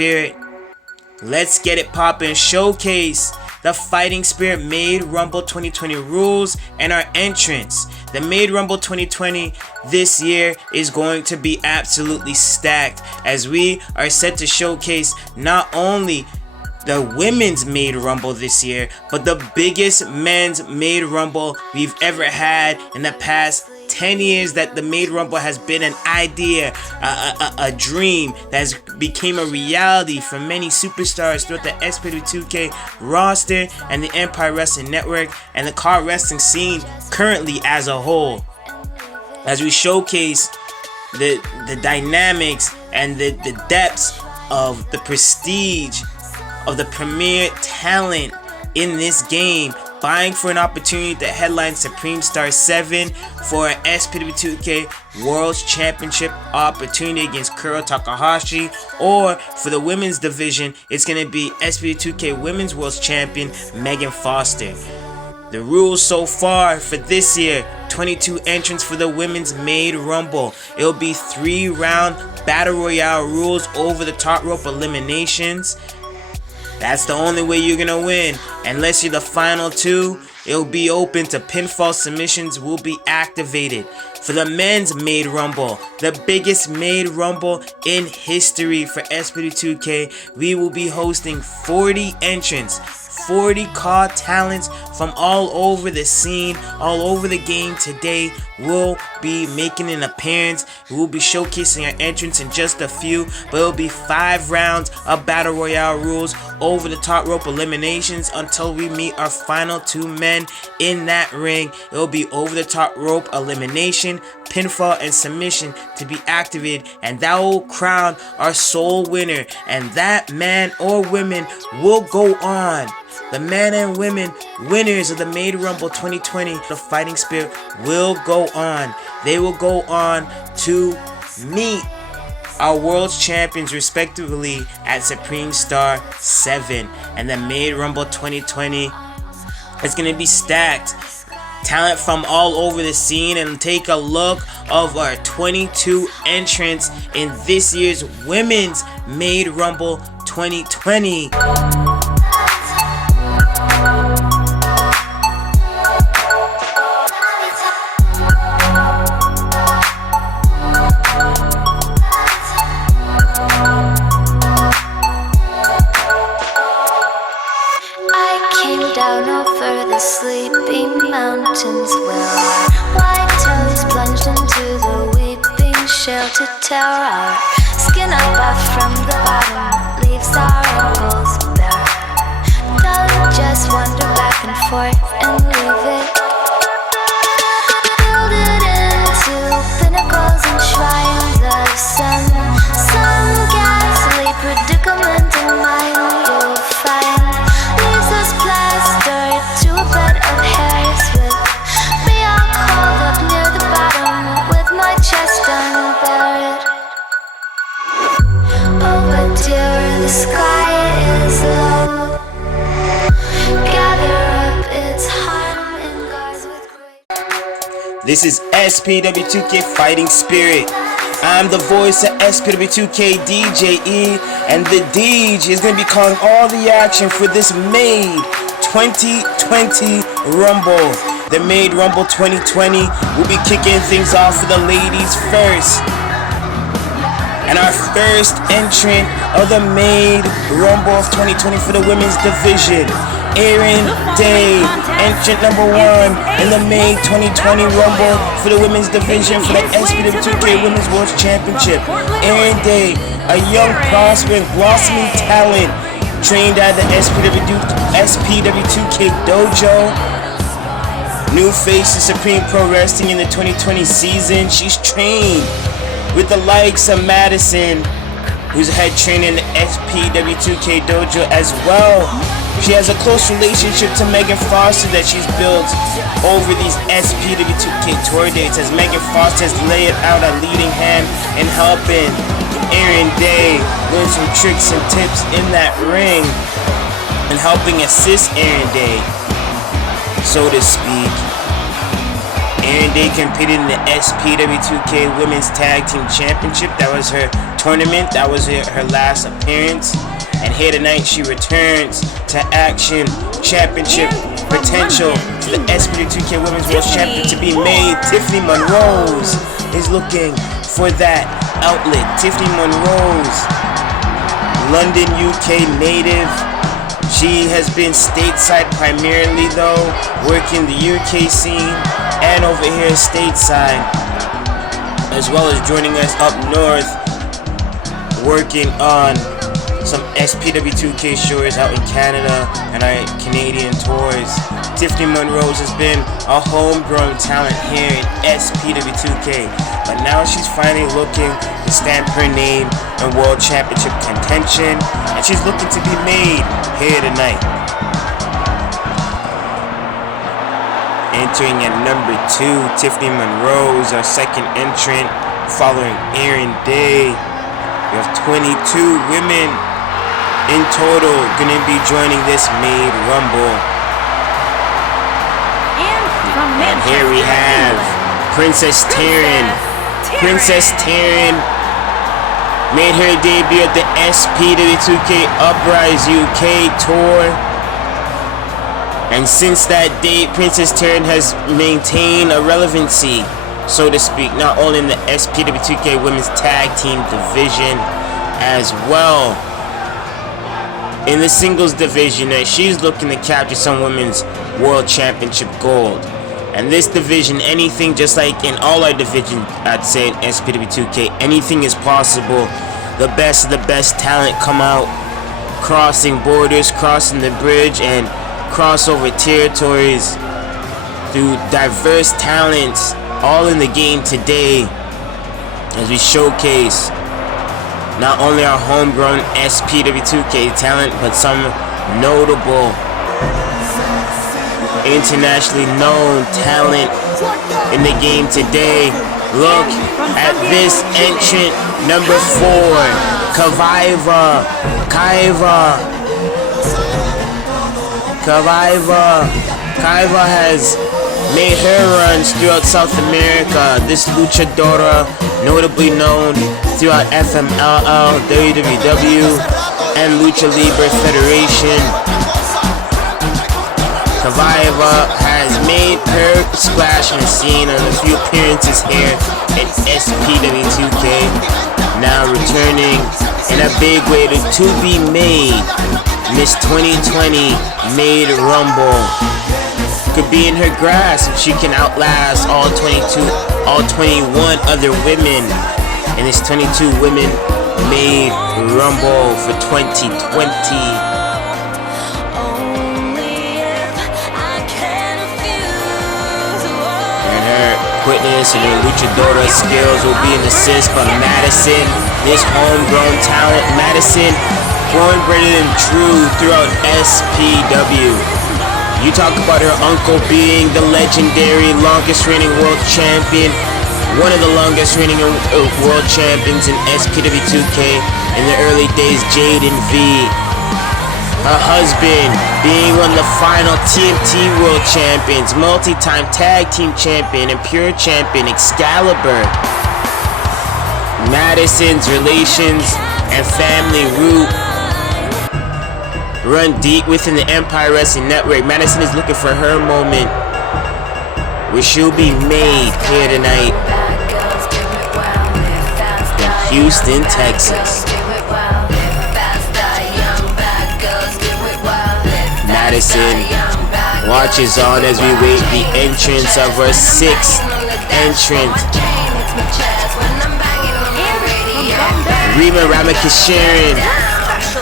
Spirit. Let's get it poppin'. Showcase the Fighting Spirit Made Rumble 2020 rules and our entrants. The Made Rumble 2020 this year is going to be absolutely stacked, as we are set to showcase not only the women's Made Rumble this year, but the biggest men's Made Rumble we've ever had in the past 10 years. That the Made Rumble has been an idea, a dream that has became a reality for many superstars throughout the SPW2K roster and the Empire Wrestling Network and the car wrestling scene currently as a whole. As we showcase the dynamics and the depths of the prestige of the premier talent in this game, vying for an opportunity to headline Supreme Star 7 for an SPW2K World Championship opportunity against Kuro Takahashi, or for the women's division, it's going to be SPW2K Women's World Champion Megan Foster. The rules so far for this year: 22 entrants for the Women's Made Rumble. It'll be 3-round Battle Royale rules, over the top rope eliminations. That's the only way you're gonna win. Unless you're the final two, it'll be open to pinfall submissions will be activated. For the men's Made Rumble, the biggest Made Rumble in history for SPW2K, we will be hosting 40 entrants, 40 car talents from all over the scene, all over the game today will be making an appearance. We'll be showcasing our entrants in just a few, but it'll be 5 rounds of Battle Royale rules, over the top rope eliminations until we meet our final 2 men in that ring. It'll be over the top rope elimination, pinfall, and submission to be activated, and that will crown our sole winner, and that man or women will go on. The men and women winners of the Made Rumble 2020, the Fighting Spirit, will go on. They will go on to meet our world champions respectively at Supreme Star 7. And the Made Rumble 2020 is going to be stacked. Talent from all over the scene, and take a look of our 22 entrants in this year's Women's Made Rumble 2020. Sleeping mountains where our white toes plunged into the weeping shelter tower. Skin up off from the bottom leaves our ankles bare. Don't just wander back and forth and leave it. Build it into pinnacles and shrines of some ghastly predicament in mind you'll find. Leaves us plastered to a bed of hairs with me all curled up near the bottom with my chest unburied. Oh, but dear, the sky is low. Gather up its harm and guards with great. This is SPW2K Fighting Spirit. I'm the voice of SPW2K DJE, and the DJ is going to be calling all the action for this Made 2020 Rumble. The Made Rumble 2020 will be kicking things off for the ladies first. And our first entrant of the Made Rumble of 2020 for the women's division, Erin Day, entrant number 1 in the May 2020 Rumble for the women's division for the SPW2K Women's World Championship. Erin Day, a young, prospering, blossoming talent, trained at the SPW2K Dojo. New face of Supreme Pro Wrestling in the 2020 season. She's trained with the likes of Madison, who's head trainer in the SPW2K Dojo as well. She has a close relationship to Megan Foster that she's built over these SPW2K tour dates, as Megan Foster has laid out a leading hand in helping Erin Day learn some tricks and tips in that ring and helping assist Erin Day, so to speak. Erin Day competed in the SPW2K Women's Tag Team Championship. That was her tournament. That was her last appearance. And here tonight she returns to action. Championship potential to the SPW2K Women's World Champion to be made. Tiffany Monrose is looking for that outlet. Tiffany Monrose, London, UK native. She has been stateside primarily though, working the UK scene and over here stateside, as well as joining us up north, working on some SPW2K shows out in Canada and our Canadian tours. Tiffany Monrose has been a homegrown talent here in SPW2K, but now she's finally looking to stamp her name in World Championship contention, and she's looking to be made here tonight. Entering at number 2, Tiffany Monrose, our second entrant, following Erin Day. We have 22 women in total going to be joining this Maid Rumble. And here we have Princess Taryn. Princess Taryn made her debut at the SPW2K Uprise UK tour. And since that date, Princess Taryn has maintained a relevancy, so to speak, not only in the SPW2K Women's Tag Team division, as well in the singles division, that she's looking to capture some women's world championship gold. And this division, anything, just like in all our divisions, I'd say in SPW2K, anything is possible. The best of the best talent come out, crossing borders, crossing the bridge, and cross over territories through diverse talents, all in the game today, as we showcase not only our homegrown SPW2K talent, but some notable internationally known talent in the game today. Look at this entrant, number 4, Kaiva has made her runs throughout South America. This luchadora, notably known throughout FMLL, WWW, and Lucha Libre Federation. Kaiva has made her splash on the scene on a few appearances here at SPW2K. Now returning in a big way to be made Miss 2020 Maid Rumble. Could be in her grasp if she can outlast all 21 other women in this 22 women Maid Rumble for 2020. And her quickness and her luchadora skills will be an assist by Madison, this homegrown talent. Madison, born, bred, and true throughout SPW. You talk about her uncle being the legendary longest reigning world champion, one of the longest reigning world champions in SPW2K in the early days, Jaden V. Her husband being one of the final TMT world champions, multi-time tag team champion, and pure champion, Excalibur. Madison's relations and family root run deep within the Empire Wrestling Network. Madison is looking for her moment where she'll be made here tonight in Houston, Texas. Madison watches on as we wait the entrance of our 6th entrant, Rima Ramakisharan.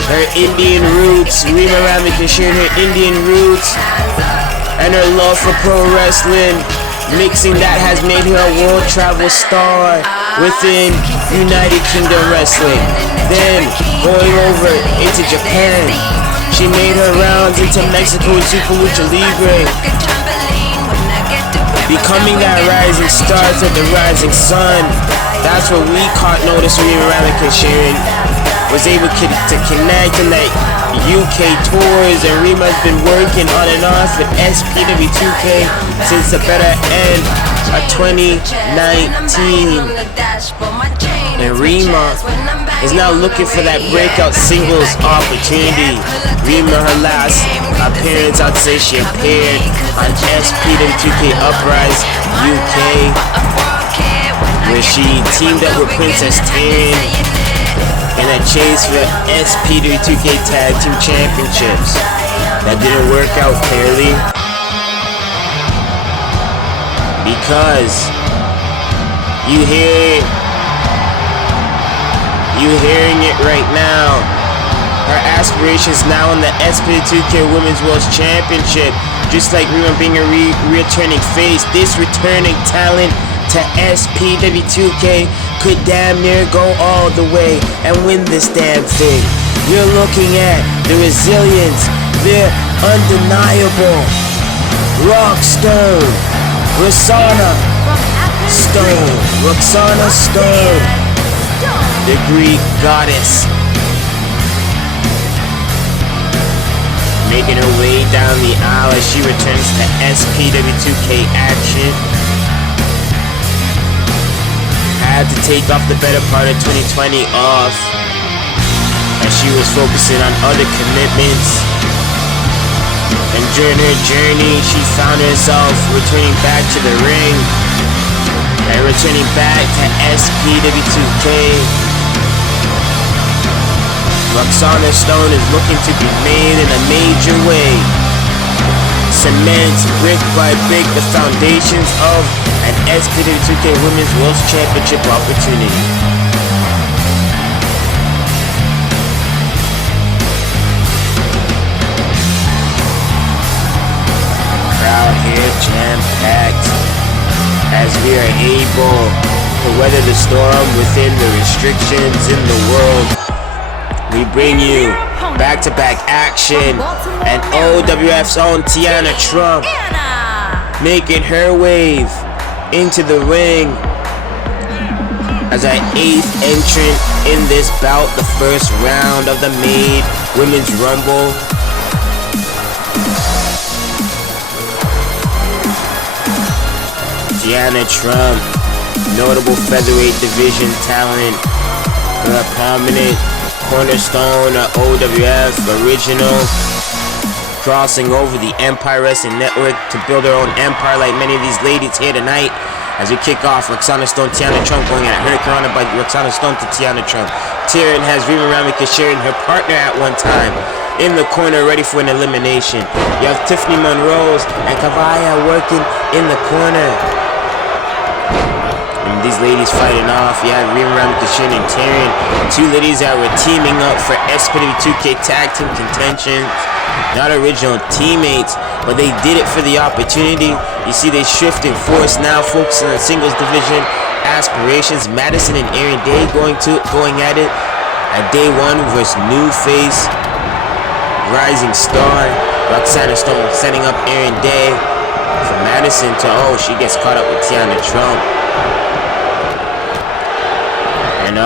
Her Indian roots, Rima Ramakisharan, her Indian roots, and her love for pro wrestling, mixing that has made her a world travel star within United Kingdom Wrestling. Then, going over into Japan, she made her rounds into Mexico with Super Lucha Libre, becoming that rising star to the rising sun. That's what we caught notice of Rima Ramakisharan. Was able to connect in that UK tours, and Rima's been working on and off with SPW2K since the better end of 2019. And Rima is now looking for that breakout singles opportunity. Rima, her last appearance, I'd say she appeared on SPW2K Uprise UK, where she teamed up with Princess Taryn in a chase for the SPW2K Tag Team Championships. That didn't work out clearly because you're hearing it right now. Her aspirations now in the SPW2K Women's World Championship. Just like Rima being a returning face, this returning talent to SPW2K could damn near go all the way and win this damn thing. You're looking at the resilience, the undeniable Roxana Stone, the Greek goddess, making her way down the aisle as she returns to SPW2K action. Had to take off the better part of 2020 off as she was focusing on other commitments. And during her journey, she found herself returning back to the ring and returning back to SPW2K. Roxana Stone is looking to be made in a major way. Cement brick by brick the foundations of an SPW2K Women's World Championship opportunity. Crowd here jam-packed as we are able to weather the storm within the restrictions in the world. We bring you back-to-back action and OWF's own Tiana Trump making her wave into the ring as our 8th entrant in this bout, the first round of the Made Women's Rumble. Tiana Trump, notable featherweight division talent, a prominent cornerstone of OWF, original, crossing over the Empire Wrestling Network to build her own empire like many of these ladies here tonight. As we kick off, Roxana Stone, Tiana Trump going at Hurricane by Roxana Stone to Tiana Trump. Tyrion has Rima Ramikashirin, her partner at one time, in the corner ready for an elimination. You have Tiffany Monroe and Kavaya working in the corner. And these ladies fighting off. You have Rima Ramikashirin and Tyrion, two ladies that were teaming up for SPW2K Tag Team contention. Not original teammates, but they did it for the opportunity. You see they shifting force now, focusing on singles division aspirations. Madison and Aaron Day going at it at day one versus new face, rising star Roxana Stone setting up Aaron Day for Madison to, she gets caught up with Tiana Trump. And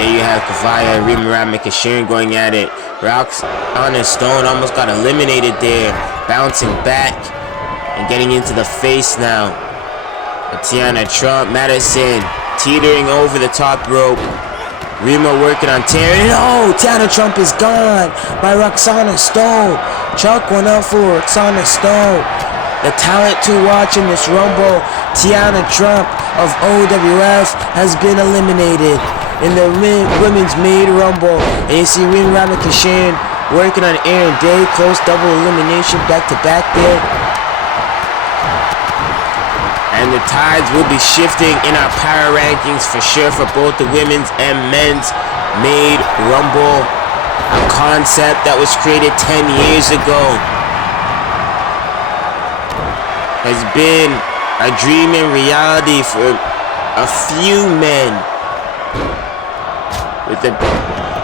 there you have Kavaya and Rima Ramikashirin going at it. Roxana Stone almost got eliminated there, bouncing back and getting into the face now. But Tiana Trump, Madison teetering over the top rope. Rima working on Taryn. Tiana Trump is gone by Roxana Stone. Chuck one up for Roxana Stone. The talent to watch in this Rumble, Tiana Trump of OWF, has been eliminated in the Women's Made Rumble. And you see Rima Ramikashirin working on Aaron Day, close double elimination back to back there. And the tides will be shifting in our power rankings for sure for both the women's and men's Made Rumble, a concept that was created 10 years ago. Has been a dream and reality for a few men. With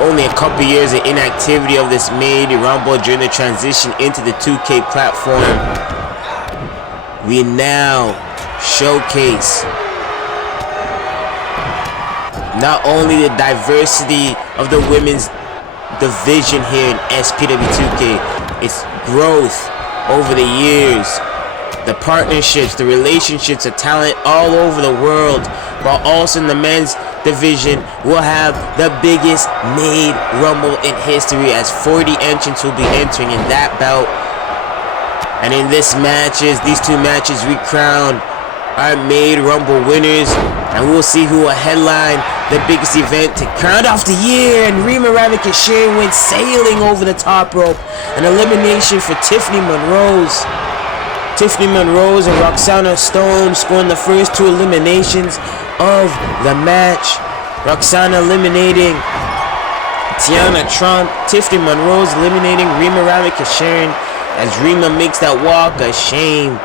only a couple years of inactivity of this Made Rumble during the transition into the 2K platform, we now showcase not only the diversity of the women's division here in SPW2K, its growth over the years, the partnerships, the relationships, the talent all over the world. While also in the men's division, we'll have the biggest Made Rumble in history, as 40 entrants will be entering in that bout. And in these two matches, we crown our Made Rumble winners, and we'll see who will headline the biggest event to crown off the year. And Rima Ravitch went sailing over the top rope. An elimination for Tiffany Monroe. Tiffany Monroe and Roxana Stone scoring the first two eliminations of the match. Roxana eliminating Tiana Trump. Tiffany Monroe eliminating Rima Ravitch as Rima makes that walk of shame.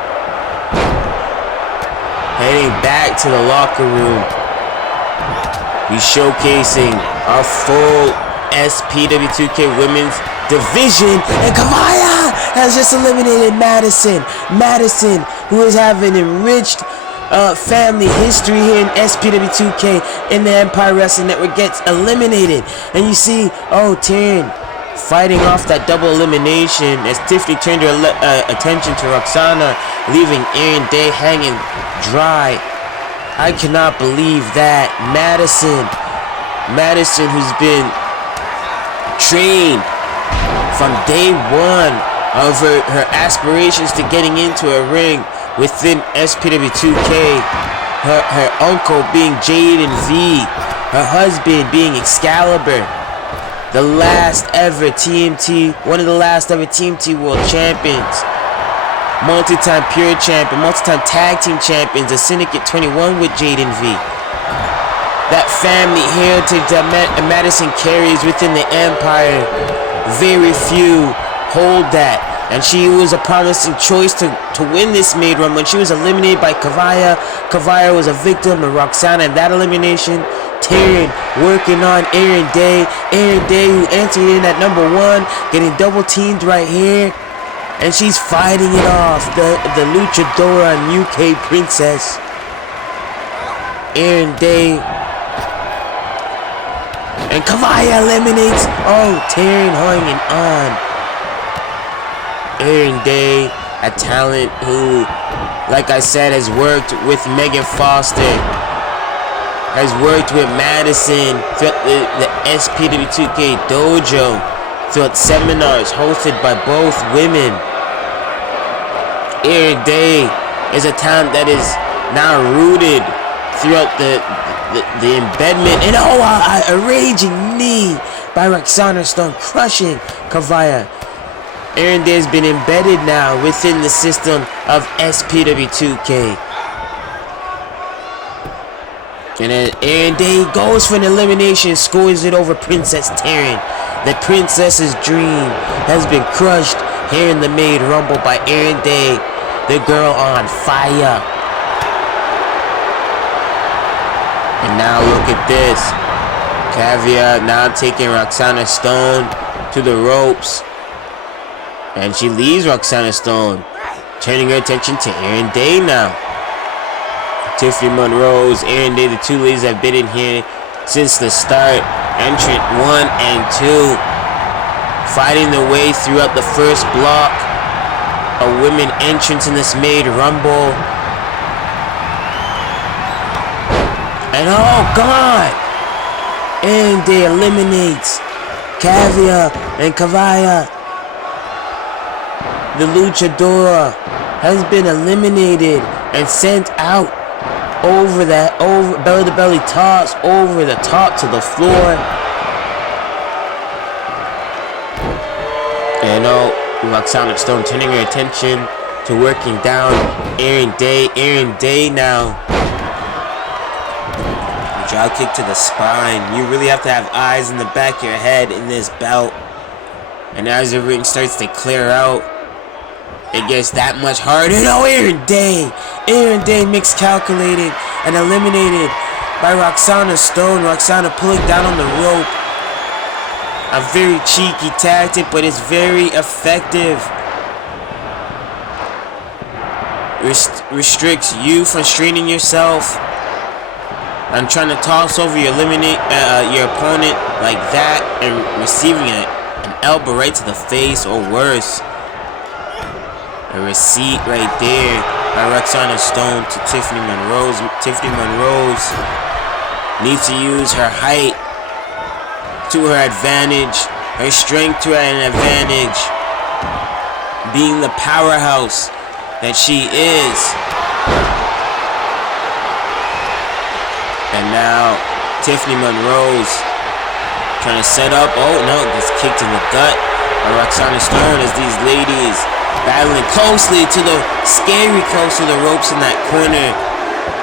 Heading back to the locker room. He's showcasing our full SPW2K women's division, and Kavaya has just eliminated Madison. Madison, who is having enriched family history here in SPW2K in the Empire Wrestling Network, gets eliminated. And you see, Taryn fighting off that double elimination as Tiffany turned her attention to Roxana, leaving Erin Day hanging dry. I cannot believe that. Madison, who's been trained from day one of her aspirations to getting into a ring within SPW2K, her uncle being Jaden V, her husband being Excalibur, one of the last ever TMT World Champions, multi-time Pure Champion, multi-time Tag Team Champions, a Syndicate 21 with Jaden V. That family heritage that Madison carries within the Empire, very few hold that. And she was a promising choice to win this Made Run when she was eliminated by Kavaya. Kavaya was a victim of Roxana in that elimination. Taryn working on Erin Day. Erin Day, who entered in at number 1, getting double teamed right here. And she's fighting it off. The Luchadora and UK Princess. Erin Day. And Kavaya eliminates. Taryn hanging on. Erin Day, a talent who, like I said, has worked with Megan Foster, has worked with Madison throughout the SPW2K dojo, throughout seminars hosted by both women. Erin Day is a talent that is now rooted throughout the embedment, and a raging knee by Roxana Stone, crushing Kavaya. Erin Day has been embedded now within the system of SPW2K. And then Erin Day goes for an elimination, scores it over Princess Taryn. The princess's dream has been crushed here in the Made Rumble by Erin Day, the girl on fire. And now look at this. Caveat now taking Roxana Stone to the ropes. And she leaves Roxana Stone, turning her attention to Erin Day now. Tiffany Monroe, Erin Day, the two ladies have been in here since the start. Entrant 1 and 2, fighting their way throughout the first block. A women entrance in this Made Rumble. And God! Erin Day eliminates Caveat and Kavaya. The Luchadora has been eliminated and sent out over belly to belly toss, over the top to the floor. And Roxana Stone turning her attention to working down Erin Day. Erin Day now. Drop kick to the spine. You really have to have eyes in the back of your head in this bout. And as the ring starts to clear out, it gets that much harder. Erin Day miscalculated and eliminated by Roxana Stone. Roxana pulling down on the rope. A very cheeky tactic, but it's very effective. Restricts you from straining yourself and trying to toss over your opponent like that and receiving an elbow right to the face or worse. A receipt right there. by Roxana Stone to Tiffany Monroe. Tiffany Monroe needs to use her height to her advantage, her strength to her advantage, being the powerhouse that she is. And now Tiffany Monroe's trying to set up. Oh no, gets kicked in the gut by Roxana Stone as these ladies battling closely to the close to the ropes in that corner.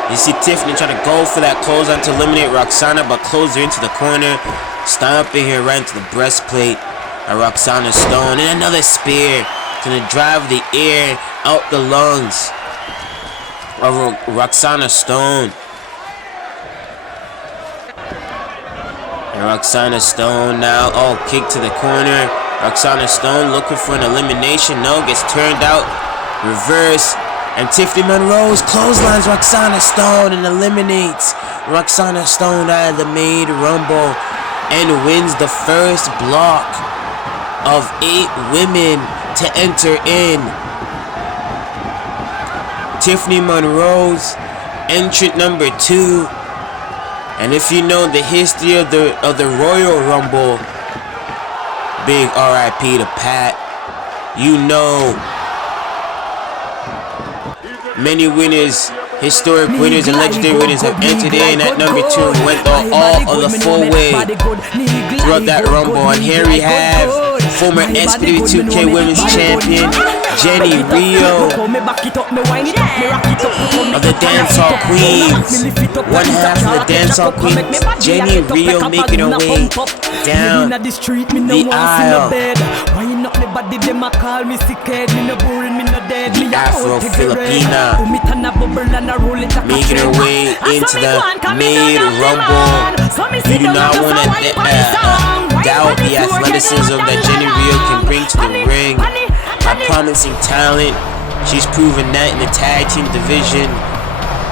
You see Tiffany trying to go for that clothesline to eliminate Roxana, but close her into the corner, stomping her right into the breastplate by Roxana Stone, and another spear to drive the air out the lungs of Roxana Stone. And Roxana Stone now, kick to the corner. Roxana Stone looking for an elimination. No, gets turned out. Reverse. And Tiffany Monroe's clotheslines Roxana Stone and eliminates Roxana Stone out of the Maid Rumble and wins the first block of 8 women to enter in. Tiffany Monroe's entrant number 2. And if you know the history of the Royal Rumble, big RIP to Pat, you know many winners, historic winners and legendary winners have entered in at number 2 and went all of the full way throughout that Rumble. And here we have former SPW2K Women's Champion Jenny Rio of the Dancehall Queens, one half of the Dancehall Queens, Jenny Rio making her way down the aisle. The Afro-Filipina making her way into the Maid Rumble. You do not want to doubt the athleticism that Jenny Rio can bring to the ring. A promising talent. She's proven that in the tag team division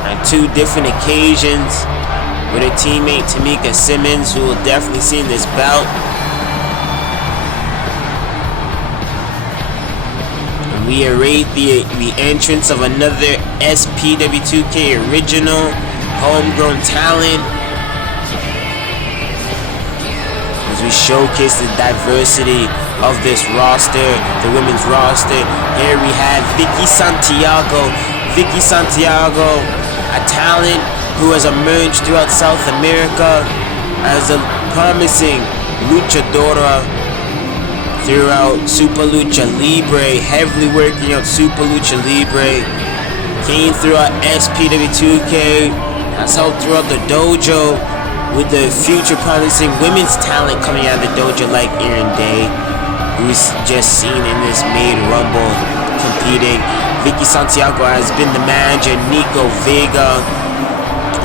on 2 different occasions with her teammate Tamika Simmons, who will definitely see in this bout. And we await the entrance of another SPW2K original homegrown talent as we showcase the diversity of this roster, the women's roster. Here we have Vicky Santiago. Vicky Santiago, a talent who has emerged throughout South America as a promising luchadora throughout Super Lucha Libre, heavily working out Super Lucha Libre. Came throughout SPW2K, has helped throughout the dojo with the future promising women's talent coming out of the dojo like Erin Day, who's just seen in this Maid Rumble competing. Vicky Santiago has been the manager Nico Vega.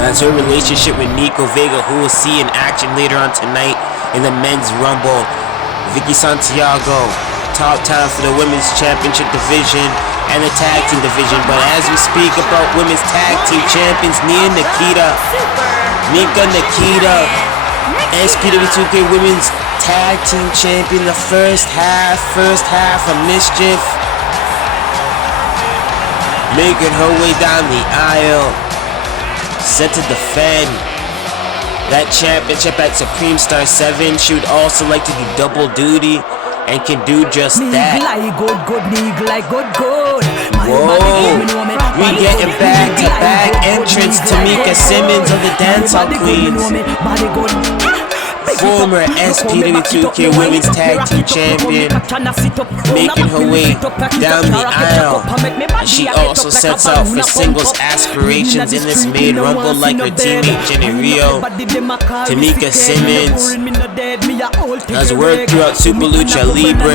That's her relationship with Nico Vega, who we'll see in action later on tonight in the Men's Rumble. Vicky Santiago, top talent for the Women's Championship division and the Tag Team division. But as we speak about Women's Tag Team Champions, Nika Nikita, SPW2K Women's Tag Team Champion, the first half of Mischief, making her way down the aisle, set to defend that championship at Supreme Star 7. She would also like to do double duty and can do just that. Whoa, we getting back-to-back entrance. Tamika Simmons of the Dancehall Queens, former SPW2K Women's Tag Team Champion, making her way down the aisle. And she also sets out for singles aspirations in this Maid Rumble like her teammate Jenny Rio. Tamika Simmons has worked throughout Super Lucha Libre,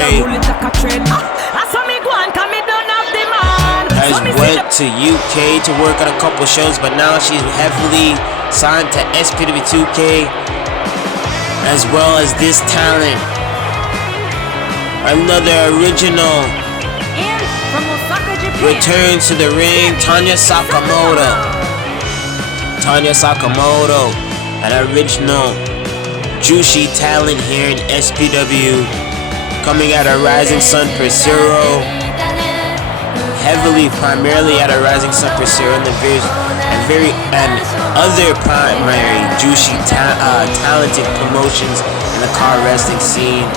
has went to UK to work on a couple shows, but now she's heavily signed to SPW2K, as well as this talent, another original, returns to the ring, Tanya Sakamoto, an original Jushi talent here in SPW, coming out of Rising Sun Persero, heavily, primarily at a Rising Sun Pursuer and other primary juicy talented promotions in the car wrestling scene,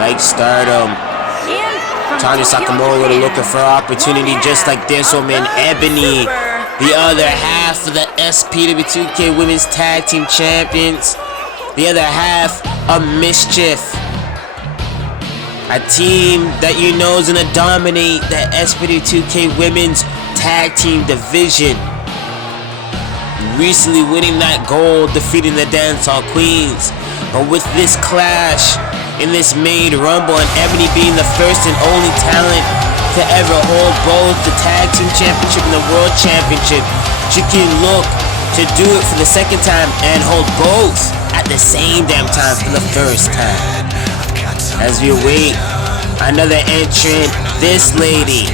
like Stardom. Tanya Sakamoto looking for opportunity, just like this woman, Ebony, the other half of the SPW2K Women's Tag Team Champions, the other half of Mischief, a team that you know is gonna dominate the SPW2K Women's Tag Team Division, recently winning that gold, defeating the Dancehall Queens. But with this clash in this main rumble, and Ebony being the first and only talent to ever hold both the Tag Team Championship and the World Championship, she can look to do it for the second time and hold both at the same damn time for the first time. As we await another entrant, this lady,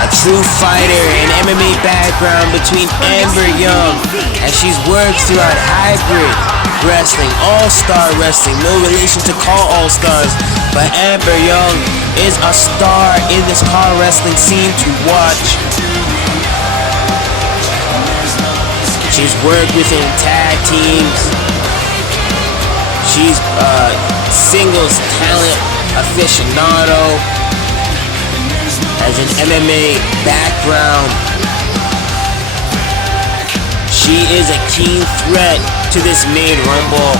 a true fighter and MMA background between Amber Young, as she's worked throughout hybrid wrestling, all-star wrestling, no relation to Call All-Stars, but Amber Young is a star in this car wrestling scene to watch. She's worked within tag teams. She's a singles talent aficionado, has an MMA background. She is a keen threat to this main rumble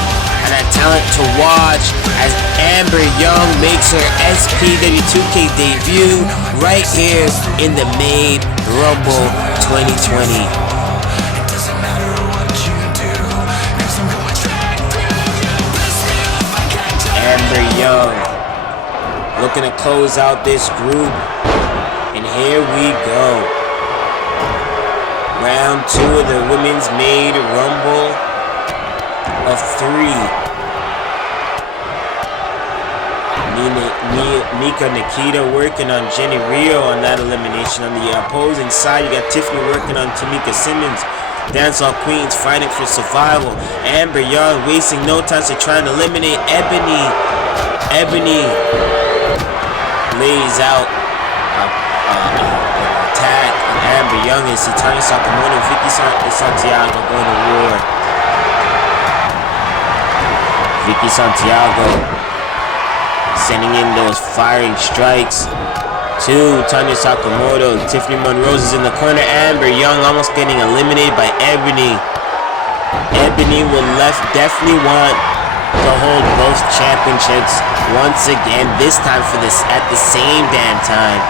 and a talent to watch as Amber Young makes her SPW2K debut right here in the main rumble 2020. Amber Young looking to close out this group, and here we go. Round 2 of the Women's Maid Rumble of 3. Mika Nikita working on Jenny Rio on that elimination. On the opposing side, you got Tiffany working on Tamika Simmons. Dancehall Queens fighting for survival. Amber Young wasting no time to try and eliminate Ebony. Ebony lays out attack. Amber Young and Tanya Sakamoto and Vicky Santiago going to war. Vicky Santiago sending in those firing strikes to Tanya Sakamoto. Tiffany Monroe's is in the corner. Amber Young almost getting eliminated by Ebony. Ebony will definitely want to hold both championships once again, this time for this at the same damn time.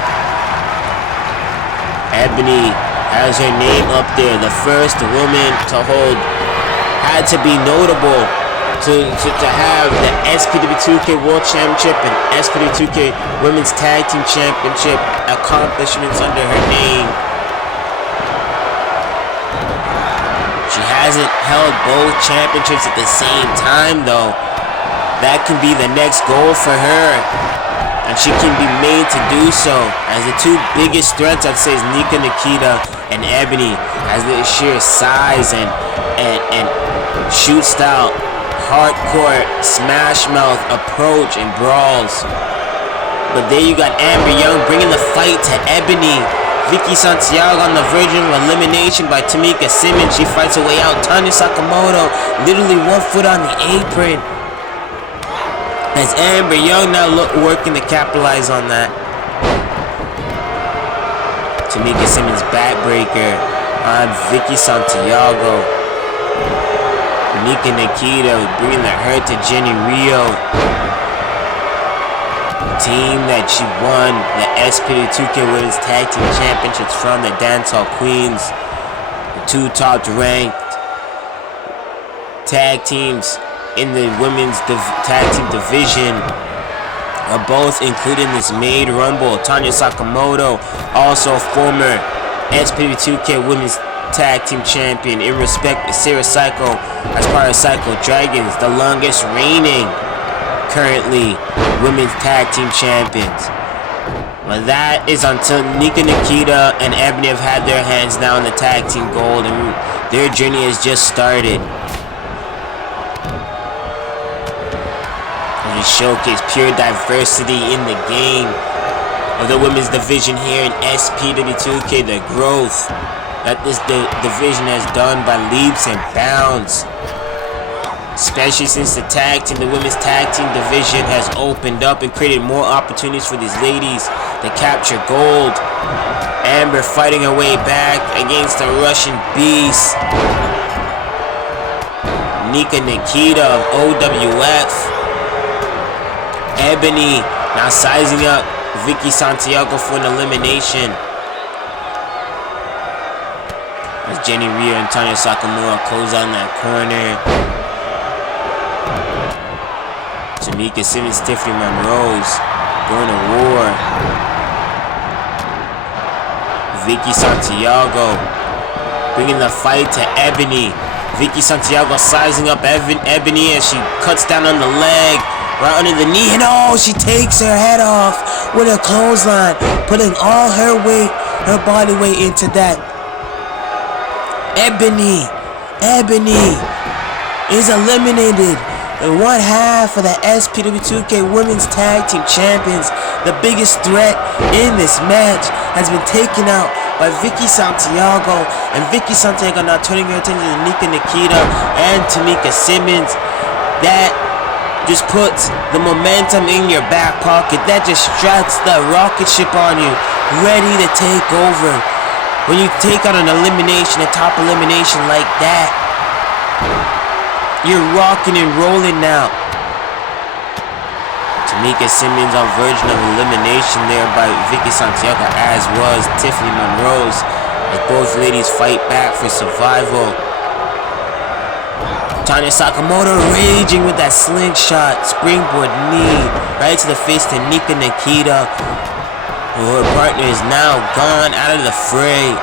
Ebony has her name up there, the first woman to hold, had to be notable to have the SPW2K World Championship and SPW2K Women's Tag Team Championship accomplishments under her name. She hasn't held both championships at the same time though. That can be the next goal for her, and she can be made to do so, as the two biggest threats I'd say is Nika Nikita and Ebony, as their sheer size and shoot style, hardcore smash mouth approach and brawls. But there you got Amber Young bringing the fight to Ebony. Vicky Santiago on the verge of elimination by Tamika Simmons. She fights her way out. Tanya Sakamoto literally 1 foot on the apron, as Amber Young now working to capitalize on that. Tamika Simmons backbreaker on Vicky Santiago. Nika Nikita bringing the hurt to Jenny Rio. Team that she won the SPW2K Women's Tag Team Championships from, the Dancehall Queens. The two top ranked tag teams in the women's tag team division are both included in this maid rumble. Tanya Sakamoto, also former SPW2K Women's Tag Team Champion, in respect to Sarah Psycho as part of Psycho Dragons, the longest reigning currently Women's Tag Team Champions. But that is until Nika Nikita and Ebony have had their hands now on the tag team gold, and their journey has just started. and showcase pure diversity in the game of the women's division here in SPW2K. The growth that this division has done by leaps and bounds, especially since the women's tag team division has opened up and created more opportunities for these ladies to capture gold. Amber fighting her way back against the Russian beast, Nikita of OWF. Ebony now sizing up Vicky Santiago for an elimination, as Jenny Rio and Tanya Sakamura close on that corner. Tamika Simmons, Tiffany Monroe's going to war. Vicky Santiago bringing the fight to Ebony. Vicky Santiago sizing up Ebony as she cuts down on the leg, right under the knee, and oh, she takes her head off with a clothesline, putting all her weight, her body weight into that. Ebony is eliminated. And one half of the SPW2K Women's Tag Team Champions, the biggest threat in this match, has been taken out by Vicky Santiago. And Vicky Santiago now turning her attention to Nikita and Tamika Simmons. That just puts the momentum in your back pocket. That just straps the rocket ship on you, ready to take over. When you take out an elimination, a top elimination like that, you're rocking and rolling now. Tamika Simmons on version of elimination there by Vicky Santiago, as was Tiffany Monroe's, as both ladies fight back for survival. Tanya Sakamoto raging with that slingshot springboard knee right to the face to Nikita. Her partner is now gone out of the fray.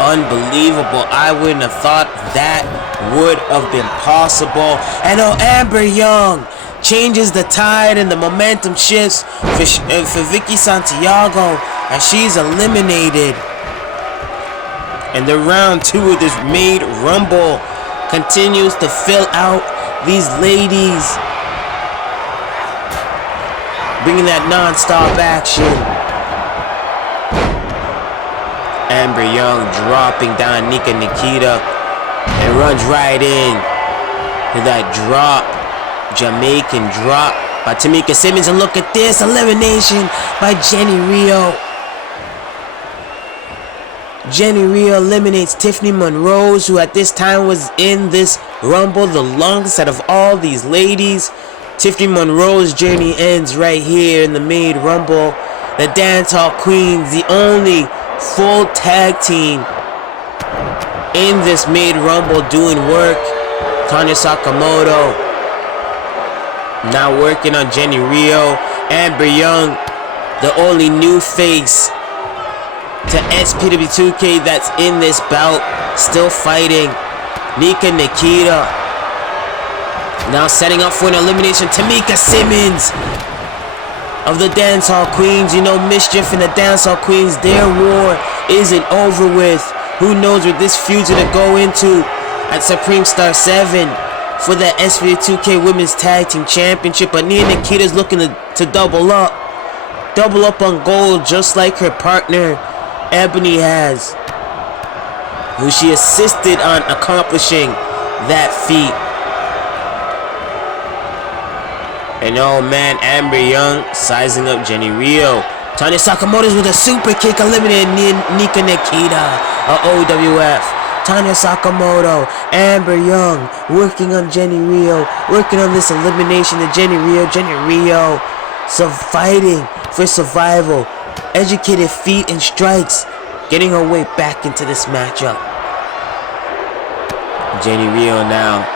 Unbelievable. I wouldn't have thought that would have been possible. And oh, Amber Young changes the tide and the momentum shifts for Vicky Santiago as she's eliminated. And the round 2 of this Maid Rumble continues to fill out these ladies, bringing that non-stop action. Amber Young dropping down Nikita and runs right in to that drop, Jamaican drop by Tamika Simmons. And look at this elimination by Jenny Rio. Jenny Rio eliminates Tiffany Monroe, who at this time was in this Rumble the longest out of all these ladies. Tiffany Monroe's journey ends right here in the Maid Rumble. The Dancehall Queens, the only full tag team in this Maid Rumble doing work. Tanya Sakamoto now working on Jenny Rio. Amber Young, the only new face to SPW2K that's in this bout, still fighting. Nikita now setting up for an elimination. Tamika Simmons of the Dancehall Queens. You know, Mischief and the Dancehall Queens, their war isn't over with. Who knows where this feud's gonna go into at Supreme Star 7 for the SPW2K Women's Tag Team Championship. But Nikita's looking to double up on gold, just like her partner Ebony has, who she assisted on accomplishing that feat. And oh man, Amber Young sizing up Jenny Rio. Tanya Sakamoto's with a super kick eliminating Nikita of OWF. Tanya Sakamoto, Amber Young working on Jenny Rio, working on this elimination to Jenny Rio. Jenny Rio fighting for survival. Educated feet and strikes, getting her way back into this matchup. Jenny Rio now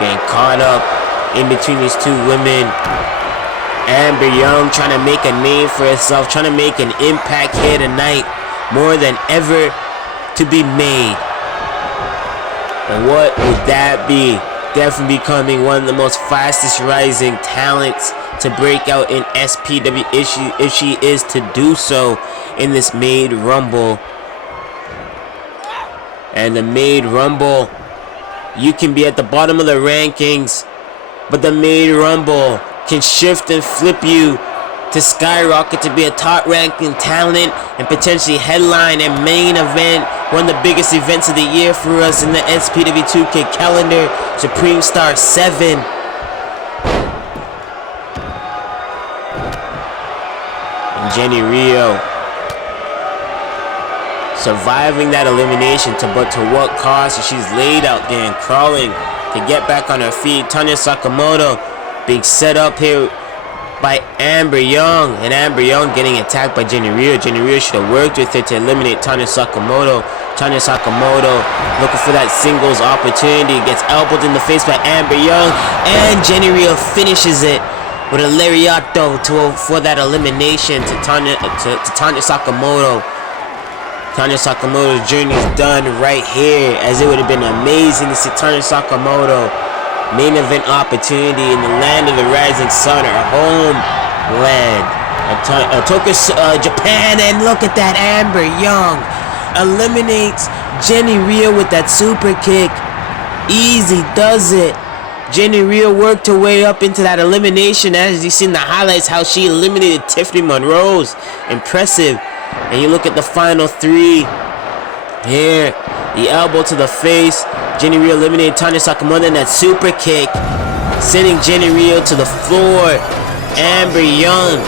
getting caught up in between these two women. Amber Young trying to make a name for herself, trying to make an impact here tonight, more than ever to be made. And what would that be? Definitely becoming one of the most fastest rising talents to break out in SPW if she is to do so in this Maid Rumble. And the Maid Rumble, you can be at the bottom of the rankings but the Maid Rumble can shift and flip you to skyrocket to be a top-ranking talent and potentially headline and main event, one of the biggest events of the year for us in the SPW2K calendar, Supreme Star 7. And Jenny Rio surviving that elimination, but to what cost? She's laid out there and crawling to get back on her feet. Tanya Sakamoto being set up here by Amber Young, and Amber Young getting attacked by Jenny Rio. Jenny Rio should have worked with her to eliminate Tanya Sakamoto. Tanya Sakamoto looking for that singles opportunity, gets elbowed in the face by Amber Young, and Jenny Rio finishes it with a lariato for that elimination to Tanya Sakamoto. Tanya Sakamoto's journey is done right here, as it would have been amazing to see Tanya Sakamoto main event opportunity in the land of the rising sun, her homeland, Japan. And look at that, Amber Young eliminates Jenny Rio with that super kick. Easy does it. Jenny Rio worked her way up into that elimination, as you see in the highlights how she eliminated Tiffany Monroe's. Impressive. And you look at the final three here, the elbow to the face. Jenny Rio eliminated Tanya Sakamoto in that super kick, sending Jenny Rio to the floor. Amber Young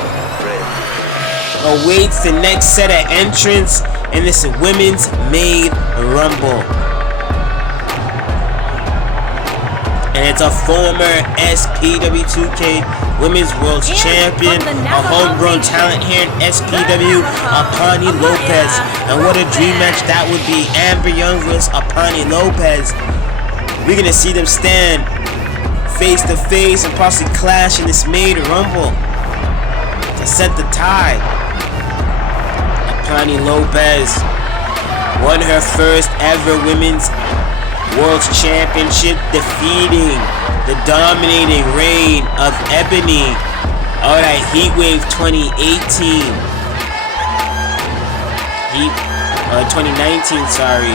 awaits the next set of entrants in this Women's Maid Rumble. And it's a former SPW2K Women's World Champion, a homegrown talent here in SPW, Apani Lopez. And what a dream match that would be, Amber Young vs Apani Lopez. We're going to see them stand face to face and possibly clash in this Maid Rumble to set the tide. Apani Lopez won her first ever Women's World Championship, defeating the dominating reign of Ebony. Alright, Heatwave 2018. 2019, sorry.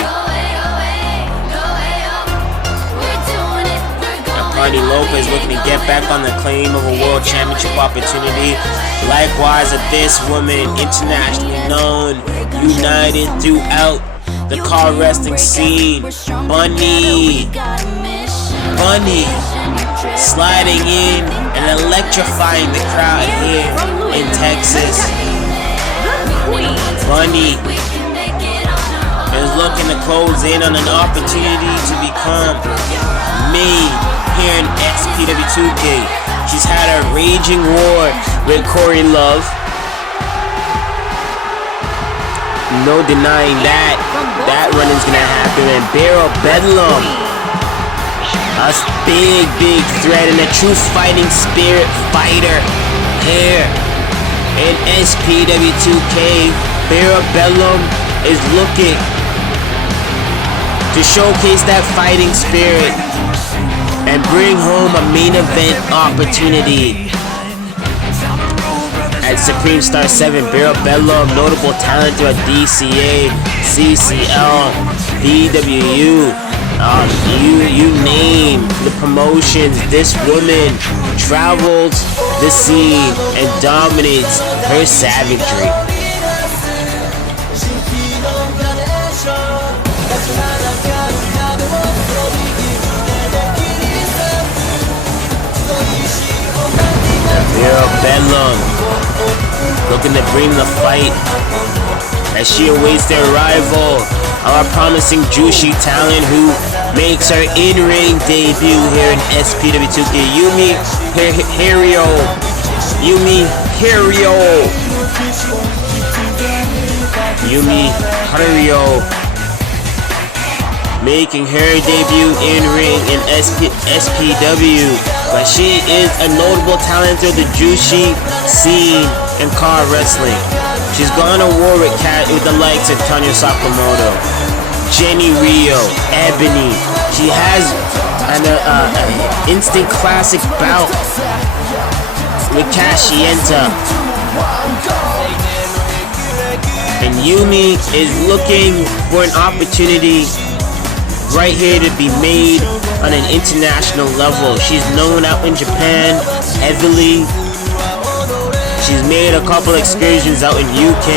Apani Lopez looking to get back on the claim of a world championship opportunity. Likewise, this woman, internationally known, united throughout the car wrestling scene. Bunny sliding in and electrifying the crowd here in Texas. Bunny is looking to close in on an opportunity to become maid here in SPW2K. She's had a raging war with Corey Love. No denying that. That running's gonna happen. And Barrel Bedlam, a big threat and a true fighting spirit fighter here in SPW2K. Barrel Bedlam is looking to showcase that fighting spirit and bring home a main event opportunity. At Supreme Star 7, Barrel Bedlam, notable talent throughout DCA, CCL, BWU, you name the promotions. This woman travels the scene and dominates her savagery. Barrel Bedlam looking to bring the fight as she awaits their arrival, our promising Jushi talent who makes her in-ring debut here in SPW2K. Yumi Hario making her debut in-ring in SPW. But she is a notable talent through the Jushi scene and car wrestling. She's gone to war with the likes of Tanya Sakamoto, Jenny Rio, Ebony. She has an instant classic bout with Kashienta. And Yumi is looking for an opportunity right here to be made on an international level. She's known out in Japan heavily. She's made a couple excursions out in UK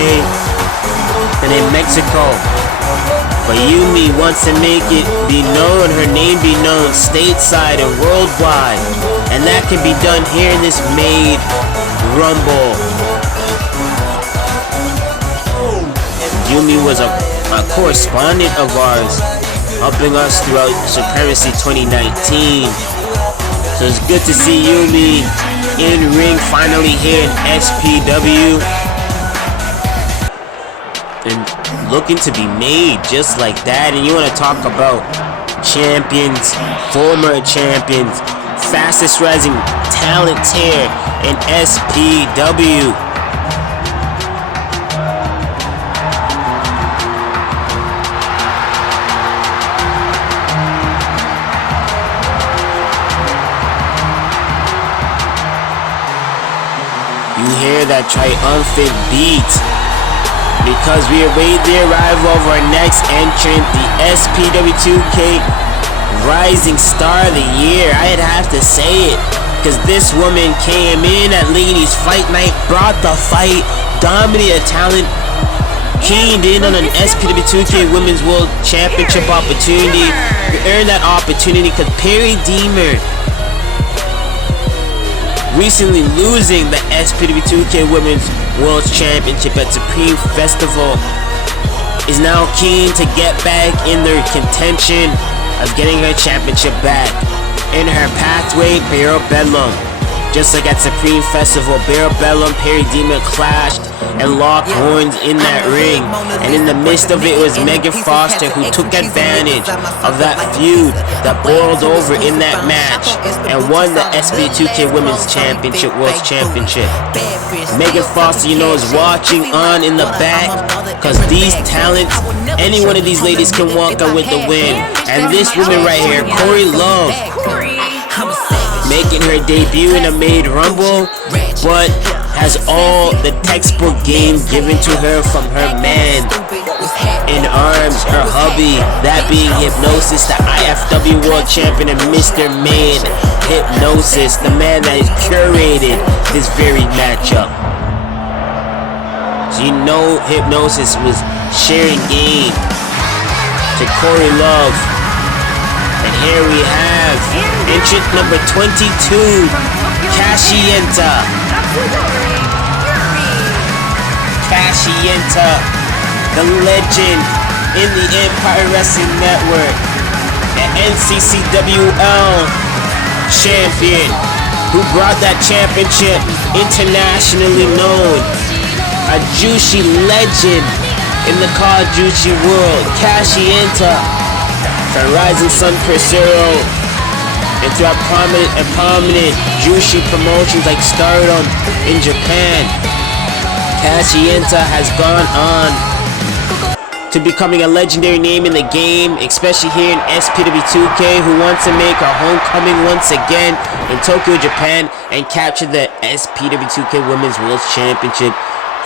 and in Mexico. But Yumi wants to make it be known, her name be known stateside and worldwide. And that can be done here in this Made Rumble. Yumi was a correspondent of ours, helping us throughout Supremacy 2019. So it's good to see Yumi in ring finally here in SPW. And looking to be made just like that. And you want to talk about champions, former champions, fastest rising talent here in SPW. You hear that triumphant beat because we await the arrival of our next entrant, the SPW2K Rising Star of the Year. I'd have to say it because this woman came in at Ladies Fight Night, brought the fight, dominated talent, keyed in on an SPW2K Women's World Championship opportunity. We earned that opportunity because Perry Deemer, recently losing the SPW2K Women's World Championship at Supreme Festival, is now keen to get back in their contention of getting her championship back. In her pathway, Barrel Bedlam. Just like at Supreme Festival, Barrel Bedlam, Perry Deemer clashed and locked horns in that ring. And in the midst of it was Megan Foster, who took advantage of that feud that boiled over in that match and won the SPW2K Women's Championship, World Championship. Megan Foster, you know, is watching on in the back because these talents, any one of these ladies can walk out with the win. And this woman right here, Corey Love, making her debut in a Made Rumble, but has all the textbook game given to her from her man in arms, her hubby, that being Hypnosis, the IFW World Champion and Mr. Made Hypnosis, the man that has curated this very matchup. So you know Hypnosis was sharing game to Corey Love. And here we have entrant number 22, Kashienta. Kashienta, the legend in the Empire Wrestling Network, an NCCWL champion who brought that championship internationally known, a Jushi legend in the card Jushi world. Kashienta, from Rising Sun Persero and throughout prominent Jushi promotions like Stardom in Japan, Kashienta has gone on to becoming a legendary name in the game, especially here in SPW2K, who wants to make a homecoming once again in Tokyo, Japan, and capture the SPW2K Women's World Championship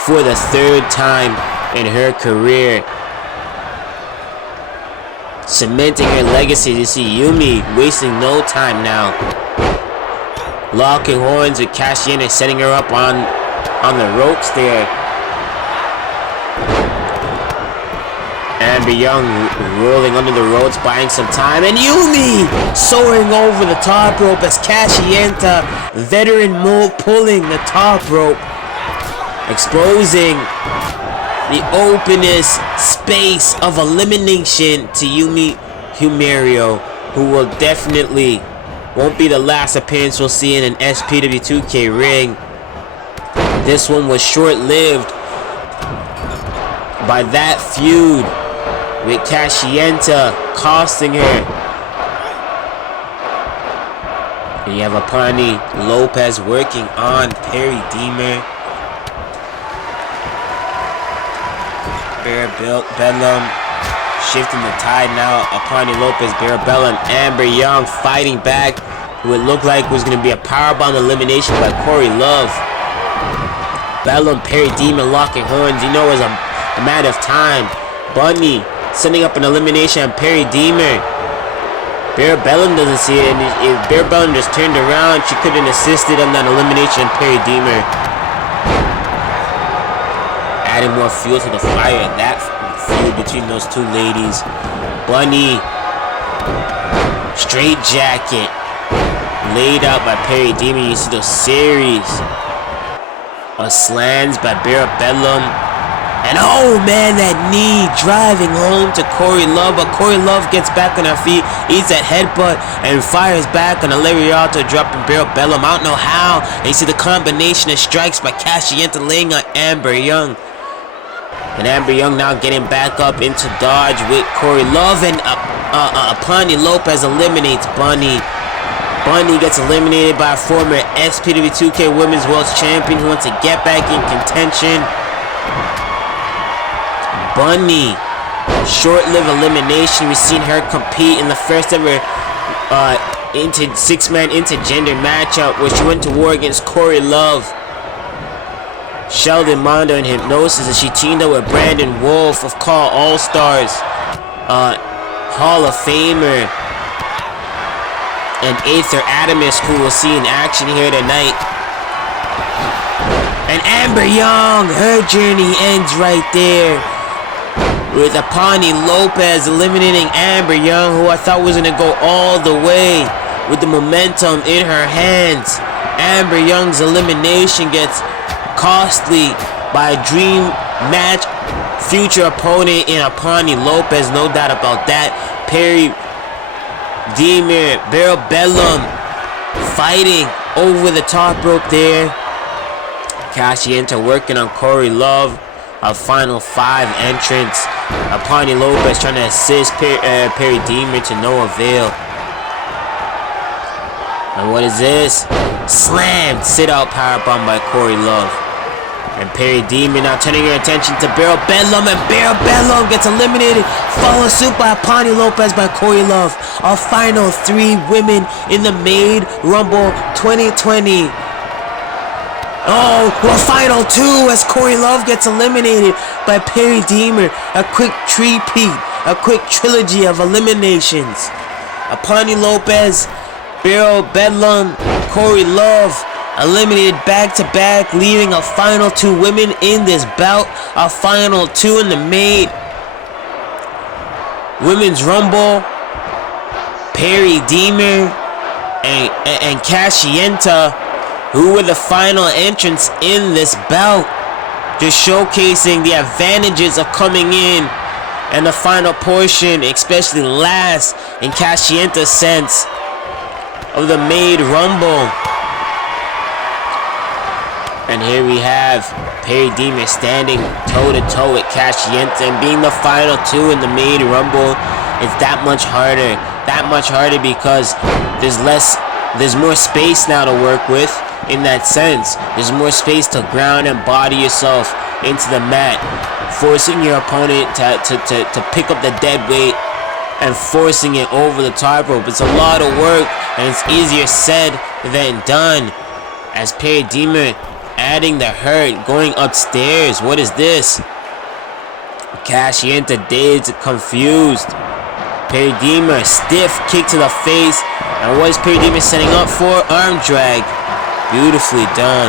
for the third time in her career, cementing her legacy. To see Yumi wasting no time now, locking horns with Kashienta, setting her up on the ropes there. Amber Young rolling under the ropes, buying some time, and Yumi soaring over the top rope as Kashienta, veteran move, pulling the top rope, exposing the openness space of elimination to Yumi Humerio, who will definitely won't be the last appearance we'll see in an SPW2K ring. This one was short-lived by that feud with Kashienta costing her. And you have Apani Lopez working on Perry Deemer. Bedlam shifting the tide now. Apani Lopez, Bellum, Amber Young fighting back. Who it looked like was going to be a powerbomb elimination by Corey Love. Bellum, Perry Deemer locking horns. You know it was a matter of time. Bunny setting up an elimination on Perry Deemer. Bear Bellum doesn't see it, and if Bear Bellum just turned around, she couldn't assisted on that elimination of Perry Deemer. Adding more fuel to the fire. That feud between those two ladies. Bunny, straight jacket, laid out by Perry Deemer. You see those series of slams by Bear Bellum. And oh man, that knee driving home to Corey Love, but Corey Love gets back on her feet, eats that headbutt, and fires back on a lariato, dropping Bear Bellum. I don't know how. And you see the combination of strikes by Cashienta laying on Amber Young. And Amber Young now getting back up into dodge with Corey Love, and Apani Lopez eliminates Bunny. Bunny gets eliminated by a former SPW2K Women's World Champion who wants to get back in contention. Bunny, short-lived elimination. We've seen her compete in the first ever six-man intergender matchup where she went to war against Corey Love, Sheldon Mondo, and Hypnosis, and she teamed up with Brandon Wolf of Call All-Stars, Hall of Famer, and Aether Adamus, who we'll see in action here tonight. And Amber Young, her journey ends right there, with Apani Lopez eliminating Amber Young, who I thought was going to go all the way with the momentum in her hands. Amber Young's elimination gets costly by a dream match future opponent in Apani Lopez, no doubt about that. Perry Deemer, Bear Bellum fighting over the top rope there. Cashienta working on Corey Love. A final 5 entrants. Apani Lopez trying to assist Perry Deemer to no avail. And what is this? Slammed sit-out powerbomb by Corey Love. And Perry Deemer now turning her attention to Bear Bellum, and Bear Bellum gets eliminated. Followed suit by Apani Lopez by Corey Love. Our final 3 women in the Made Rumble 2020. Oh, well, final 2 as Corey Love gets eliminated by Perry Deemer. A quick three-peat, a quick trilogy of eliminations. Apani Lopez, Bear Bedlam, Corey Love eliminated back-to-back, leaving a final 2 women in this bout. A final 2 in the Made Women's Rumble. Perry Deemer and Cashienta, who were the final entrants in this bout, just showcasing the advantages of coming in and the final portion, especially last in Cashienta's sense of the Made Rumble. And here we have Perry Deemer standing toe-to-toe with Cashienta, and being the final 2 in the Made Rumble, it's that much harder. That much harder because there's more space now to work with. In that sense, there's more space to ground and body yourself into the mat, forcing your opponent to pick up the dead weight and forcing it over the top rope. It's a lot of work, and it's easier said than done. As Perry Deemer adding the hurt, going upstairs. What is this? Cashienta dazed, confused. Perry Deemer, stiff kick to the face. And what is Perry Deemer setting up for? Arm drag. Beautifully done.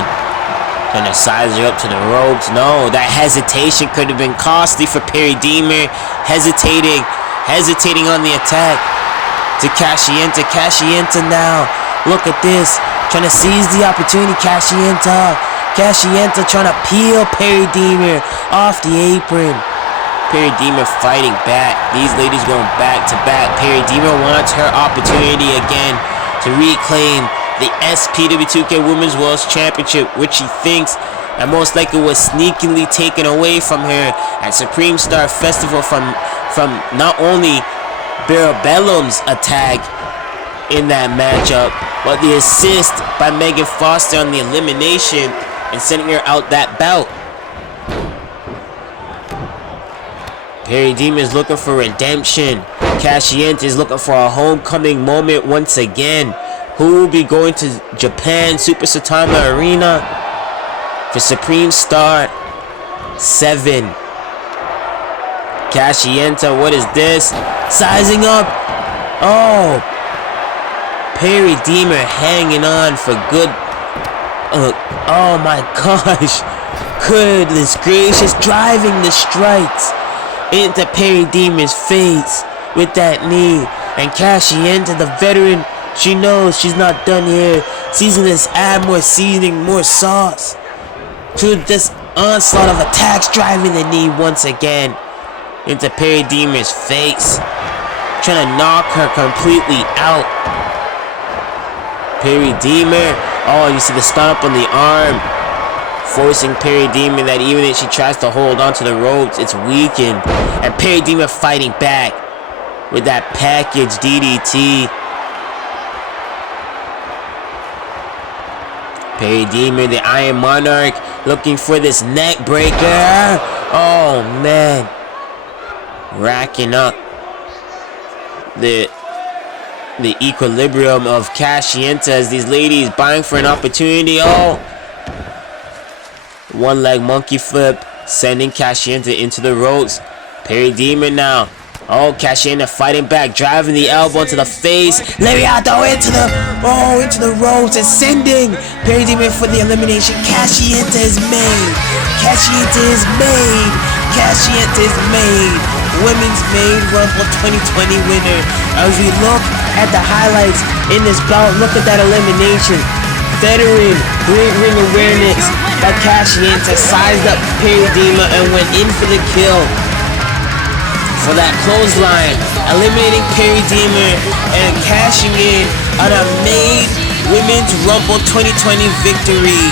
Gonna size her up to the ropes. No, that hesitation could have been costly for Perry Deemer. Hesitating on the attack to Cashienta. Cashienta now. Look at this. Trying to seize the opportunity. Cashienta trying to peel Perry Deemer off the apron. Perry Deemer fighting back. These ladies going back to back. Perry Deemer wants her opportunity again to reclaim the SPW2K Women's World Championship, which she thinks and most likely was sneakily taken away from her at Supreme Star Festival from not only Bear Bellum's attack in that matchup, but the assist by Megan Foster on the elimination and sending her out that bout. Perry Deemer is looking for redemption. Cashienta is looking for a homecoming moment once again. Who will be going to Japan Super Saitama Arena for Supreme Star 7? Cashienta, what is this? Sizing up. Oh, Perry Deemer hanging on for good. Oh my gosh. Goodness gracious. Driving the strikes into Perry Deemer's face with that knee. And Kashienta, the veteran, she knows she's not done here. Seasoning this, add more seasoning, more sauce to this onslaught of attacks, driving the knee once again into Perry Deemer's face, trying to knock her completely out. Perry Deemer, oh, you see the stomp on the arm, forcing Perry Deemer that even if she tries to hold onto the ropes, it's weakened. And Perry Deemer fighting back with that package DDT. Perry Deemer, the Iron Monarch, looking for this neck breaker. Oh man, racking up the equilibrium of Kashienta as these ladies buying for an opportunity. Oh, one leg monkey flip, sending Kashienta into the ropes. Perry Deemer now. Oh, Kashienta fighting back, driving the elbow into the face. Lariato into the ropes and sending Perry Deemer for the elimination. Kashienta is made. Kashienta is made. Kashienta is made. Women's Maid Rumble 2020 winner. As we look at the highlights in this bout, look at that elimination. Veteran, great ring awareness. That Kashienta sized up Perry Deemer and went in for the kill. For that clothesline, eliminating Perry Deemer and cashing in on a Maid Women's Rumble 2020 victory.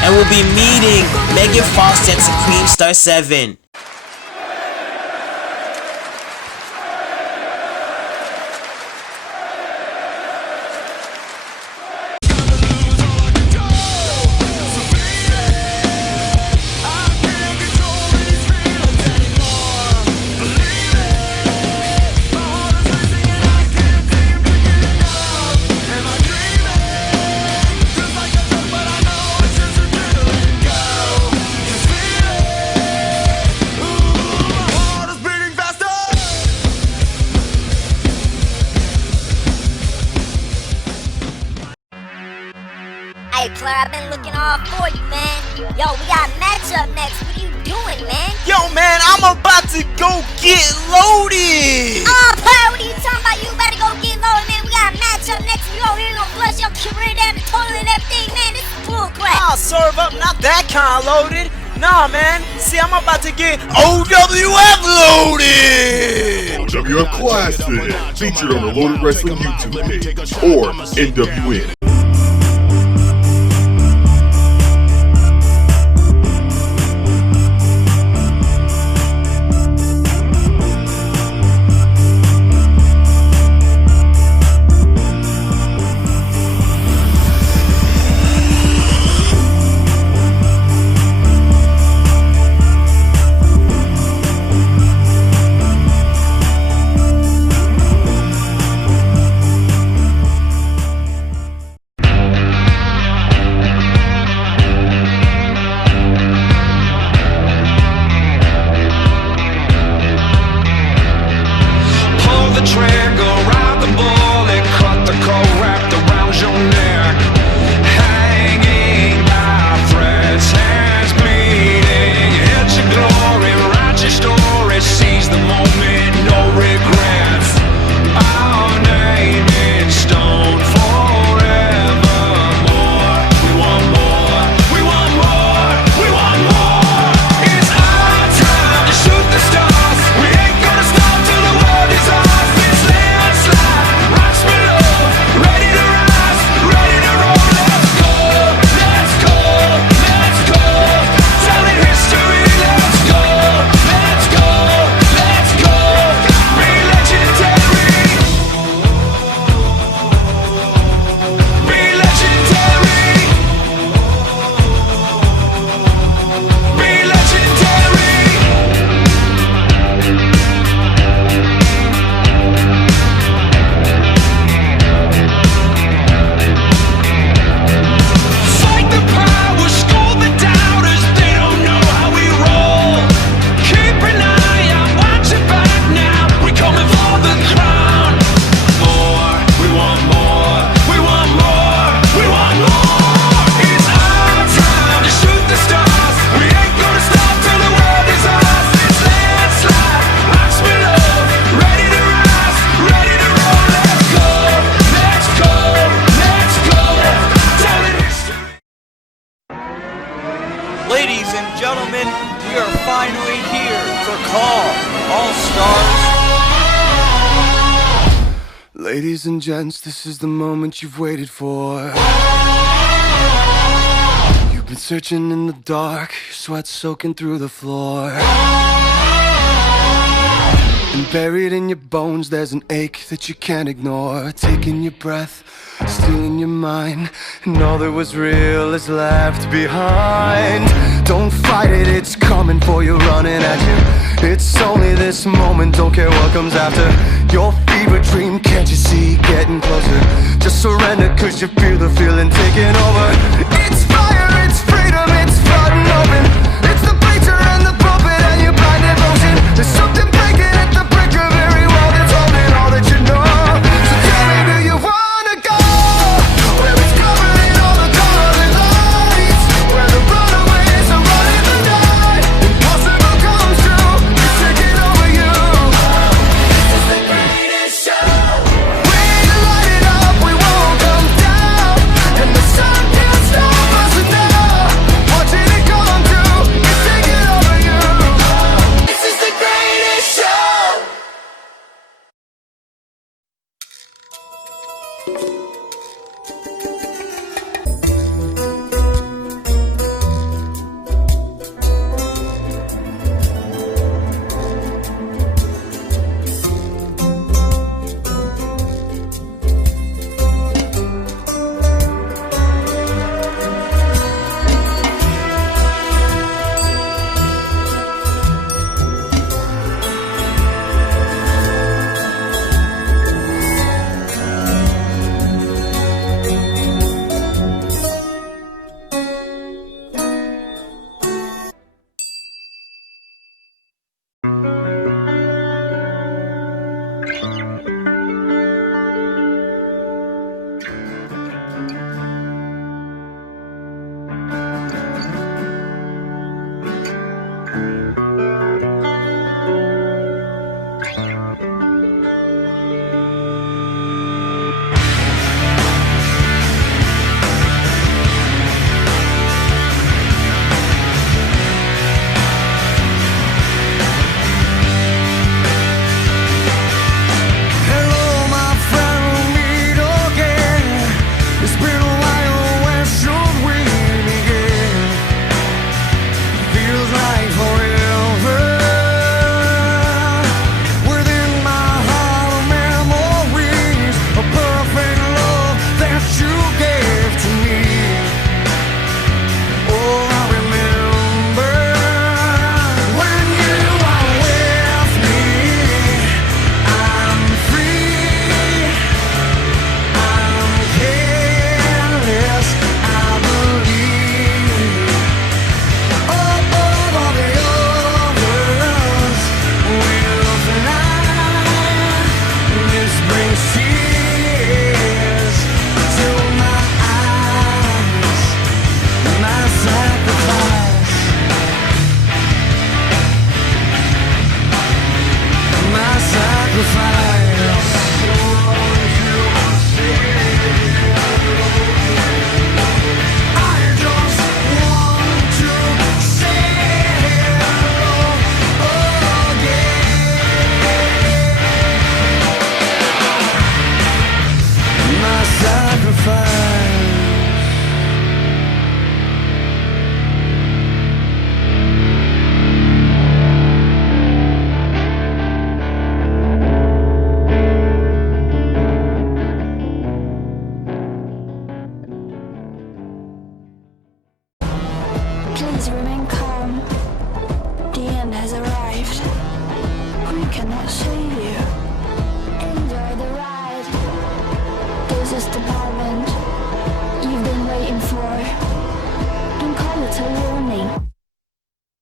And we'll be meeting Megan Fox at Supreme Star 7. Hey, Claire, I've been looking all for you, man. Yo, we got a matchup next. What are you doing, man? Yo, man, I'm about to go get loaded. Oh, Claire, what are you talking about? You better go get loaded, man. We got a matchup next. You over here gonna flush your career down the toilet and everything, man. This is bull crap. Nah, serve up, not that kind of loaded. Nah, man. See, I'm about to get OWF loaded. OWF Classic, featured on the Loaded Wrestling YouTube page, or NWN. your call, all stars. Ladies and gents, this is the moment you've waited for. You've been searching in the dark, your sweat soaking through the floor. And buried in your bones, there's an ache that you can't ignore. Taking your breath, stealing your mind, and all that was real is left behind. Don't fight it, it's coming for you, running at you. It's only this moment, don't care what comes after. Your fever dream, can't you see, getting closer. Just surrender, cause you feel the feeling taking over. It's fire, it's freedom, it's flooding open. It's the preacher and the pulpit and your blind devotion. There's something breaking at the brick of every wall that's holding all that you know. So tell me, do you wanna go where it's covered in all the colored lights, where the runaways are running the night? Impossible comes true, it's taking over you. This is the greatest show. We light it up, we won't come down, and the sun can't stop us now. Watching it come true, it's taking over you. This is the greatest show. Please remain calm. The end has arrived. We cannot save you. Enjoy the ride. This is the moment you've been waiting for. Don't call it a warning.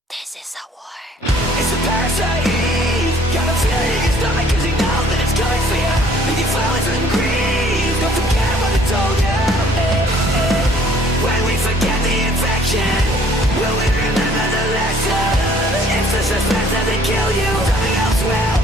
This is a war. It's a parasite. Got a feeling in your stomach 'cause you know that it's coming for you. With your flowers and grief. Don't forget what I told you. When we forget the infection, will we remember the lesson? It's the suspense that they kill you. Something else will.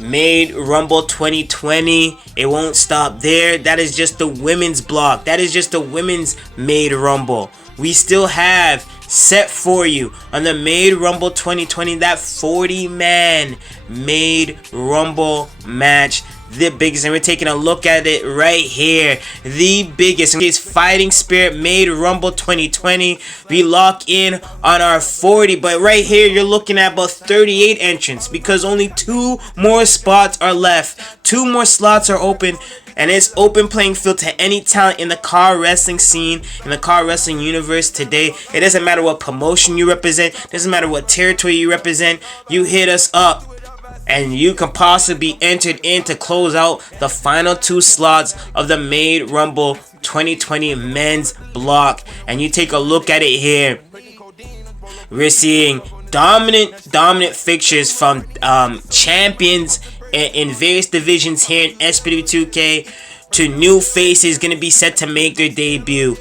Made Rumble 2020. It won't stop there. That is just the women's block. That is just the women's Made Rumble. We still have set for you on the Made Rumble 2020 that 40-man Made Rumble match. The biggest, and we're taking a look at it right here. The biggest is Fighting Spirit Made Rumble 2020. We lock in on our 40, but right here you're looking at about 38 entrants because only 2 more spots are left. 2 more slots are open, and it's open playing field to any talent in the car wrestling scene, in the car wrestling universe today. It doesn't matter what promotion you represent, doesn't matter what territory you represent. You hit us up and you can possibly be entered in to close out the final 2 slots of the Made Rumble 2020 men's block. And you take a look at it here. We're seeing dominant fixtures from champions in various divisions here in SPW2K to new faces going to be set to make their debut.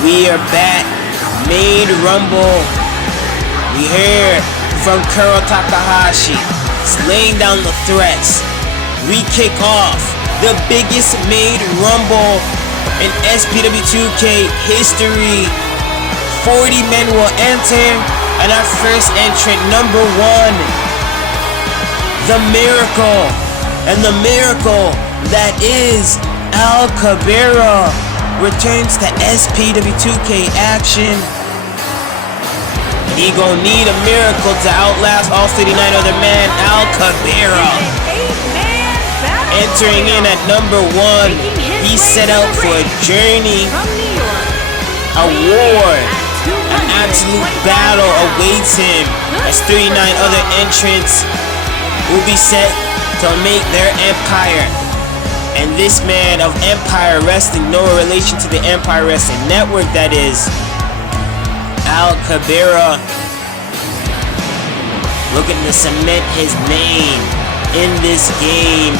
We are back, Made Rumble. We hear from Kuro Takahashi, laying down the threats. We kick off the biggest Made Rumble in SPW2K history. 40 men will enter, and our first entrant, number 1, the Miracle, and the Miracle that is Al Cabrera returns to SPW2K action. He gon' need a miracle to outlast all 39 other men. Al Cabrera entering in at number 1. He set out for a journey, a war, an absolute battle awaits him as 39 other entrants will be set to make their empire. And this man of Empire Wrestling, no relation to the Empire Wrestling Network, that is Al Cabrera, looking to cement his name in this game.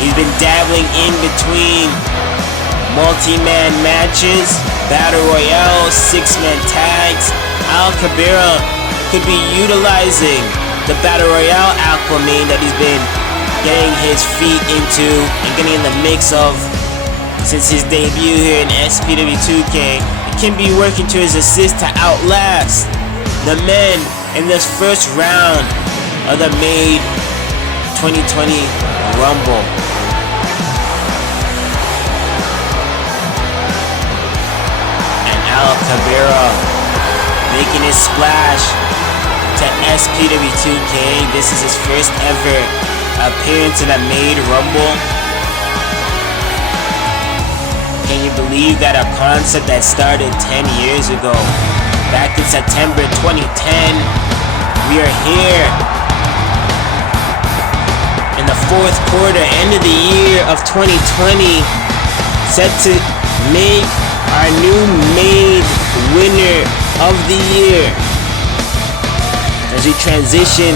He's been dabbling in between multi-man matches, battle royale, 6-man tags. Al Cabrera could be utilizing the battle royale acclimate that he's been getting his feet into and getting in the mix of since his debut here in SPW2K. It can be working to his assist to outlast the men in this first round of the Made 2020 Rumble. And Al Cabrera making his splash to SPW2K. This is his first ever appearance in a Made Rumble. Can you believe that a concept that started 10 years ago, back in September 2010, we are here in the 4th quarter, end of the year of 2020, set to make our new Made winner of the year as we transition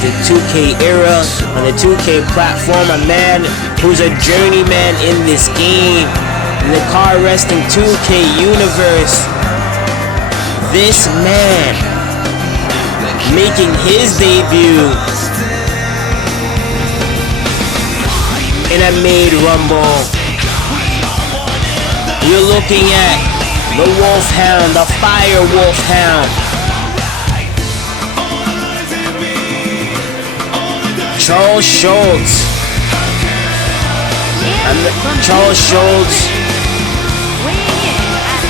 the 2K era on the 2K platform. A man who's a journeyman in this game, in the car wrestling 2K universe. This man making his debut in a Made Rumble. You're looking at the Wolfhound, the Fire Wolfhound, Charles Schultz. And Charles Schultz,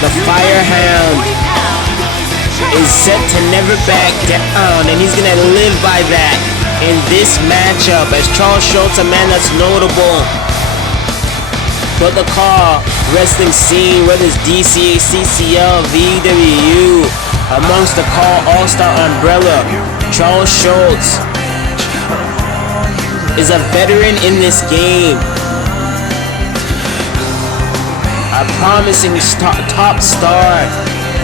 the Firehound, is set to never back down, and he's gonna live by that in this matchup, as Charles Schultz, a man that's notable but the car wrestling scene, whether it's DCA, CCL, VW, amongst the car all-star umbrella. Charles Schultz is a veteran in this game. A promising top star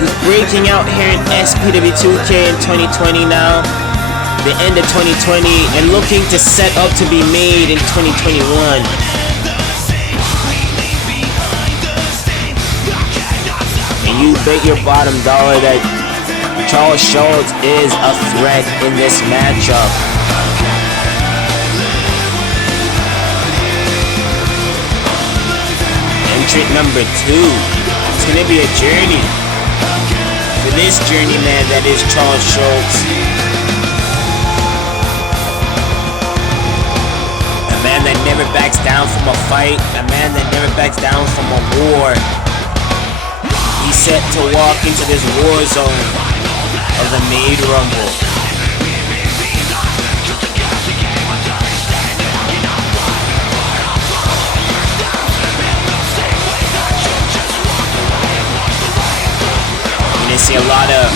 who's breaking out here in SPW2K in 2020 now, the end of 2020, and looking to set up to be made in 2021. And you bet your bottom dollar that Charles Schultz is a threat in this matchup. Entrant number 2. It's gonna be a journey for this journeyman that is Charles Schultz. A man that never backs down from a fight, a man that never backs down from a war. He's set to walk into this war zone of the Made Rumble. You're gonna see a lot of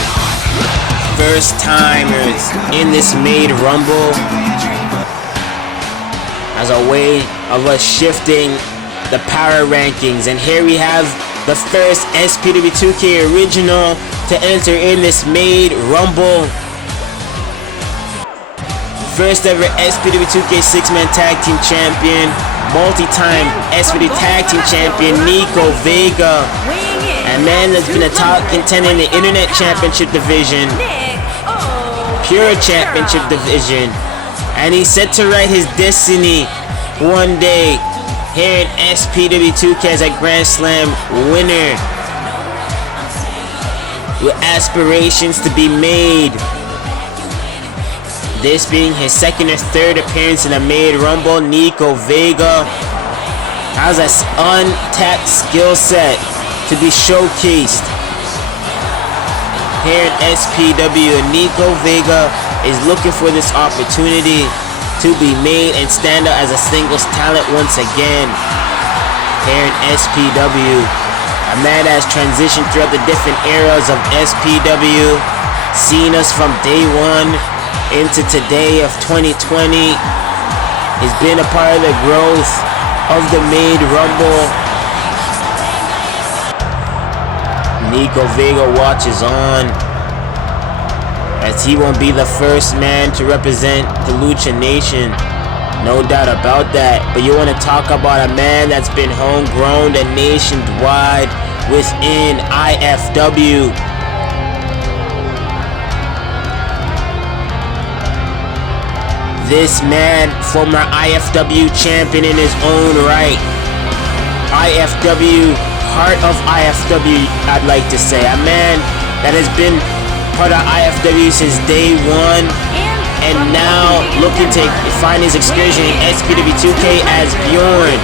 first timers in this Made Rumble as a way of us shifting the power rankings. And here we have the first SPW2K original to enter in this Made Rumble. First ever SPW2K 6-man tag team champion, multi-time SPW tag team champion Nico Vega. A man that's been a top contender in the Internet Championship division, Pure Championship division, and he's set to write his destiny one day here in SPW2K as a Grand Slam winner, with aspirations to be made. This being his second or third appearance in a Made Rumble, Nico Vega has an untapped skill set to be showcased here in SPW. Nico Vega is looking for this opportunity to be made and stand out as a singles talent once again here in SPW. A man that has transitioned throughout the different eras of SPW, seen us from day one into today of 2020. He's been a part of the growth of the Made Rumble. Nico Vega watches on, as he won't be the first man to represent the Lucha Nation. No doubt about that. But you want to talk about a man that's been homegrown and nationwide within IFW. This man, former IFW champion in his own right. IFW, heart of IFW, I'd like to say. A man that has been part of IFW since day one, and now looking to find his excursion in SPW2K as Bjorn.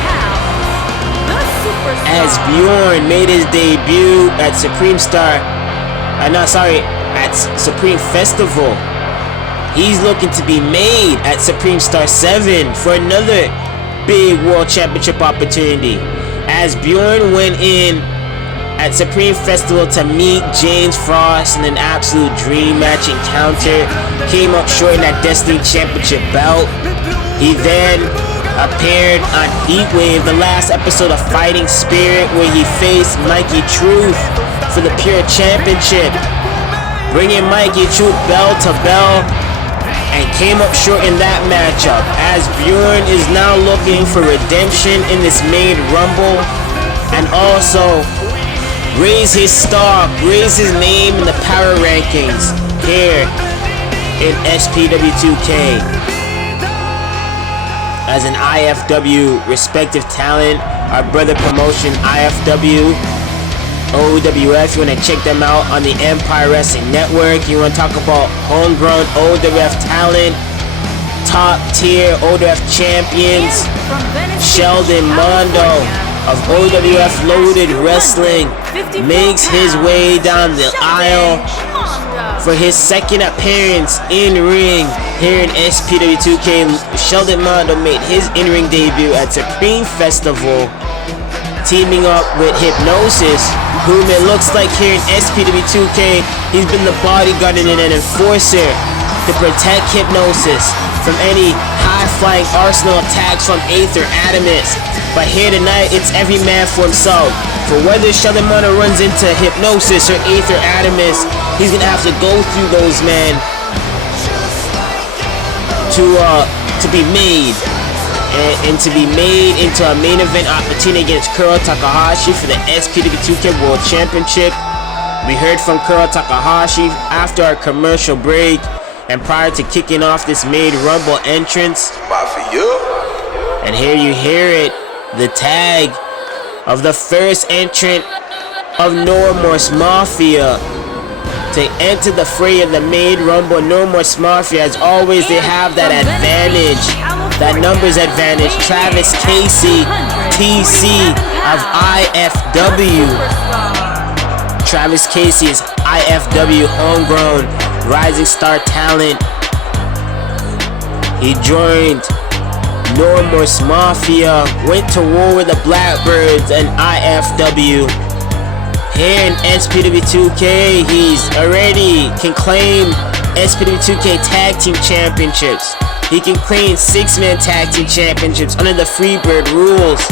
As Bjorn made his debut at Supreme Festival. He's looking to be made at Supreme Star 7 for another big World Championship opportunity. As Bjorn went in at Supreme Festival to meet James Frost in an absolute dream match encounter, came up short in that Destiny Championship belt. He then appeared on Heatwave, the last episode of Fighting Spirit, where he faced Mikey Truth for the Pure Championship, bringing Mikey Truth bell to bell, and came up short in that matchup. As Bjorn is now looking for redemption in this Made Rumble, and also raise his stock, raise his name in the power rankings here in SPW2K. As an IFW respective talent, our brother promotion IFW, OWF, you want to check them out on the Empire Wrestling Network. You want to talk about homegrown OWF talent, top tier OWF champions, Sheldon Mondo of OWF Loaded Wrestling makes his way down the aisle for his second appearance in ring here in SPW2K. Sheldon Mondo made his in-ring debut at Supreme Festival, teaming up with Hypnosis, whom it looks like here in SPW2K, he's been the bodyguard and an enforcer to protect Hypnosis from any high-flying arsenal attacks from Aether Adamus. But here tonight, it's every man for himself. For whether Sheldon Munner runs into Hypnosis or Aether Adamus, he's gonna have to go through those, man, to be made. And to be made into a main event opportunity against Kuro Takahashi for the SPW2K World Championship. We heard from Kuro Takahashi after our commercial break and prior to kicking off this Made Rumble entrance. And here you hear it, the tag of the first entrant of No Remorse Mafia to enter the fray of the Made Rumble. No Remorse Mafia, as always, they have that advantage, that numbers advantage. Travis Casey, TC of IFW. Travis Casey is IFW homegrown rising star talent. He joined No Remorse Mafia, went to war with the Blackbirds and IFW. Here in SPW2K, he's already can claim SPW2K Tag Team Championships. He can claim 6-man Tag Team Championships under the Freebird rules.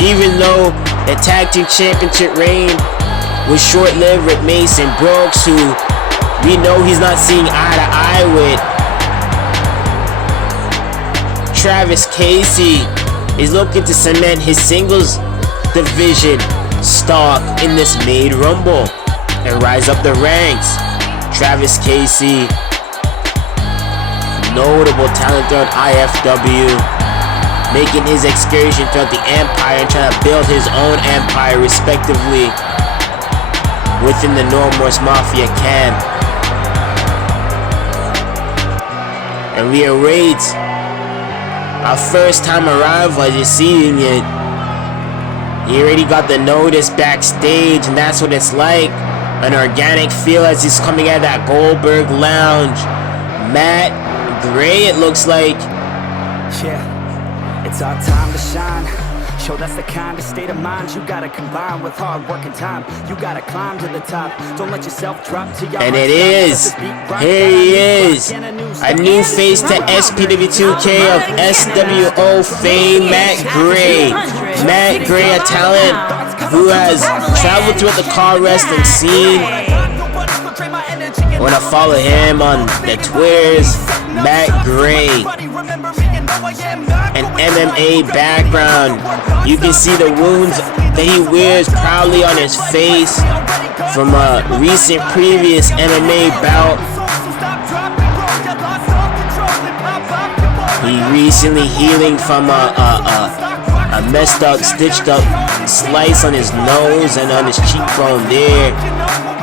Even though the Tag Team Championship reign was short-lived with Mason Brooks, who we know he's not seeing eye to eye with. Travis Casey is looking to cement his singles division stock in this Made Rumble and rise up the ranks. Travis Casey, notable talent throughout IFW, making his excursion throughout the Empire and trying to build his own empire respectively within the No Remorse Mafia camp. And we await our first time arrival as you're seeing it. He already got the notice backstage, and that's what it's like. An organic feel as he's coming out of that Goldberg lounge. Matt Gray, it looks like. Yeah, it's our time to shine. Show that's the kind of state of mind you gotta combine with hard work and time. You gotta climb to the top. Don't let yourself drop to your And it is. Here he is. A new face to SPW2K of SWO fame, Matt Gray. Matt Gray, a talent who has traveled throughout the car wrestling scene. Wanna follow him on the Twitters, Matt Gray. An MMA background. You can see the wounds that he wears proudly on his face from a recent previous MMA bout. He recently healing from a messed up, stitched up slice on his nose and on his cheekbone there.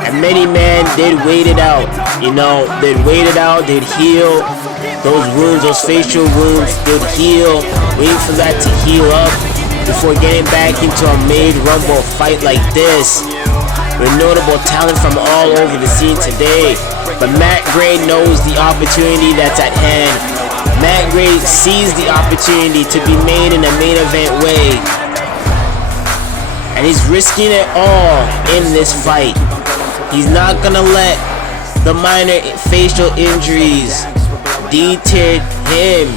And many men did wait it out, they'd wait it out, they'd heal those wounds, those facial wounds, they'd heal, wait for that to heal up before getting back into a Made Rumble fight like this with notable talent from all over the scene today. But Matt Gray knows the opportunity that's at hand. Matt Gray sees the opportunity to be made in a main event way, and he's risking it all in this fight. He's not gonna let the minor facial injuries deter him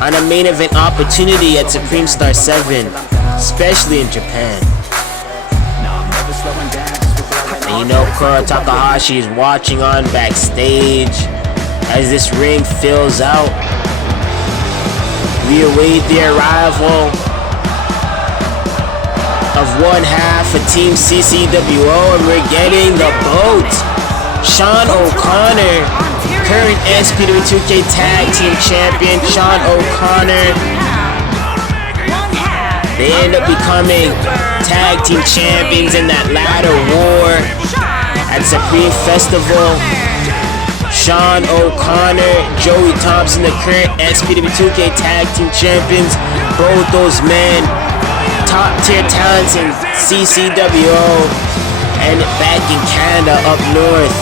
on a main event opportunity at Supreme Star 7, especially in Japan. And Kuro Takahashi is watching on backstage as this ring fills out. We await the arrival of one half of Team CCWO, and we're getting the boat. Sean O'Connor, current SPW2K Tag Team Champion, Sean O'Connor. They end up becoming Tag Team Champions in that ladder war at Supreme Festival. Sean O'Connor, Joey Thompson, the current SPW2K Tag Team Champions. Both those men, top tier talents in CCWO and back in Canada up north.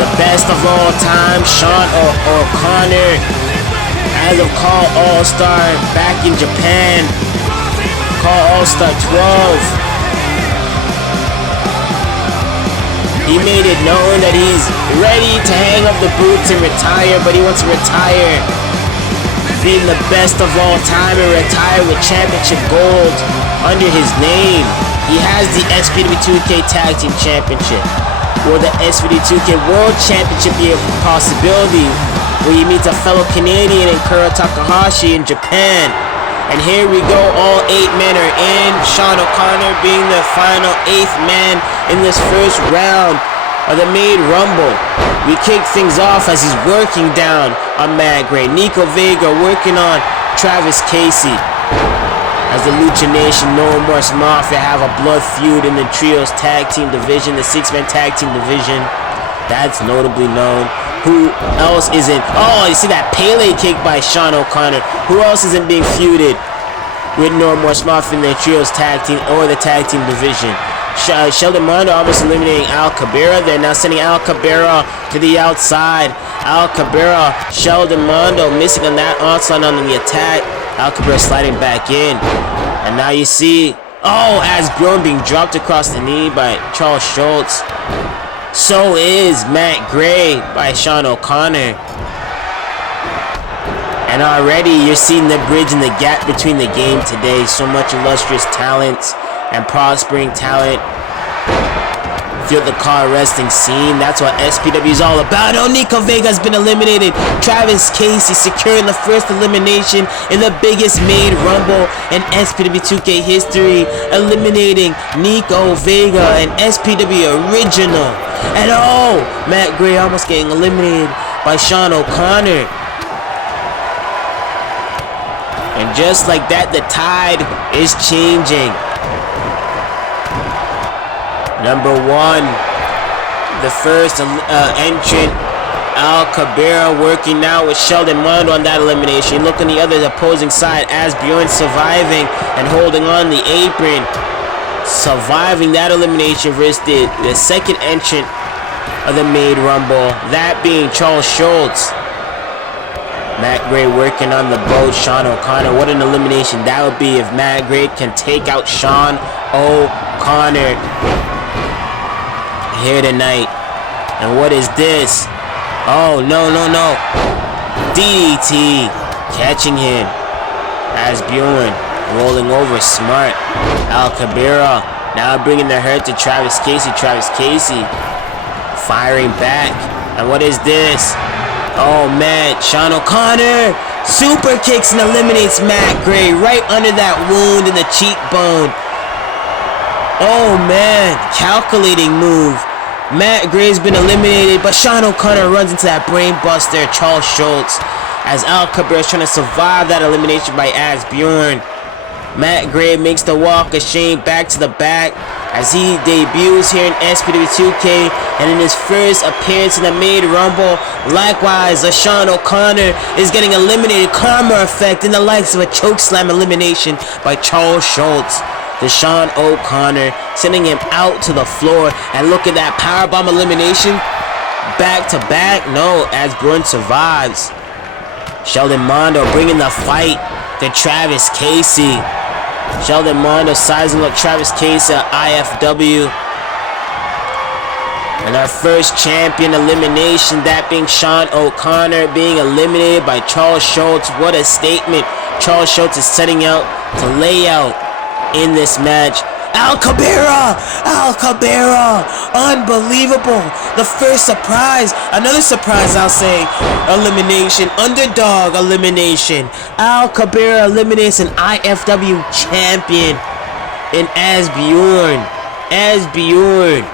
The best of all time, Sean O'Connor, as of Call All-Star back in Japan, Call All-Star 12. He made it known that he's ready to hang up the boots and retire, but he wants to retire being the best of all time and retire with championship gold under his name. He has the SPW2K Tag Team Championship. Will the SPW2K World Championship be a possibility where he meets a fellow Canadian in Kuro Takahashi in Japan? And here we go, all 8 men are in. Sean O'Connor being the final 8th man in this first round of the Made Rumble. We kick things off as he's working down on Matt Gray. Nico Vega working on Travis Casey. As the Lucha Nation, No Remorse Mafia have a blood feud in the Trios Tag Team Division, the 6-man Tag Team Division. That's notably known. Who else isn't? Oh, you see that Pele kick by Sean O'Connor. Who else isn't being feuded with No Remorse Mafia in the Trios Tag Team or the Tag Team Division? Sheldon Mondo almost eliminating Al Cabera. They're now sending Al Cabera to the outside. Al Cabera, Sheldon Mondo missing on that onslaught on the attack. Al Cabera sliding back in. And now you see, oh, as Bjorn being dropped across the knee by Charles Schultz. So is Matt Gray by Sean O'Connor. And already you're seeing the bridge and the gap between the game today. So much illustrious talent and prospering talent. Feel the car wrestling scene. That's what SPW is all about. Oh, Nico Vega has been eliminated. Travis Casey securing the first elimination in the biggest Made Rumble in SPW2K history. Eliminating Nico Vega, an SPW original. And oh, Matt Gray almost getting eliminated by Sean O'Connor. And just like that, the tide is changing. Number 1, the first entrant, Al Cabera, working now with Sheldon Mondo on that elimination. Look on the other opposing side as Bjorn surviving and holding on the apron. Surviving that elimination versus the second entrant of the Made Rumble, that being Charles Schultz. Matt Gray working on the boat. Sean O'Connor, what an elimination that would be if Matt Gray can take out Sean O'Connor here tonight. And what is this? Oh, no. DDT catching him as Bjorn rolling over smart. Al Cabera now bringing the hurt to Travis Casey. Travis Casey firing back. And what is this? Oh man, Sean O'Connor super kicks and eliminates Matt Gray right under that wound in the cheekbone. Oh man, calculating move. Matt Gray's been eliminated, but Sean O'Connor runs into that brain buster, Charles Schultz, as Al Cabera is trying to survive that elimination by Bjorn. Matt Gray makes the walk of shame back to the back as he debuts here in SPW2K and in his first appearance in the Made Rumble. Likewise, Sean O'Connor is getting eliminated. Karma effect in the likes of a chokeslam elimination by Charles Schultz. Sean O'Connor sending him out to the floor. And look at that powerbomb elimination. Back to back. No, as Bjorn survives. Sheldon Mondo bringing the fight to Travis Casey. Sheldon Mondo sizing up Travis Casey at IFW. And our first champion elimination, that being Sean O'Connor, being eliminated by Charles Schultz. What a statement Charles Schultz is setting out to lay out in this match. Al Cabera! Unbelievable! The first surprise, another surprise I'll say, elimination, underdog elimination. Al Cabera eliminates an IFW champion in Bjorn. Bjorn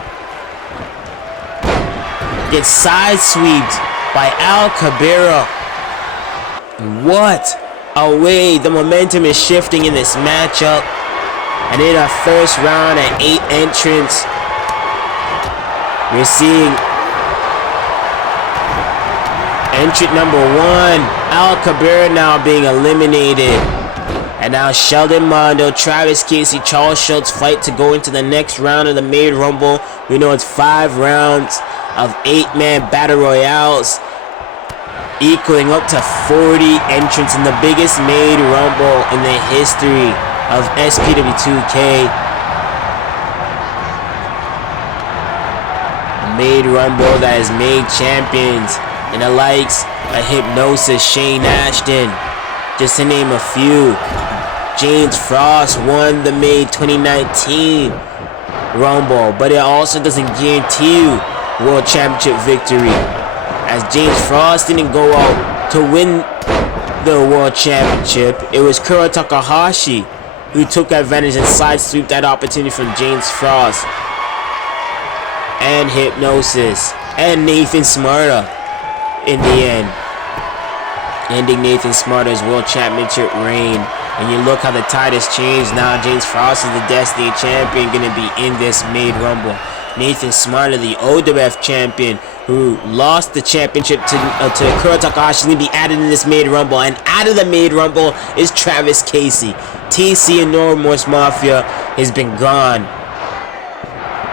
gets side swept by Al Cabera. What a way the momentum is shifting in this matchup. And in our first round at 8 entrants, we're seeing entrant number 1, Al Cabera, now being eliminated. And now Sheldon Mondo, Travis Casey, Charles Schultz fight to go into the next round of the Made Rumble. We know it's 5 rounds of 8-man battle royales, equaling up to 40 entrants in the biggest Made Rumble in the history of SPW2K. Made Rumble that has made champions and the likes of Hypnosis, Shane Ashton, just to name a few. James Frost won the Made 2019 Rumble, but it also doesn't guarantee you World Championship victory, as James Frost didn't go out to win the World Championship. It was Kuro Takahashi who took advantage and sideswiped that opportunity from James Frost and Hypnosis and Nathan Smarta in the end, ending Nathan Smarta's World Championship reign. And you look how the tide has changed. Now James Frost is the Destiny champion, going to be in this Made Rumble. Nathan Smarta, the OWF champion, who lost the championship to Kuro Takahashi, will be added in this Made Rumble. And out of the Made Rumble is Travis Casey. TC and No Remorse Mafia has been gone,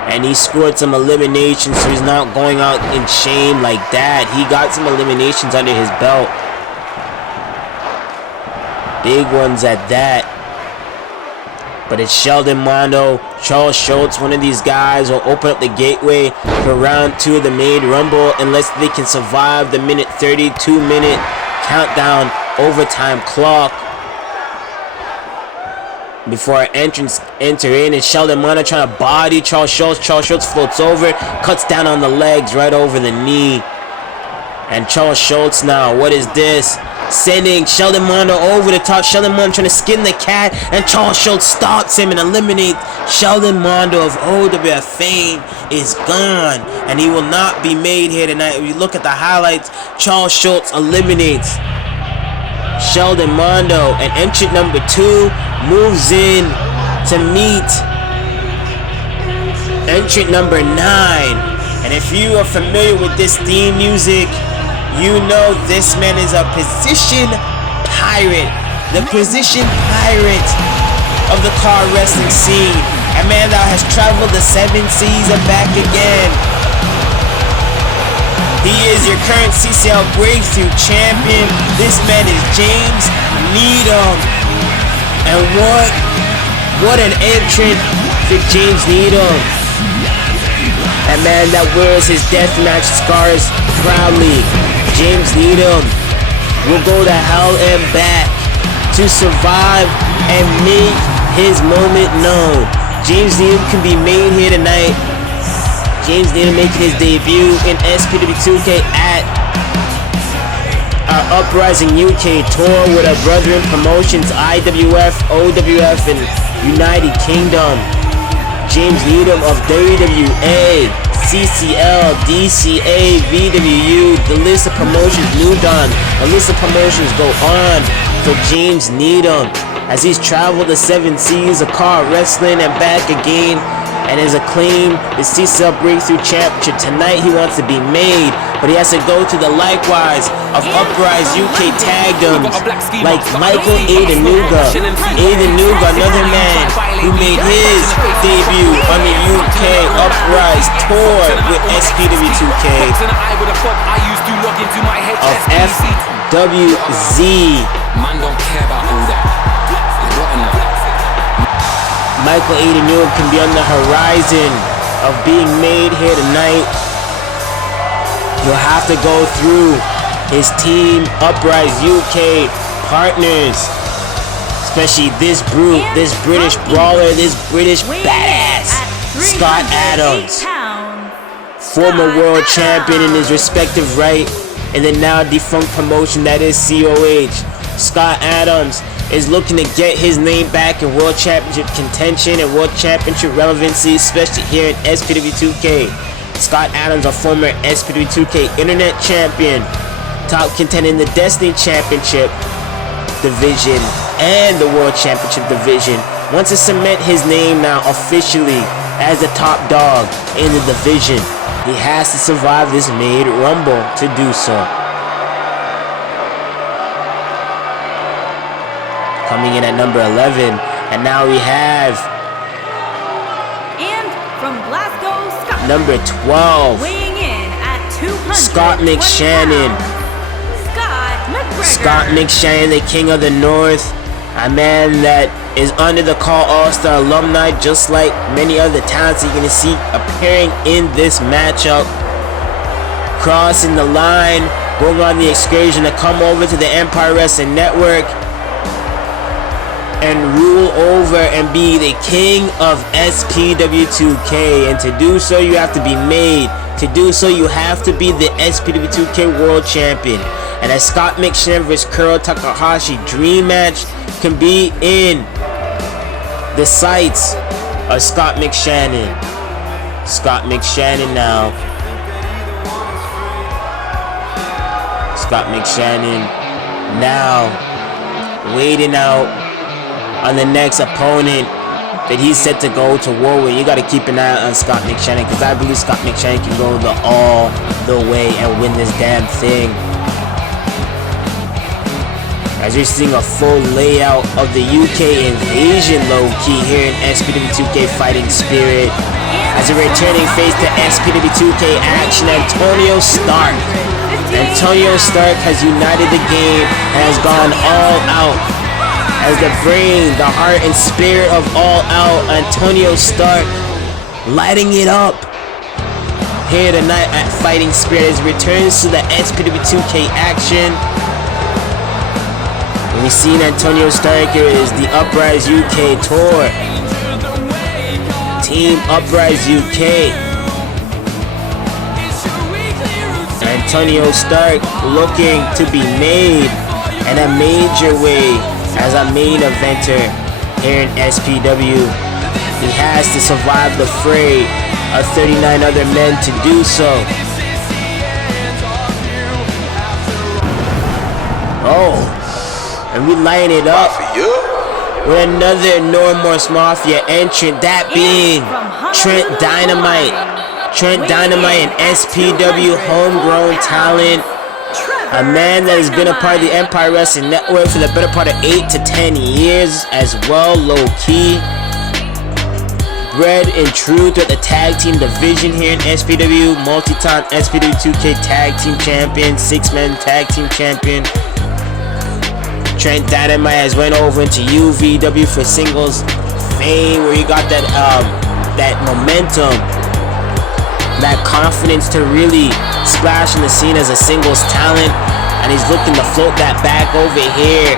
and he scored some eliminations, so he's not going out in shame like that. He got some eliminations under his belt, big ones at that. But it's Sheldon Mondo, Charles Schultz, one of these guys will open up the gateway for round 2 of the Made Rumble unless they can survive the 32-minute countdown overtime clock before entrants enter in. And Sheldon Mondo trying to body Charles Schultz. Charles Schultz floats over, cuts down on the legs right over the knee. And Charles Schultz now, what is this? Sending Sheldon Mondo over the top. Sheldon Mondo trying to skin the cat, and Charles Schultz stops him and eliminates Sheldon Mondo of OWF fame is gone, and he will not be made here tonight. If you look at the highlights, Charles Schultz eliminates Sheldon Mondo, and entrant number 2 moves in to meet entrant number 9. And if you are familiar with this theme music, you know this man is a position pirate. The position pirate of the car wrestling scene. A man that has traveled the 7 seas and back again. He is your current CCL Breakthrough Champion. This man is James Needham. And what an entrant for James Needham. A man that wears his deathmatch scars proudly. James Needham will go to hell and back to survive and make his moment known. James Needham can be made here tonight. James Needham making his debut in SPW2K at our Uprising UK tour with our brethren promotions IWF, OWF, and United Kingdom. James Needham of WWA, CCL, DCA, VWU, the list of promotions moved on. The list of promotions go on for James Needham as he's traveled the 7 seas of car wrestling and back again, and has acclaimed the CCL Breakthrough Championship. Tonight he wants to be made, but he has to go to the likewise of Uprise UK Tagdoms like Michael Aidenuga. Aidenuga, another man who made his debut on the UK Uprise tour with SPW2K of FWZ. Man don't care about all that. Michael Aidenuga can be on the horizon of being made here tonight. You'll have to go through his team Uprise UK partners, especially this brute, this British brawler, this British badass, Scott Adams, former world champion in his respective right in the now defunct promotion that is COH. Scott Adams is looking to get his name back in World Championship contention and World Championship relevancy, especially here in SPW2K. Scott Adams, a former SPW2K Internet Champion, top contender in the Destiny Championship Division and the World Championship Division, wants to cement his name now officially as the top dog in the division. He has to survive this Made Rumble to do so. Coming in at number 11, and now we have and from Glasgow, Scotland, number 12, weighing in at 200 Scott McShannon. Scott McGregor. Scott McShannon, the King of the North, a man that is under the Call All-Star alumni, just like many other talents you're going to see appearing in this matchup. Crossing the line, going on the excursion to come over to the Empire Wrestling Network and rule over and be the king of SPW2K. And to do so, you have to be made. To do so, you have to be the SPW2K World Champion. And a Scott McShannon vs. Kuro Takahashi dream match can be in the sights of Scott McShannon. Scott McShannon now. Scott McShannon now waiting out on the next opponent that he's set to go to war with. You got to keep an eye on Scott McShannon, because I believe Scott McShannon can go all the way and win this damn thing. As you're seeing a full layout of the UK invasion low-key here in SPW2K Fighting Spirit. As a returning face to SPW2K action, Antonio Stark. Antonio Stark has united the game and has gone all out. As the brain, the heart, and spirit of All Out, Antonio Stark lighting it up here tonight at Fighting Spirit as he returns to the SPW2K action. We've seen Antonio Stark here is the Uprise UK tour. Team Uprise UK. Antonio Stark looking to be made in a major way as a main eventer here in SPW. He has to survive the fray of 39 other men to do so. Oh, and we line it up with another No Remorse Mafia entrant, that being Trent Dynamite. Trent Dynamite, an SPW homegrown talent. A man that has been a part of the Empire Wrestling Network for the better part of 8 to 10 years as well, low-key. Bred and true throughout the tag team division here in SPW. Multi-time SPW2K tag team champion, 6-man tag team champion. Trent Dynamite has went over into UVW for singles fame, where he got that momentum, that confidence to really splash in the scene as a singles talent, and he's looking to float that back over here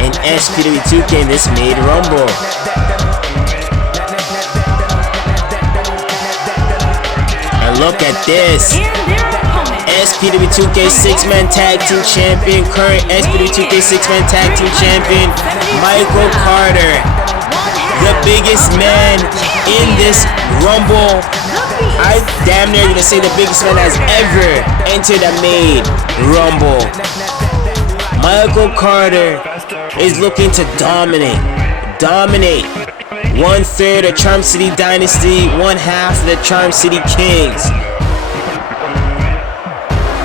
in SPW2K in this Made Rumble. And look at this. SPW2K 6-man tag team champion, current SPW2K 6-man tag team champion, Michael Carter, the biggest man in this Rumble. I damn near gonna say the biggest man has ever entered a Made Rumble. Michael Carter is looking to dominate. 1/3 of Charm City Dynasty, 1/2 of the Charm City Kings.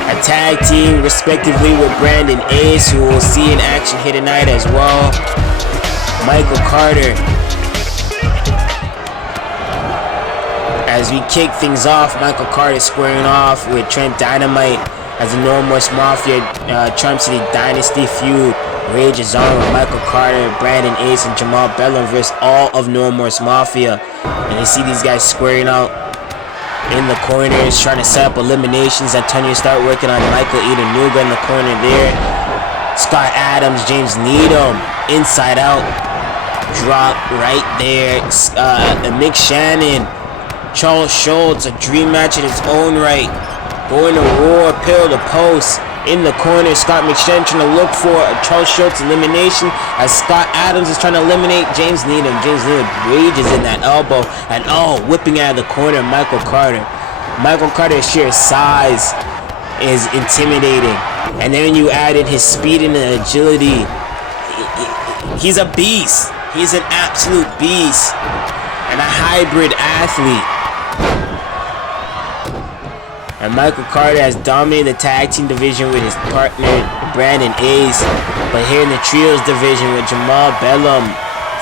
A tag team respectively with Brandon Ace, who we'll see in action here tonight as well. Michael Carter. As we kick things off, Michael Carter squaring off with Trent Dynamite as the No Remorse Mafia Charm City Dynasty feud rages on with Michael Carter, Brandon Ace, and Jamal Bellum versus all of No Remorse Mafia. And you see these guys squaring out in the corners, trying to set up eliminations. Antonio start working on Michael Itanuga in the corner there. Scott Adams, James Needham, inside out. Drop right there. Mick Shannon, Charles Schultz, a dream match in its own right. Going to war, pillar to post. In the corner, Scott McShannon trying to look for a Charles Schultz elimination as Scott Adams is trying to eliminate James Needham. James Needham rages in that elbow, and whipping out of the corner, Michael Carter. Michael Carter's sheer size is intimidating, and then when you added his speed and agility, he's a beast. He's an absolute beast and a hybrid athlete. And Michael Carter has dominated the tag team division with his partner Brandon Ace, but here in the trios division with Jamal Bellum,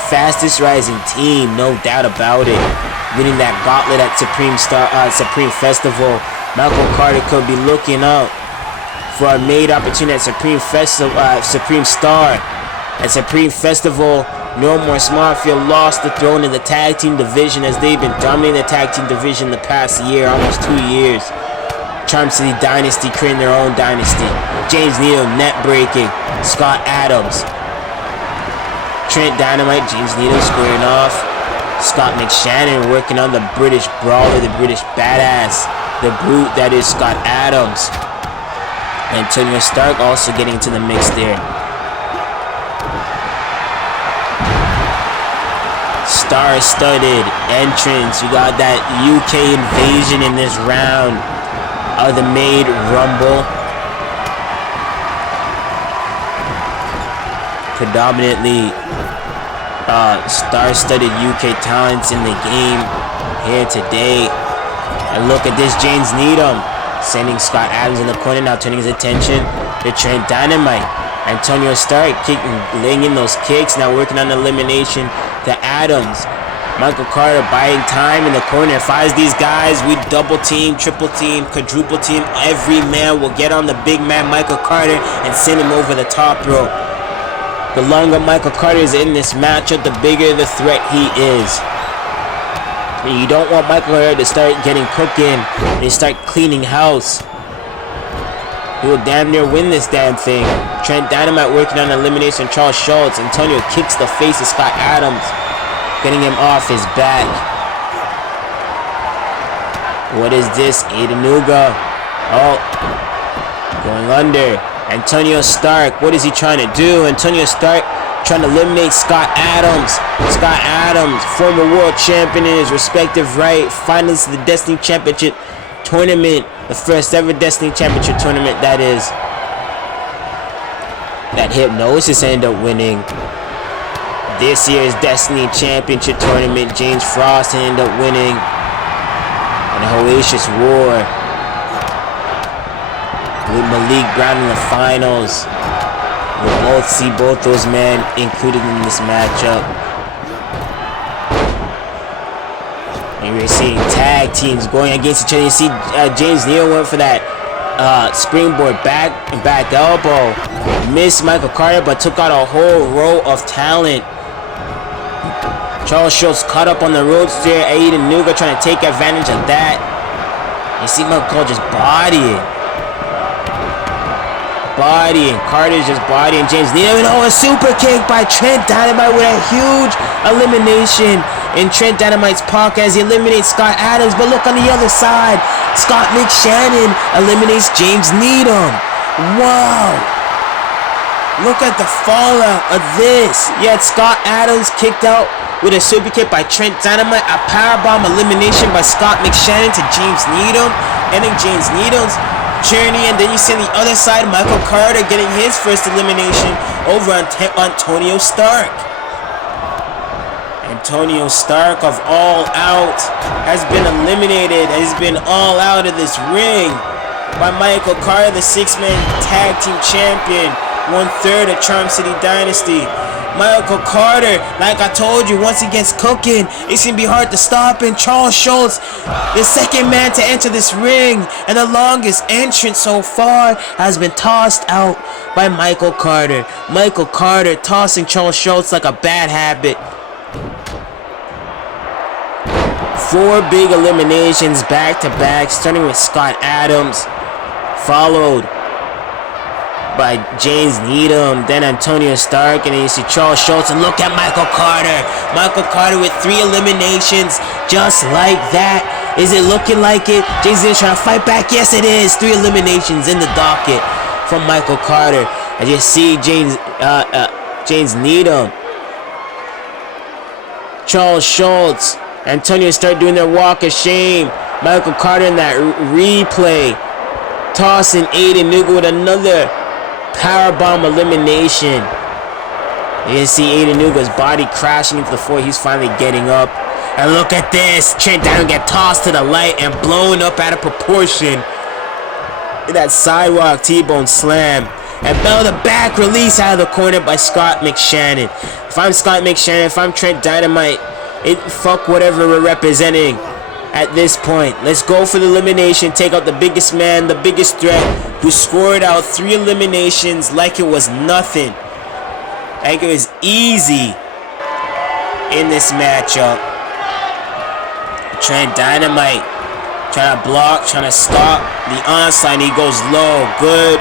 fastest rising team, no doubt about it. Winning that gauntlet at Supreme Festival, Michael Carter could be looking out for a made opportunity at Supreme Star. At Supreme Festival, No More Mafia lost the throne in the tag team division as they've been dominating the tag team division the past year, almost 2 years. Charm City Dynasty creating their own dynasty. James Needham net breaking. Scott Adams. Trent Dynamite, James Needham squaring off. Scott McShannon working on the British brawler, the British badass, the brute that is Scott Adams. Antonio Stark also getting into the mix there. Star-studded entrance. We got that UK invasion in this round of the Made Rumble. Predominantly star-studded UK talents in the game here today. And look at this, James Needham sending Scott Adams in the corner, now turning his attention to Trent Dynamite. Antonio Stark laying in those kicks, now working on elimination to Adams. Michael Carter buying time in the corner. Finds these guys, we double team, triple team, quadruple team. Every man will get on the big man Michael Carter and send him over the top rope. The longer Michael Carter is in this matchup, the bigger the threat he is. You don't want Michael Carter to start getting cooking and he start cleaning house. He will damn near win this damn thing. Trent Dynamite working on elimination. Charles Schultz. Antonio kicks the face of Scott Adams, getting him off his back. What is this? Adenuga. Oh, going under. Antonio Stark. What is he trying to do? Antonio Stark trying to eliminate Scott Adams. Scott Adams, former world champion in his respective right. Finalist of the Destiny Championship tournament. The first ever Destiny Championship tournament, that is. That Hypnosis ended up winning. This year's Destiny Championship tournament, James Frost ended up winning. And a hellacious war with Malik Brown in the finals. We'll both see both those men included in this matchup. And we're seeing tag teams going against each other. You see James Neal went for that springboard back elbow. Missed Michael Carter, but took out a whole row of talent. Charles Schultz caught up on the ropes there. Aiden Nuga trying to take advantage of that. You see Michael Carter just bodying. Carter's just bodying James Neal. And a super kick by Trent Dynamite with a huge elimination in Trent Dynamite's pocket as he eliminates Scott Adams. But look on the other side, Scott McShannon eliminates James Needham. Wow. Look at the fallout of this. Yet Scott Adams kicked out with a super kick by Trent Dynamite. A powerbomb elimination by Scott McShannon to James Needham, ending James Needham's journey. And then you see on the other side Michael Carter getting his first elimination over on Antonio Stark. Antonio Stark of All Out has been eliminated. Has been all out of this ring by Michael Carter, the 6-man tag team champion, 1/3 of Charm City Dynasty. Michael Carter, like I told you, once he gets cooking, it's going to be hard to stop. And Charles Schultz, the second man to enter this ring and the longest entrance so far, has been tossed out by Michael Carter. Michael Carter tossing Charles Schultz like a bad habit. 4 big eliminations back to back, starting with Scott Adams, followed by James Needham, then Antonio Stark, and then you see Charles Schultz. And look at Michael Carter. Michael Carter with 3 eliminations, just like that. Is it looking like it? James Needham trying to fight back. Yes, it is. 3 eliminations in the docket from Michael Carter. I just see James Needham, Charles Schultz, Antonio Stark doing their walk of shame. Michael Carter in that replay, tossing Aiden Nuga with another powerbomb elimination. You can see Aiden Nuga's body crashing into the floor. He's finally getting up. And look at this. Trent Dynamite get tossed to the light and blown up out of proportion. That sidewalk T-bone slam. And Bell the back release out of the corner by Scott McShannon. If I'm Scott McShannon, if I'm Trent Dynamite, fuck whatever we're representing at this point. Let's go for the elimination. Take out the biggest man, the biggest threat, who scored out 3 eliminations like it was nothing. Like it was easy. in this matchup. Trent Dynamite trying to block, trying to stop the onslaught. He goes low. Good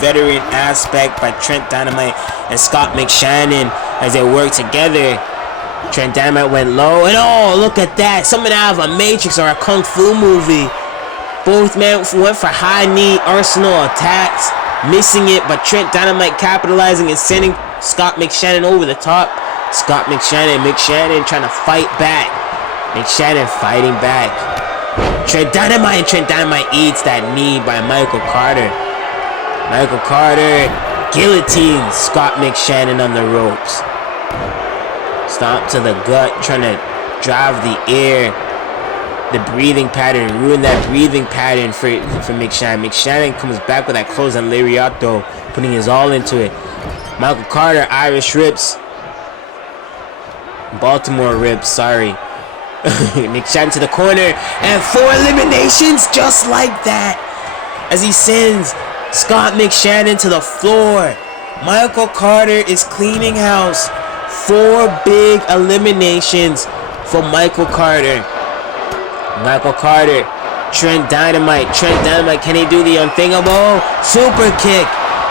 veteran aspect by Trent Dynamite and Scott McShannon as they work together. Trent Dynamite went low, and oh, look at that. Something out of a Matrix or a Kung Fu movie. Both men went for high knee arsenal attacks, missing it, but Trent Dynamite capitalizing and sending Scott McShannon over the top. Scott McShannon trying to fight back. McShannon fighting back. Trent Dynamite eats that knee by Michael Carter. Michael Carter guillotines Scott McShannon on the ropes. Stomp to the gut, trying to drive the air, the breathing pattern, ruin that breathing pattern for McShannon. McShannon comes back with that close and lariato, putting his all into it. Michael Carter, Irish rips. Baltimore rips, sorry. McShannon to the corner, and 4 eliminations just like that as he sends Scott McShannon to the floor. Michael Carter is cleaning house. 4 big eliminations for Michael Carter. Michael Carter, Trent Dynamite, can he do the unthinkable? Super kick,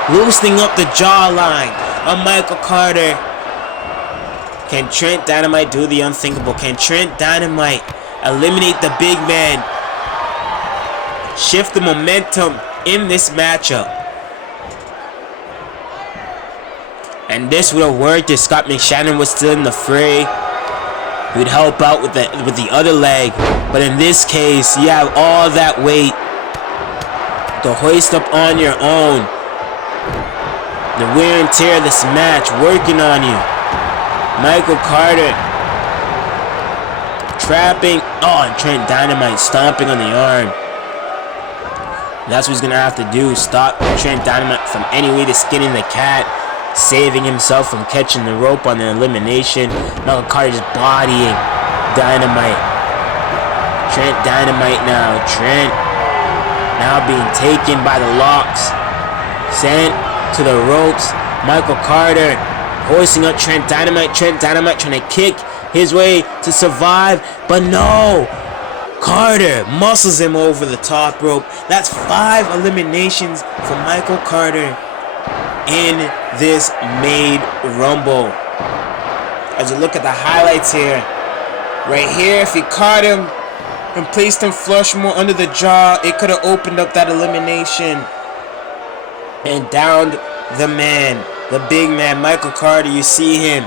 loosening up the jawline of Michael Carter. Can Trent Dynamite do the unthinkable? Can Trent Dynamite eliminate the big man? Shift the momentum in this matchup. And this would have worked if Scott McShannon was still in the fray. He would help out with the other leg. But in this case, you have all that weight to hoist up on your own. The wear and tear of this match working on you. Michael Carter trapping. Oh, and Trent Dynamite stomping on the arm. That's what he's gonna have to do. Stop Trent Dynamite from any way to skinning the cat, saving himself from catching the rope on the elimination. Michael Carter just bodying Dynamite. Trent Dynamite now. Trent now being taken by the locks, sent to the ropes. Michael Carter hoisting up Trent Dynamite trying to kick his way to survive, but no! Carter muscles him over the top rope. That's 5 eliminations for Michael Carter in this Made Rumble. As you look at the highlights here, right here, if he caught him and placed him flush more under the jaw, it could have opened up that elimination and downed the man. The big man, Michael Carter, you see him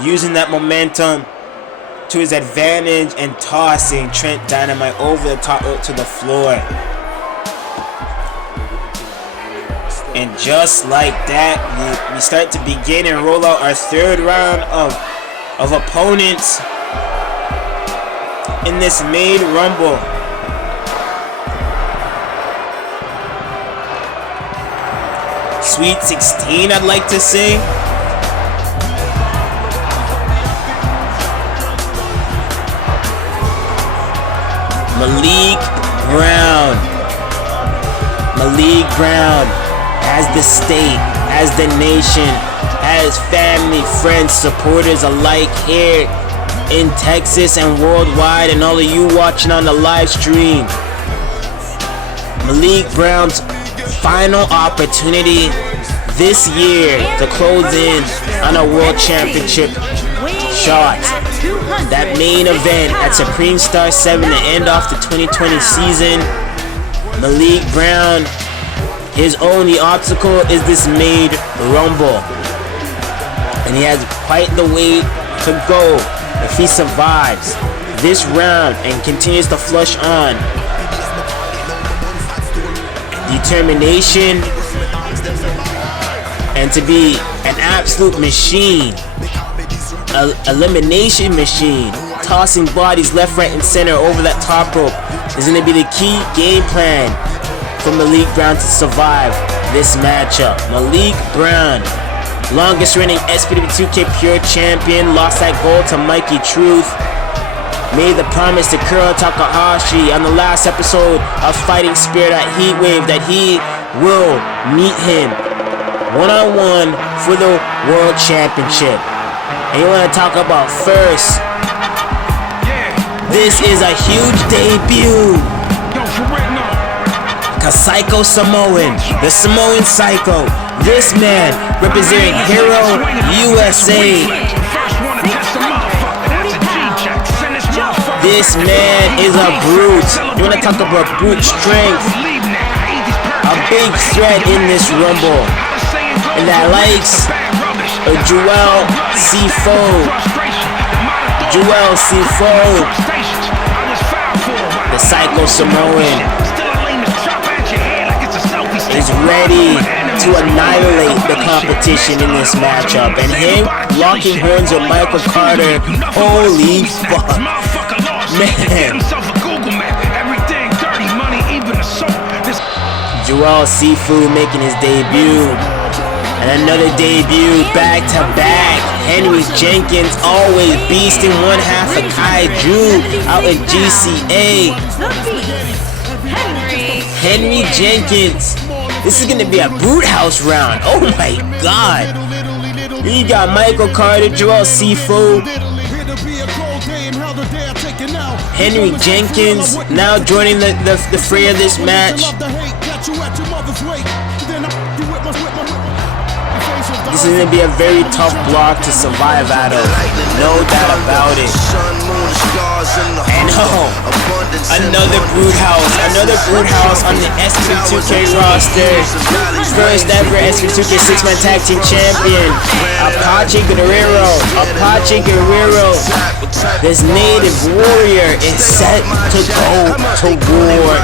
using that momentum to his advantage and tossing Trent Dynamite over the top rope to the floor. And just like that, we start to begin and roll out our 3rd round of opponents in this Made Rumble. Sweet 16, I'd like to say. Malik Brown as the state, as the nation, as family, friends, supporters alike here in Texas and worldwide, and all of you watching on the live stream. Malik Brown's final opportunity this year to close in on a world championship shot. That main event at Supreme Star 7 to end off the 2020 season. Malik Brown, his only obstacle is this Made Rumble. And he has quite the way to go if he survives this round and continues to flush on. Determination and to be an absolute machine, elimination machine, tossing bodies left, right, and center over that top rope is going to be the key game plan for Malik Brown to survive this matchup. Malik Brown, longest reigning SPW2K Pure Champion, lost that gold to Mikey Truth. Made the promise to Kuro Takahashi on the last episode of Fighting Spirit at Heatwave that he will meet him one-on-one for the World Championship. And you want to talk about first? This is a huge debut. Cause Psycho Samoan, the Samoan Psycho. This man representing Hero USA. This man is a brute. You want to talk about brute strength? A big threat in this Rumble. And that likes Joel Sifo. Joel Sifo. The Psycho Samoan is ready to annihilate the competition in this matchup. And him locking horns with Michael Carter. Holy fuck. Man. Joel Sifu making his debut. And another debut back to back. Henry Jenkins always beasting one half of Kaiju out in GCA. Henry Jenkins. This is gonna be a brute house round. Oh my god. You got Michael Carter, Joel Sifu, Henry Jenkins now joining the fray of this match. This is going to be a very tough block to survive out of. No doubt about it. And another brute house on the SPW2K roster. First ever SPW2K 6-man tag team champion, Apache Guerrero. This native warrior is set to go to war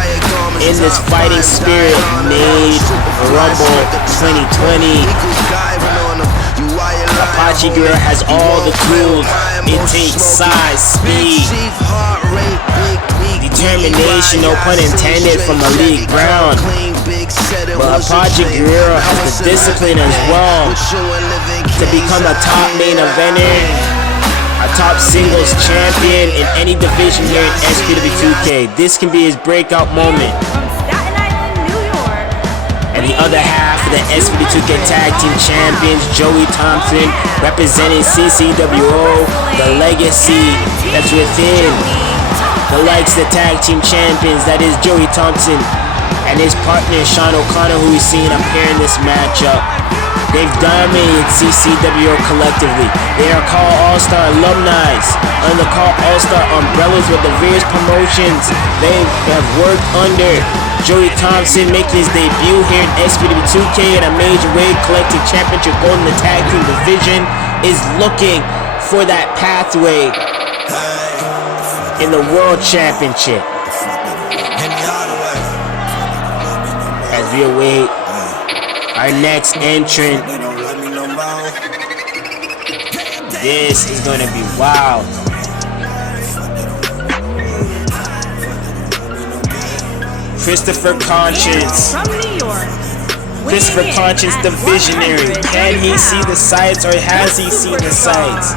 in this Fighting Spirit made Rumble 2020. Apache Guerrero has all the tools it takes: size, speed, determination, no pun intended, from Elite Brown. But Apache Guerrero has the discipline as well to become a top main eventer, a top singles champion in any division here in SPW2K. This can be his breakout moment. And the other half of the SPW2K Tag Team Champions, Joey Thompson, representing CCWO, the legacy that's within the likes of the Tag Team Champions, that is Joey Thompson, and his partner Sean O'Connor, who we've seen appear in this matchup. They've dominated CCWO collectively. They are called All-Star alumni under the Call All-Star umbrellas with the various promotions they have worked under. Joey Thompson making his debut here in SPW2K in a major way, collecting championship gold in the tag team division, is looking for that pathway in the world championship. As we await our next entrant, this is going to be wild. Christopher Conscience. Christopher Conscience, the visionary. Can he see the sights, or has he seen the sights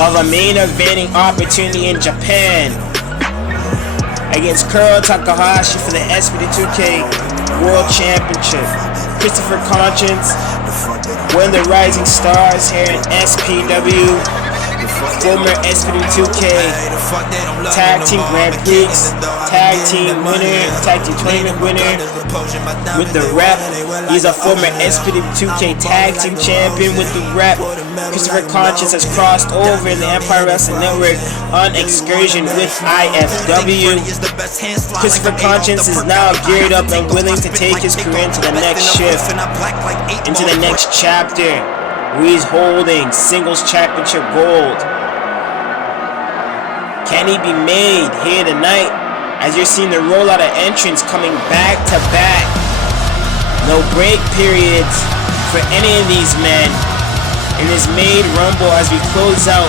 of a main eventing opportunity in Japan against Kuro Takahashi for the SPW2K World Championship? Christopher Conscience, one of the rising stars here in SPW. Former SPW2K Tag Team Grand Prix, Tag Team winner, Tag Team Tournament winner with the rep. He's a former SPW2K Tag Team Champion with the rep. Christopher Conscience has crossed over in the Empire Wrestling Network on excursion with IFW. Christopher Conscience is now geared up and willing to take his career into the next shift, into the next chapter, where he's holding singles championship gold. Can he be made here tonight? As you're seeing the rollout of entrants coming back to back. No break periods for any of these men in this made Rumble as we close out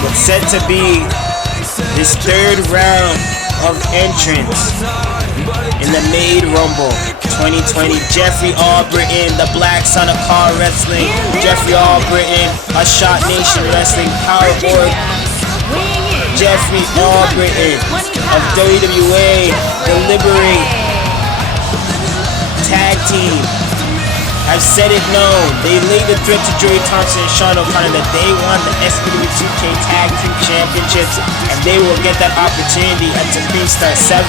what's set to be this third round of entrants in the made Rumble 2020. Jeffrey Albritton, the Black Son of Car Wrestling. Jeffrey Albritton, a Shot Nation Wrestling Powerboard. Jeffrey Albritton of WWA, the Liberate Tag Team have said it known. They laid the threat to Joey Thompson and Sean O'Connor that they won the SPW2K Tag Team Championships and they will get that opportunity at Supreme Star 7.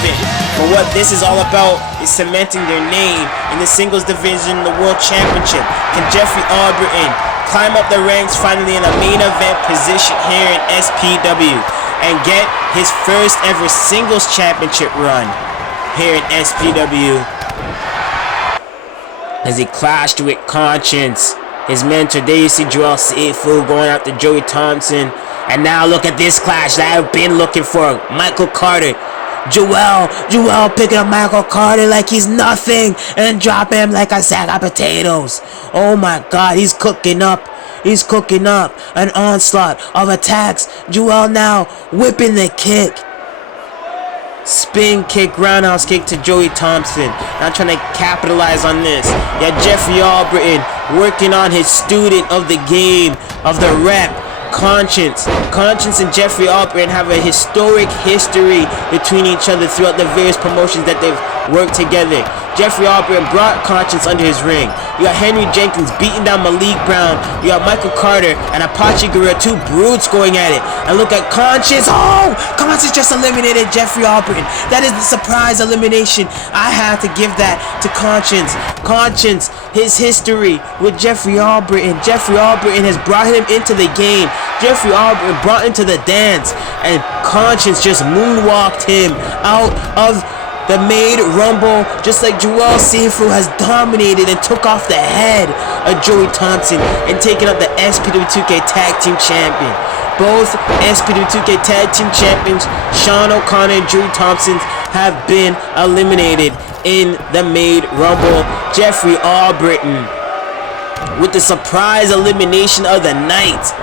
But what this is all about is cementing their name in the singles division, the World Championship. Can Jeffrey Alberton climb up the ranks finally in a main event position here in SPW and get his first ever singles championship run here in SPW? As he clashed with Conscience, his mentor. There you see Joel Sifu going after Joey Thompson. And now look at this clash that I've been looking for. Michael Carter. Joel picking up Michael Carter like he's nothing and dropping him like a sack of potatoes. Oh my God, he's cooking up. He's cooking up an onslaught of attacks. Joel now whipping the kick. Spin kick, roundhouse kick to Joey Thompson. Not trying to capitalize on this. Yeah, Jeffrey Alberton working on his student of the game, of the rep, Conscience. Conscience and Jeffrey Alberton have a historic history between each other throughout the various promotions that they've worked together. Jeffrey Alberton brought Conscience under his ring. You got Henry Jenkins beating down Malik Brown. You got Michael Carter and Apache Guerrero, two brutes going at it. And look at Conscience. Oh, Conscience just eliminated Jeffrey Alberton. That is the surprise elimination. I have to give that to Conscience. Conscience, his history with Jeffrey Alberton. Jeffrey Alberton has brought him into the game. Jeffrey Alberton brought him to the dance. And Conscience just moonwalked him out of the Made Rumble, just like Joel Sifu has dominated and took off the head of Joey Thompson and taken up the SPW2K Tag Team Champion. Both SPW2K Tag Team Champions, Sean O'Connor and Joey Thompson, have been eliminated in the Made Rumble. Jeffrey Alberton with the surprise elimination of the night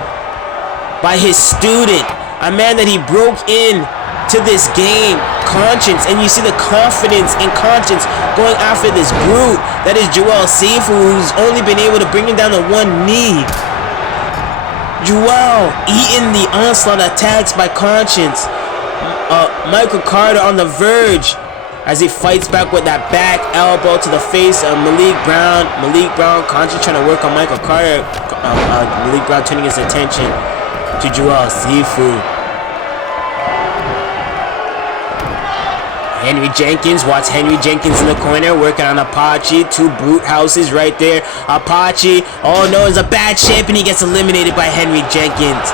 by his student, a man that he broke in to this game, Conscience, and you see the confidence in Conscience going after this brute that is Joel Sifu, who's only been able to bring him down to one knee. Joel eating the onslaught attacks by Conscience. Michael Carter on the verge as he fights back with that back elbow to the face of Malik Brown. Conscience trying to work on Michael Carter. Malik Brown turning his attention to Joel Sifu. Henry Jenkins, watch Henry Jenkins in the corner working on Apache. Two brute houses right there. Apache, oh no, it's a bad shape and he gets eliminated by Henry Jenkins.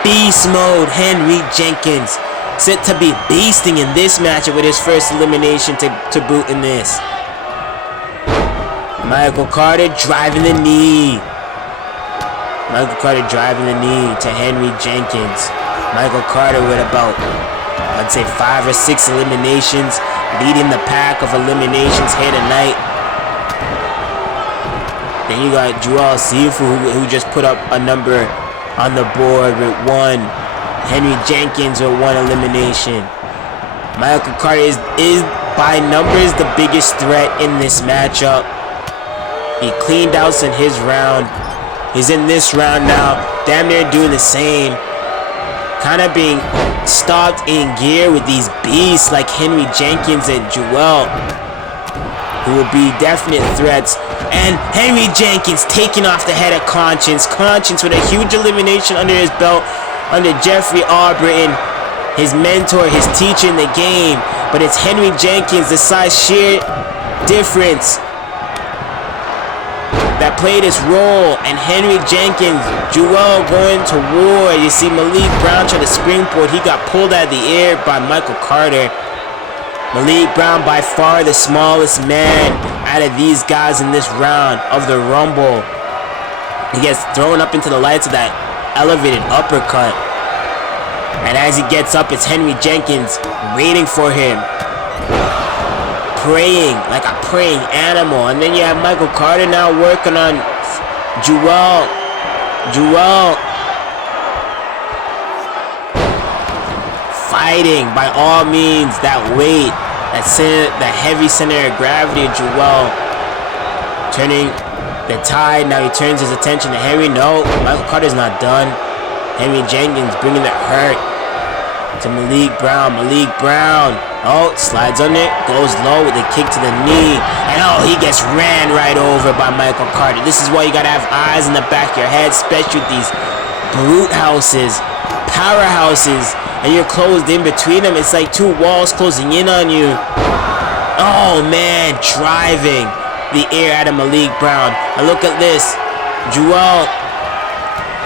Beast mode, Henry Jenkins. Set to be beasting in this matchup with his first elimination to boot in this. Michael Carter driving the knee. Michael Carter driving the knee to Henry Jenkins. Michael Carter with about, I'd say 5 or 6 eliminations, leading the pack of eliminations here tonight. Then you got Joel Sifu who just put up a number on the board with 1. Henry Jenkins with 1 elimination. Michael Carter is by numbers the biggest threat in this matchup. He cleaned out in his round. He's in this round now, damn near doing the same. Kind of being stopped in gear with these beasts like Henry Jenkins and Joel, who will be definite threats. And Henry Jenkins taking off the head of Conscience. Conscience with a huge elimination under his belt, under Jeffrey Alberton, his mentor, his teacher in the game. But it's Henry Jenkins, the size sheer difference that played his role, and Henry Jenkins, Joel going to war. You see Malik Brown trying to springboard. He got pulled out of the air by Michael Carter. Malik Brown by far the smallest man out of these guys in this round of the Rumble. He gets thrown up into the lights of that elevated uppercut. And as he gets up, it's Henry Jenkins waiting for him, praying like a praying animal. And then you have Michael Carter now working on Joel. Fighting by all means that weight, that heavy center of gravity of Joel. Turning the tide. Now he turns his attention to Henry. No, Michael Carter's not done. Henry Jenkins bringing the hurt to Malik Brown. Oh, slides on it, goes low with a kick to the knee, and oh, he gets ran right over by Michael Carter. This is why you gotta have eyes in the back of your head, especially with these brute houses, powerhouses, and you're closed in between them. It's like two walls closing in on you. Oh man, driving the air out of Malik Brown. And look at this, Joel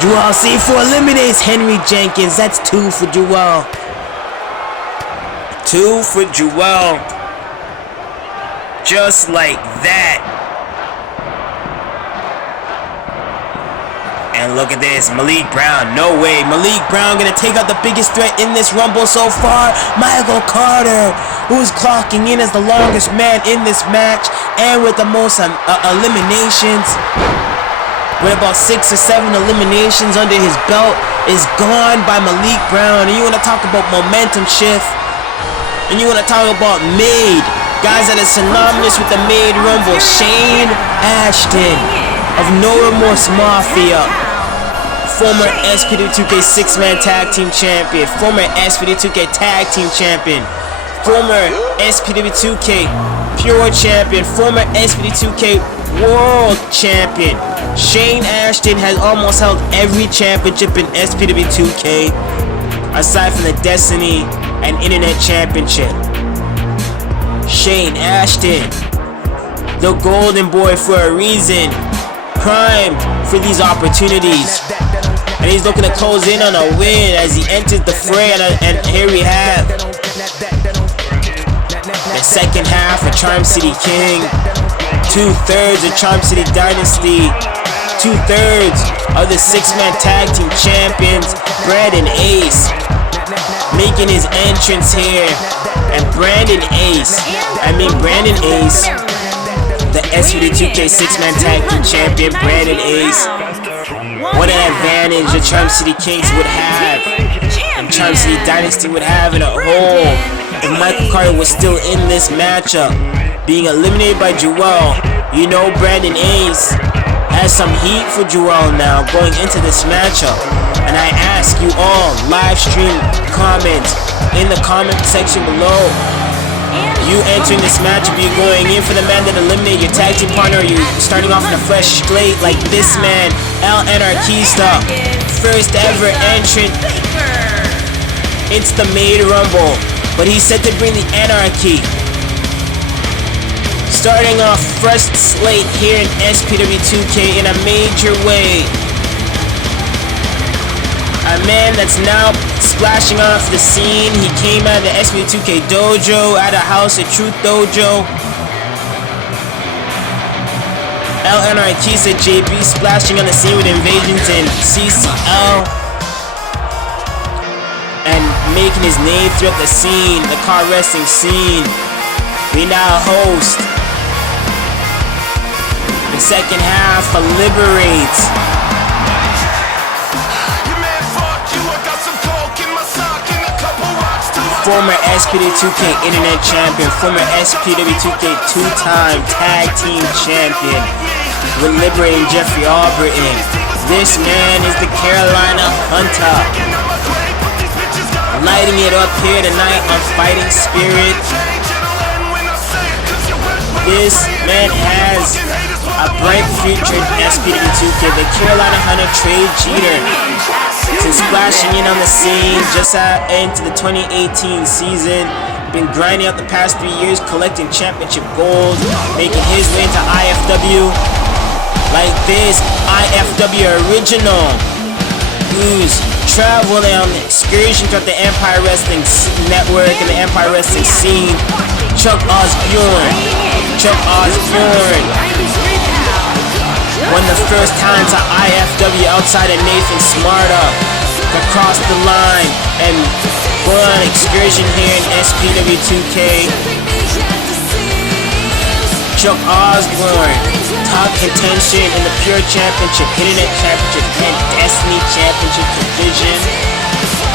C4 eliminates Henry Jenkins. That's 2 for Joel. 2 for Joel. Just like that. And look at this, Malik Brown. No way. Malik Brown gonna take out the biggest threat in this Rumble so far. Michael Carter, who's clocking in as the longest man in this match and with the most eliminations. With about 6 or 7 eliminations under his belt, is gone by Malik Brown. And you want to talk about momentum shift, and you want to talk about made guys that are synonymous with the made Rumble. Shane Ashton of No Remorse Mafia, former SPW2K 6-man tag team champion, former SPW2K tag team champion, former SPW2K pure champion, former SPW2K world champion. Shane Ashton has almost held every championship in SPW2K aside from the Destiny and Internet Championship. Shane Ashton, the golden boy for a reason, primed for these opportunities, and he's looking to close in on a win as he enters the fray. And here we have the second half of Charm City King, 2/3 of Charm City Dynasty, 2/3 of the 6-man tag team champions, Brandon Ace, making his entrance here. And Brandon Ace, the SPW2K 6-man tag team champion, Brandon Ace. What an advantage the Charm City Kings would have, and Charm City Dynasty would have in a whole, if Michael Carter was still in this matchup. Being eliminated by Joel, you know Brandon Ace has some heat for Joel now going into this matchup. And I ask you all, live stream comments in the comment section below. You entering this matchup, you going in for the man that eliminated your tag team partner, or you starting off in a fresh slate like this man, El Anarquista, first ever entrant into the Made Rumble, but he's set to bring the anarchy. Starting off fresh slate here in SPW2K in a major way. A man that's now splashing off the scene. He came out of the SPW2K dojo, out of House of Truth dojo. El Anarquista JB splashing on the scene with Invasions and CCL, and making his name throughout the scene, the car wrestling scene. We now host the second half for Liberate. Former SPW2K Internet Champion, former SPW2K 2-time Tag Team Champion, with liberating Jeffrey Albritton. This man is the Carolina Hunter, lighting it up here tonight on Fighting Spirit. This man has a bright future in SPW2K, the Carolina Hunter trade cheater, since splashing in on the scene just into the 2018 season. Been grinding out the past 3 years, collecting championship gold, making his way into IFW. Like this IFW original, who's traveling on the excursion throughout the Empire Wrestling Network and the Empire Wrestling scene. Chuck Osborne. Won the first time to IFW outside of Nathan Smarta, across the line and go on an excursion here in SPW2K. Chuck Osborne, top contention in the Pure Championship, Internet Championship, and Destiny Championship division.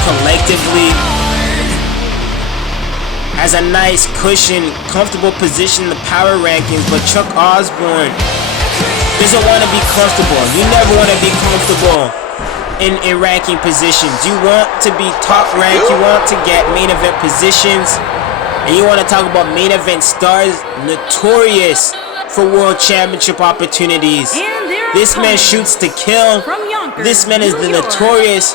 Collectively, has a nice cushion, comfortable position in the power rankings, but Chuck Osborne doesn't want to be comfortable. You never want to be comfortable in ranking positions. You want to be top ranked. You want to get main event positions. And you want to talk about main event stars notorious for world championship opportunities. This man shoots to kill. This man is the notorious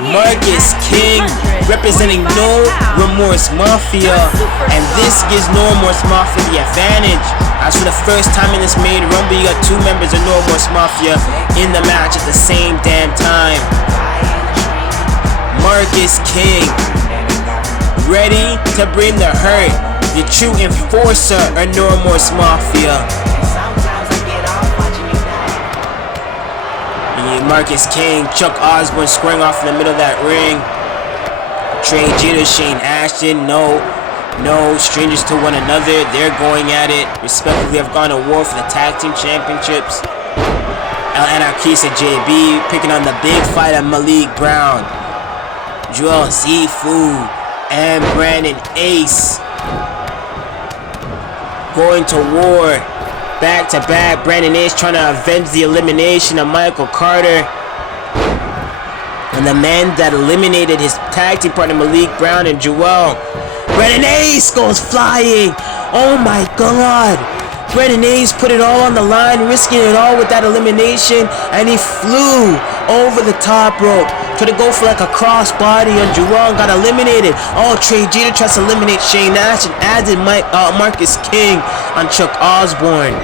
Marcus King, representing No Remorse Mafia, and this gives No Remorse Mafia the advantage. As for the first time in this main rumble, you got two members of No Remorse Mafia in the match at the same damn time. Marcus King, ready to bring the hurt, the true enforcer of No Remorse Mafia. Marcus King, Chuck Osborne squaring off in the middle of that ring. Trey Jeter, Shane Ashton, no strangers to one another. They're going at it. Respectively, have gone to war for the tag team championships. El Anarquista JB picking on the big fight of Malik Brown. Joel Zifu and Brandon Ace going to war. Back to back, Brandon Ace trying to avenge the elimination of Michael Carter. And the man that eliminated his tag team partner Malik Brown and Joel. Brandon Ace goes flying. Oh my god. Brandon Ace put it all on the line, risking it all with that elimination. And he flew over the top rope. Tried to go for like a crossbody on Joel and got eliminated. Oh, Trey Jeter tries to eliminate Shane Nash and added Marcus King on Chuck Osborne.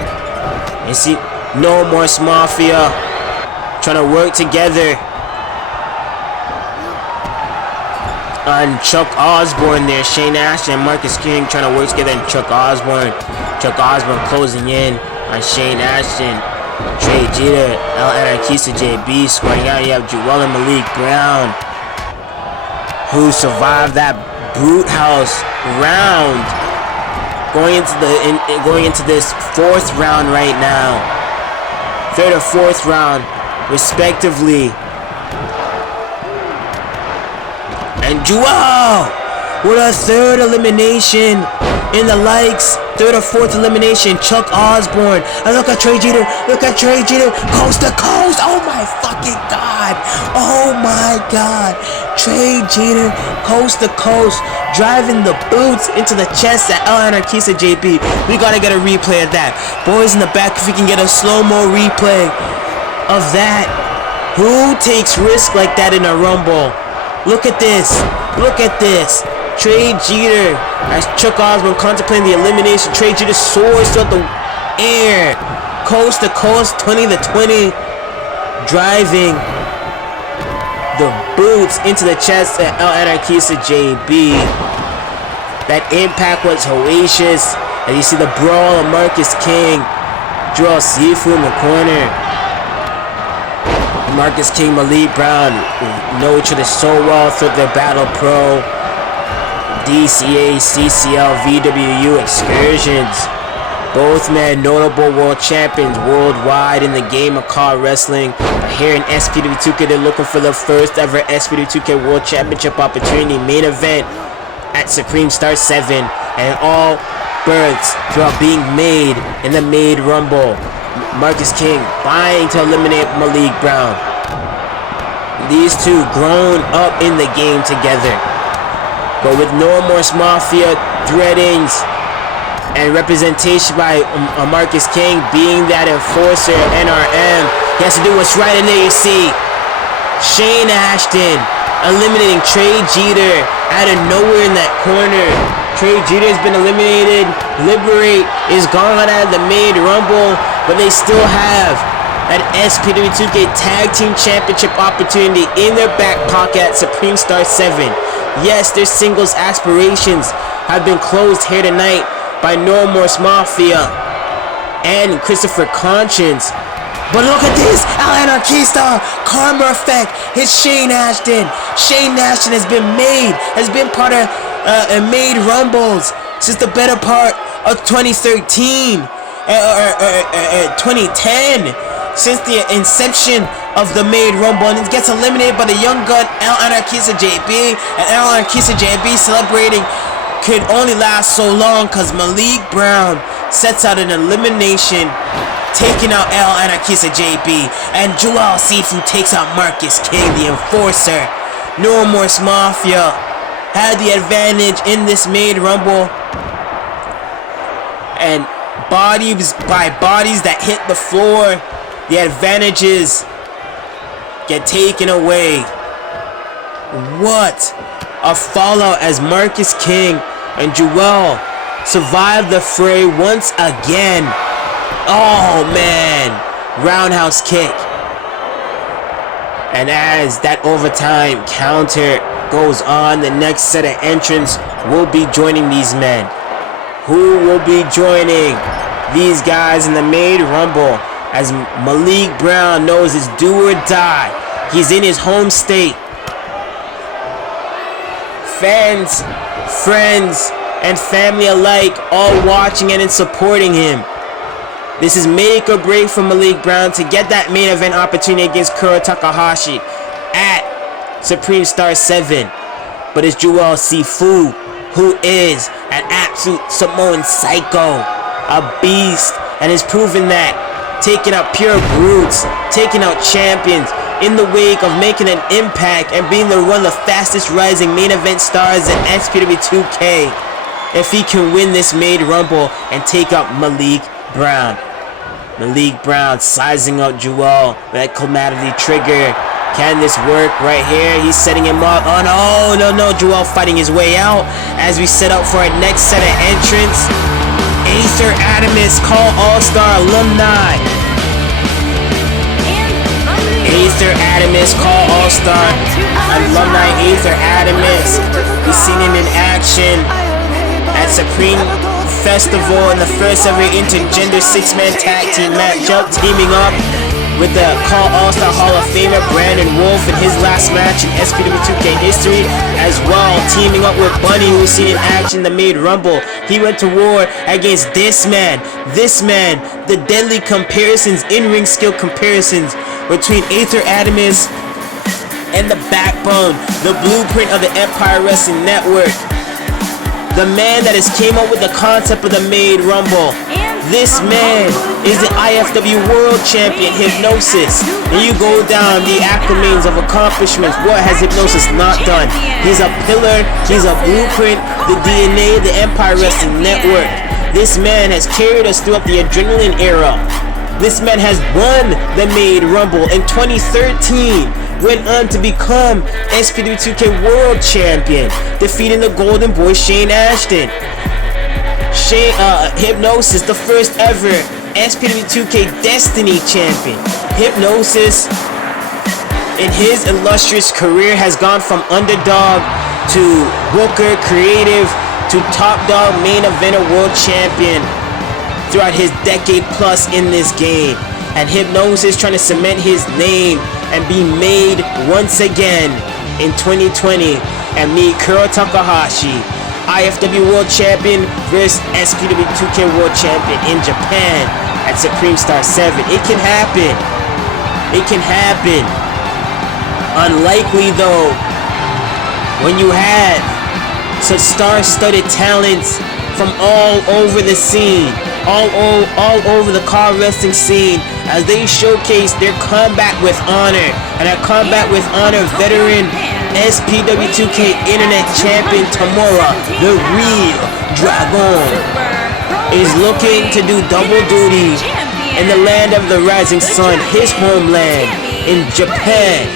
You see, No Remorse Mafia trying to work together on Chuck Osborne there. Shane Ashton and Marcus King trying to work together on Chuck Osborne. Chuck Osborne closing in on Shane Ashton. Trey Jeter, El Anarquista JB scoring out. You have Joel and Malik Brown, who survived that brute house round. Going into this fourth round right now. Third or fourth round, respectively. And Joel with a third elimination in the likes. Third or fourth elimination, Chuck Osborne. And look at Trey Jeter. Look at Trey Jeter. Coast to coast. Oh my fucking god. Oh my god. Trey Jeter, coast to coast, driving the boots into the chest at El Anarquista JB. We gotta get a replay of that. Boys in the back, if we can get a slow-mo replay of that. Who takes risk like that in a rumble? Look at this. Look at this. Trey Jeter, as Chuck Osborne contemplating the elimination, Trey Jeter soars throughout the air, coast to coast, 20 to 20, driving the boots into the chest at El Anarquista JB. That impact was hellacious, and you see the brawl of Marcus King, Joel Sifu in the corner. Marcus King, Malik Brown know each other so well through their Battle Pro, DCA, CCL, VWU excursions. Both men notable world champions worldwide in the game of car wrestling. Here in SPW2K, they're looking for the first ever SPW2K World Championship opportunity main event at Supreme Star 7. And all berths are being made in the Made Rumble. Marcus King vying to eliminate Malik Brown. These two grown up in the game together. But with No Remorse Mafia threadings and representation by Marcus King being that enforcer, NRM, he has to do what's right. And there you see Shane Ashton eliminating Trey Jeter out of nowhere in that corner. Trey Jeter has been eliminated. Liberate is gone out of the Made Rumble, but they still have an SPW2K Tag Team Championship opportunity in their back pocket at Supreme Star 7. Yes, their singles aspirations have been closed here tonight by No Remorse Mafia and Christopher Conscience. But look at this, El Anarquista, Karma Effect, it's Shane Ashton. Shane Ashton has been part of Made Rumbles since the better part of 2013, 2010. Since the inception of the Made Rumble, and it gets eliminated by the young gun El Anarquista JB, and El Anarquista JB celebrating could only last so long because Malik Brown sets out an elimination, taking out El Anarquista JB, and Joel Sifu takes out Marcus King, the enforcer. No Remorse Mafia had the advantage in this Made Rumble. And bodies by bodies that hit the floor, the advantages get taken away. What a fallout as Marcus King and Joel survive the fray once again. Oh man, roundhouse kick. And as that overtime counter goes on, the next set of entrants will be joining these men. Who will be joining these guys in the Made Rumble? As Malik Brown knows it's do or die. He's in his home state. Fans, friends, and family alike all watching and supporting him. This is make or break for Malik Brown to get that main event opportunity against Kuro Takahashi at Supreme Star 7. But it's Joel Sifu, who is an absolute Samoan psycho, a beast, and has proven that, taking out pure brutes, taking out champions, in the wake of making an impact and being one of the fastest rising main event stars in SPW2K. If he can win this Made Rumble and take up Malik Brown. Malik Brown sizing out Joel with that calamity trigger. Can this work right here? He's setting him up. Oh no, Joel fighting his way out as we set up for our next set of entrants. Aether Adamus, Call All-Star alumni. Aether Adamus, Call All-Star alumni. Aether Adamus. We've seen him in action at Supreme Festival in the first ever intergender 6-man tag team matchup, teaming up with the Call All-Star Hall of Famer Brandon Wolf in his last match in SPW2K history, as well teaming up with Bunny, who was seen in action in the Made Rumble. He went to war against this man, the deadly comparisons, in-ring skill comparisons between Aether Adamus and the backbone, the blueprint of the Empire Wrestling Network. The man that has came up with the concept of the Made Rumble. This man is the IFW World Champion, Hypnosis. And you go down the acclamations of accomplishments. What has Hypnosis not done? He's a pillar, he's a blueprint, the DNA of the Empire Wrestling Network. This man has carried us throughout the Adrenaline era. This man has won the Made Rumble in 2013. Went on to become SPW2K World Champion, defeating the Golden Boy Shane Ashton. Hypnosis, the first ever SPW2K Destiny Champion. Hypnosis, in his illustrious career, has gone from underdog to booker, creative, to top dog main eventer world champion throughout his decade plus in this game. And Hypnosis trying to cement his name and be made once again in 2020 and meet Kuro Takahashi, IFW World Champion versus SPW2K World Champion in Japan at Supreme Star 7. It can happen. It can happen. Unlikely though, when you have such star-studded talents from all over the scene, all over the car wrestling scene, as they showcase their Combat with Honor, and a Combat with Honor veteran SPW2K Internet Champion Tamura, the real Dragon, is looking to do double duty in the land of the rising sun, his homeland in Japan.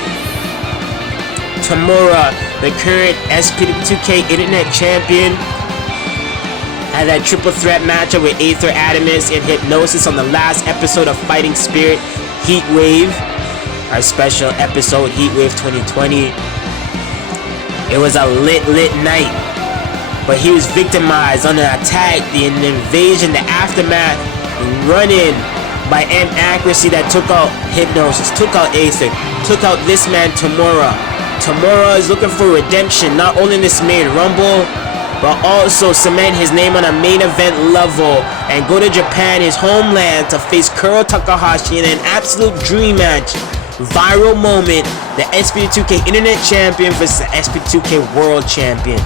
Tamura, the current SPW2K Internet Champion, had that triple threat matchup with Aether Adamus and Hypnosis on the last episode of Fighting Spirit Heatwave, our special episode Heatwave 2020. It was a lit night, but he was victimized on an attack, the invasion, the aftermath, run-in by inaccuracy that took out Hypnosis, took out Aether, took out this man Tamura. Tamura is looking for redemption, not only in this Made Rumble, but also cement his name on a main event level and go to Japan, his homeland, to face Kuro Takahashi in an absolute dream match. Viral moment, the SPW2K Internet Champion versus the SPW2K World Champion.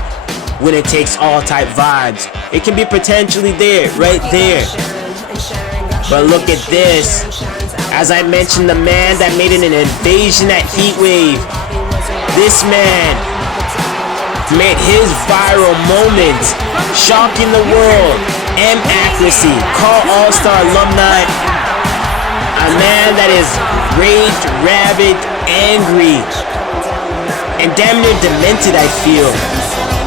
Winner takes all type vibes. It can be potentially there, right there. But look at this. As I mentioned, the man that made it an invasion at Heatwave. This man made his viral moment, shocking the world. M Accuracy, Call All-Star alumni, a man that is raged, rabid, angry, and damn near demented, I feel.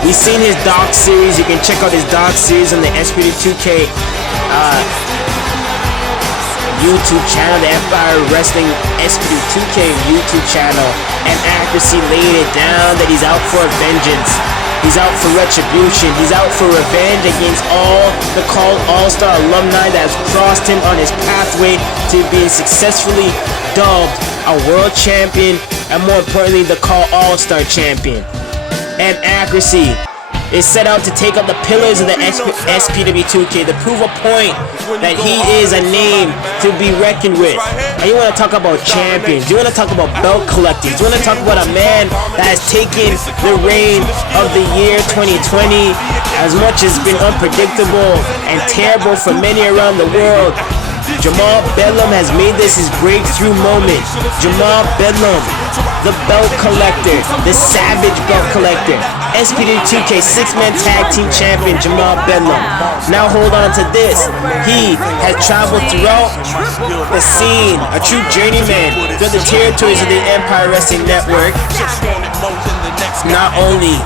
We've seen his doc series. You can check out his doc series on the SPW2K YouTube channel, the Empire Wrestling SPW2K YouTube channel. And Accuracy laid it down that he's out for vengeance. He's out for retribution. He's out for revenge against all the Call All-Star alumni that has crossed him on his pathway to being successfully dubbed a world champion, and more importantly, the Call All-Star champion. And Accuracy is set out to take up the pillars of the SPW2K to prove a point that he is a name to be reckoned with. And you want to talk about champions, you want to talk about belt collectors, you want to talk about a man that has taken the reign of the year 2020, as much as been unpredictable and terrible for many around the world. Jamal Bedlam has made this his breakthrough moment. Jamal Bedlam, the belt collector, the savage belt collector, SPW2K 6-man tag team champion Jamal Bedlam. Now hold on to this. He has traveled throughout the scene, a true journeyman through the territories of the Empire Wrestling Network. Not only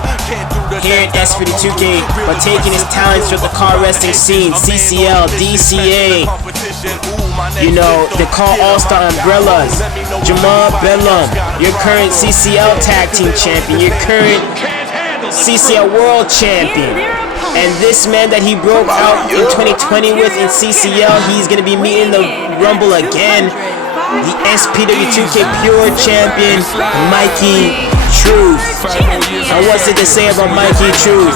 here at SPW2K, but taking his talents through the car wrestling scene, CCL, DCA, you know, the Call All-Star umbrellas. Jamal Bedlam, your current CCL tag team champion, your current CCL world champion. And this man that he broke out in 2020 with in CCL, he's going to be meeting the Rumble again. The SPW2K Pure Champion, Mikey Truth. And what's it to say about Mikey Truth?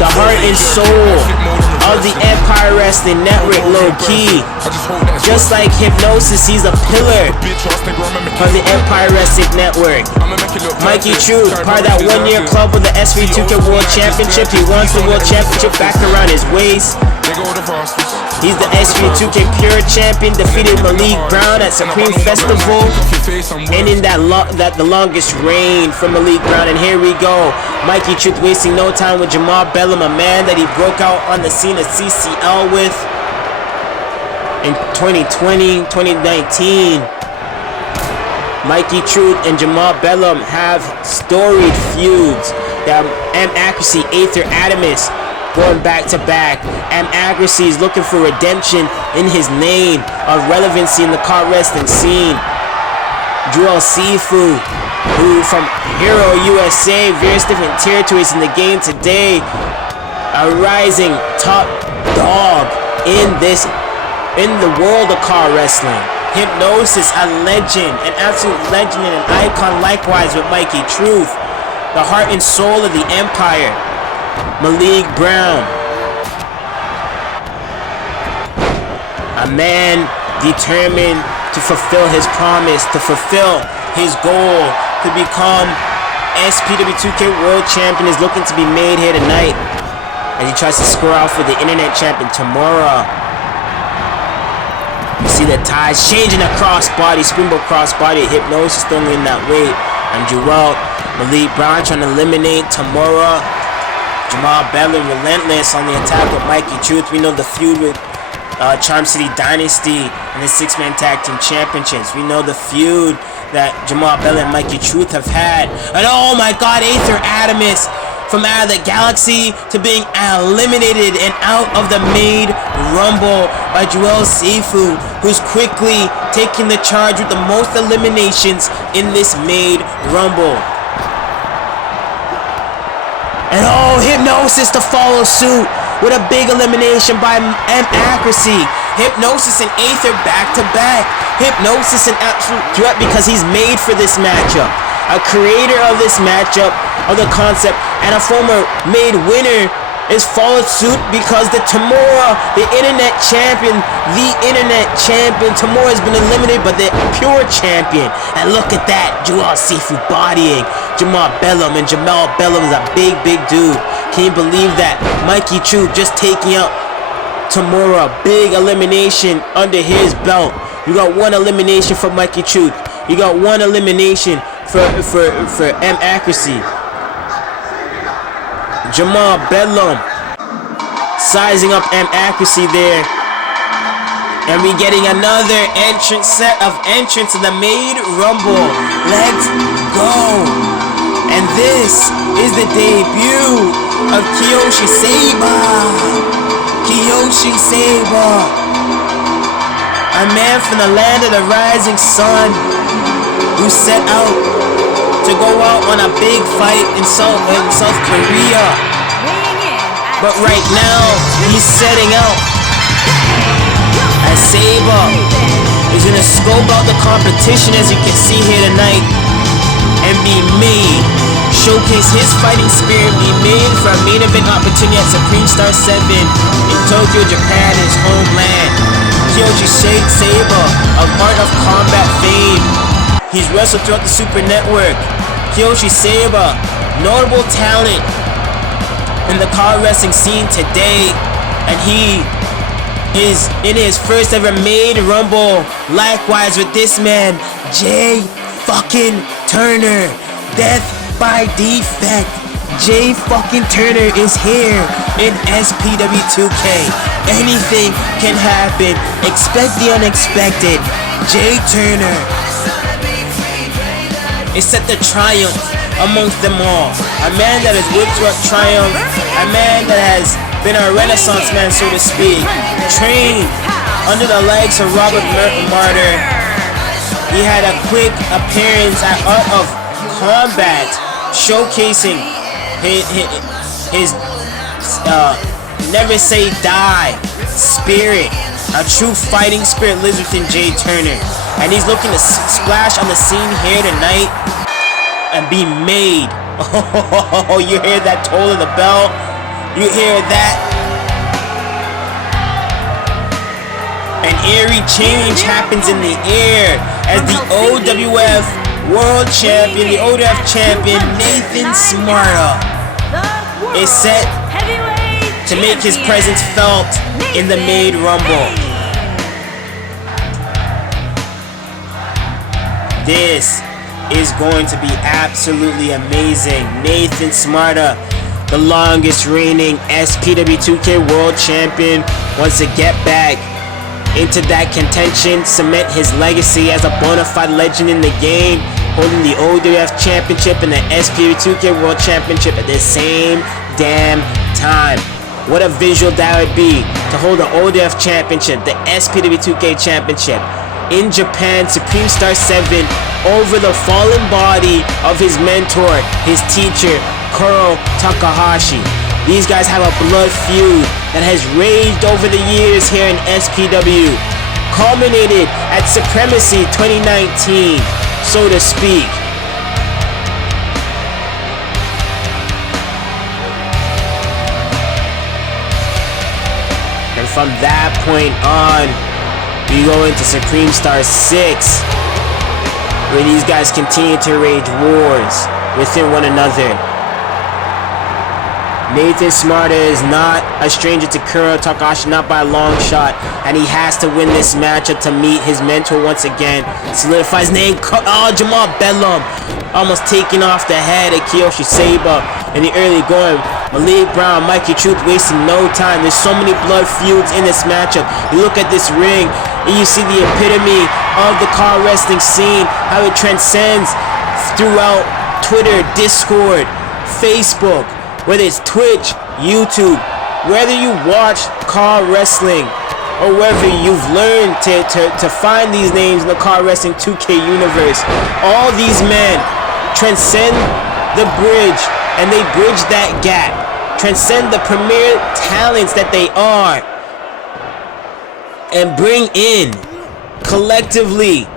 The heart and soul of the Empire Wrestling Network, low-key. Just like Hypnosis, he's a pillar of the Empire Wrestling Network. Mikey Truth, part of that one-year club with the SPW2K World Championship. He won the World Championship back around his waist. He's the SPW2K Pure Champion, defeated Malik Brown at Supreme Festival, ending the longest reign for Malik Brown. And here we go, Mikey Truth wasting no time with Jamal Bedlam, a man that he broke out on the scene of CCL with in 2020, 2019. Mikey Truth and Jamal Bedlam have storied feuds. M Accuracy, Aether Adamus, going back to back. M Accuracy is looking for redemption in his name of relevancy in the car wrestling scene. Joel Sifu, who from Hero USA, various different territories in the game today, a rising top dog in the world of car wrestling. Hypnosis, a legend, an absolute legend and an icon, likewise with Mikey Truth, the heart and soul of the Empire. Malik Brown, a man determined to fulfill his promise, to fulfill his goal, to become SPW2K World Champion, is looking to be made here tonight as he tries to score out for the Internet Champion tomorrow. You see the ties changing a crossbody, springboard crossbody. Hypnosis throwing in that weight. And Joel, Malik Brown trying to eliminate tomorrow. Jamal Bedlam relentless on the attack with Mikey Truth. We know the feud with Charm City Dynasty and the 6-man tag team championships. We know the feud that Jamal Bedlam and Mikey Truth have had. And oh my god, Aether Adamus, from out of the galaxy to being eliminated and out of the Made Rumble by Joel Sifu, who's quickly taking the charge with the most eliminations in this Made Rumble. And oh, Hypnosis to follow suit with a big elimination by M Accuracy. Hypnosis and Aether back to back. Hypnosis an absolute threat because he's made for this matchup. A creator of this matchup, of the concept, and a former Made winner is followed suit because the Tamura, the Internet Champion, Tamura has been eliminated by the Pure Champion. And look at that, Joel Sifu bodying Jamal Bedlam, and Jamal Bedlam is a big dude. Can you believe that? Mikey Truth just taking out Tamura, big elimination under his belt. You got one elimination for Mikey Truth. You got one elimination for M Accuracy. Jamal Bedlam sizing up M accuracy there. And we getting another set of entrants in the Made Rumble. Let's go. And this is the debut of Kiyoshi Saber. A man from the land of the rising sun who set out to go out on a big fight in South Korea. But right now, he's setting out as Saber is gonna scope out the competition, as you can see here tonight, and be made. Showcase his fighting spirit, be made for a main event opportunity at Supreme Star 7 in Tokyo, Japan, his homeland. Kiyoshi Saber, of Art of Combat fame. He's wrestled throughout the Super Network. Kiyoshi Saber, notable talent in the car wrestling scene today, and he is in his first ever Made Rumble. Likewise with this man, Jay fucking Turner, Death by Defect. Jay fucking Turner is here in SPW2K. Anything can happen. Expect the unexpected. Jay Turner is set to triumph amongst them all. A man that has whipped throughout triumph. A man that has been a renaissance man, so to speak. Trained under the likes of Robert Martyr. He had a quick appearance at Art of Combat, showcasing his never say die spirit. A true fighting spirit lives within Jay Turner, and he's looking to splash on the scene here tonight and be made. Oh, you hear that toll of the bell? You hear that? An eerie change happens in the air as the OWF World Champion, the OWF Champion, Nathan Smarta, is set to make his presence felt in the Made Rumble. This is going to be absolutely amazing. Nathan Smarta, the longest reigning SPW2K World Champion, wants to get back into that contention, cement his legacy as a bona fide legend in the game, holding the OWF Championship and the SPW2K World Championship at the same damn time. What a visual that would be, to hold the OWF Championship, the SPW2K Championship in Japan, Supreme Star 7, over the fallen body of his mentor, his teacher, Kuro Takahashi. These guys have a blood feud that has raged over the years here in SPW, culminated at Supremacy 2019, so to speak. And from that point on, we go into Supreme Star 6, where these guys continue to wage wars within one another. Nathan Smarta is not a stranger to Kuro Takahashi, not by a long shot, and he has to win this matchup to meet his mentor once again. Solidifies his name. Jamal Bedlam almost taking off the head of Kiyoshi Saber in the early going. Malik Brown, Mikey Truth wasting no time. There's so many blood feuds in this matchup. You look at this ring and you see the epitome of the car wrestling scene, how it transcends throughout Twitter, Discord, Facebook, whether it's Twitch, YouTube, whether you watch car wrestling or whether you've learned to find these names in the car wrestling 2K universe, all these men transcend the bridge, and they bridge that gap, transcend the premier talents that they are, and bring in collectively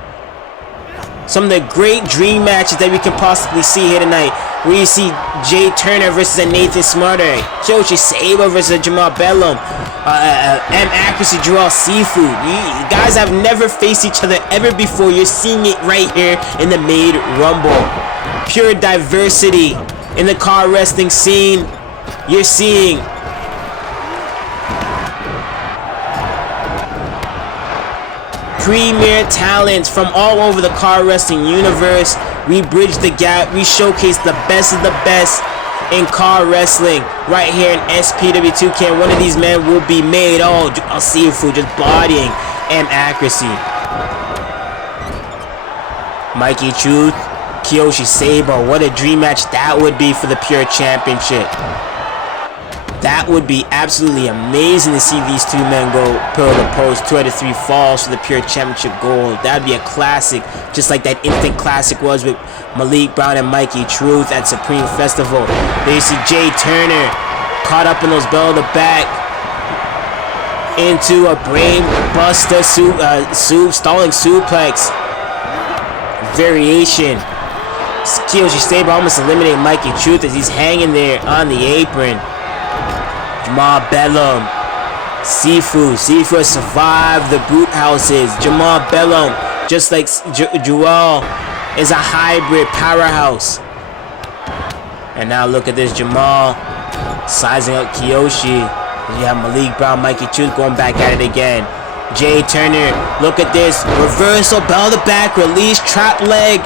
some of the great dream matches that we can possibly see here tonight, where you see Jay Turner versus a Nathan Smarta, Kiyoshi Saber versus a Jamal Bedlam, M Accuracy, Joel Seafood. You guys have never faced each other ever before. You're seeing it right here in the Made Rumble. Pure diversity in the car wrestling scene. You're seeing premier talents from all over the car wrestling universe. We bridge the gap. We showcase the best of the best in car wrestling right here in SPW2K. And one of these men will be made. Oh, Sifu just bodying and accuracy. Mikey Truth, Kiyoshi Saber. What a dream match that would be for the Pure Championship. That would be absolutely amazing to see these two men go pillar to post, 2 out of 3 falls for the Pure Championship gold. That would be a classic, just like that Instant Classic was with Malik Brown and Mikey Truth at Supreme Festival. There you see Jay Turner caught up in those bell to back into a brain buster stalling suplex variation. Kiyoshi Saber almost eliminated Mikey Truth as he's hanging there on the apron. Jamal Bellum, Sifu has survived the boot houses. Jamal Bellum, just like Joel, is a hybrid powerhouse. And now look at this, Jamal sizing up Kiyoshi. You have Malik Brown, Mikey Truth going back at it again. Jay Turner, look at this, reversal, bell to back, release, trap leg,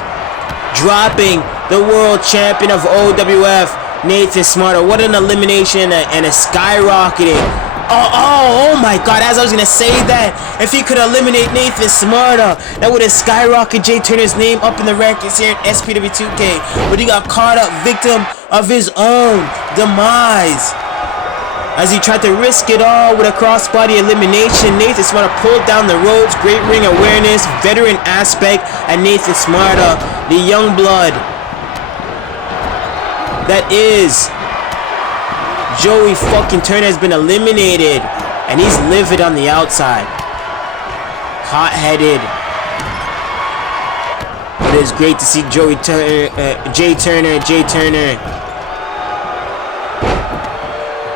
dropping the world champion of OWF, Nathan Smarter. What an elimination and a skyrocketing. Oh my God, as I was going to say that, if he could eliminate Nathan Smarter, that would have skyrocketed Jay Turner's name up in the rankings here in SPW2K. But he got caught up, victim of his own demise. As he tried to risk it all with a crossbody elimination, Nathan Smarter pulled down the ropes. Great ring awareness, veteran aspect, and Nathan Smarter, the young blood that is Joey fucking Turner, has been eliminated, and he's livid on the outside, hot-headed. But it's great to see Jay Turner.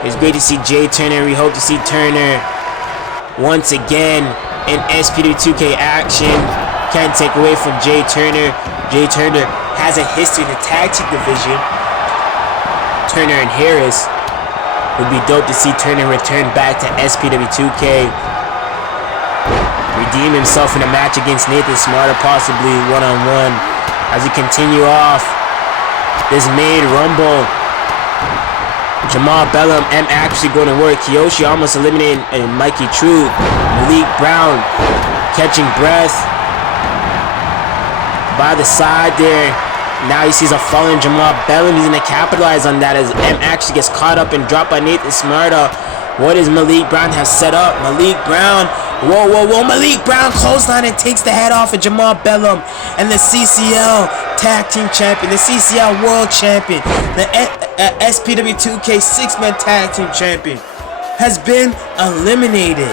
It's great to see Jay Turner. We hope to see Turner once again in SPW2K action. Can't take away from Jay Turner. Jay Turner has a history in the tag team division. Turner and Harris. Would be dope to see Turner return back to SPW2K. Redeem himself in a match against Nathan Smarter, possibly one-on-one. As we continue off this Made Rumble. Jamal Bellum actually going to work. Kiyoshi almost eliminated Mikey Truth. Malik Brown catching breath by the side there. Now he sees a fallen Jamal Bellum. He's going to capitalize on that as actually gets caught up and dropped by Nathan Smarter. What does Malik Brown have set up? Malik Brown. Whoa. Malik Brown clothesline and takes the head off of Jamal Bellum. And the CCL Tag Team Champion, the CCL World Champion, the SPW2K 6-man Tag Team Champion has been eliminated.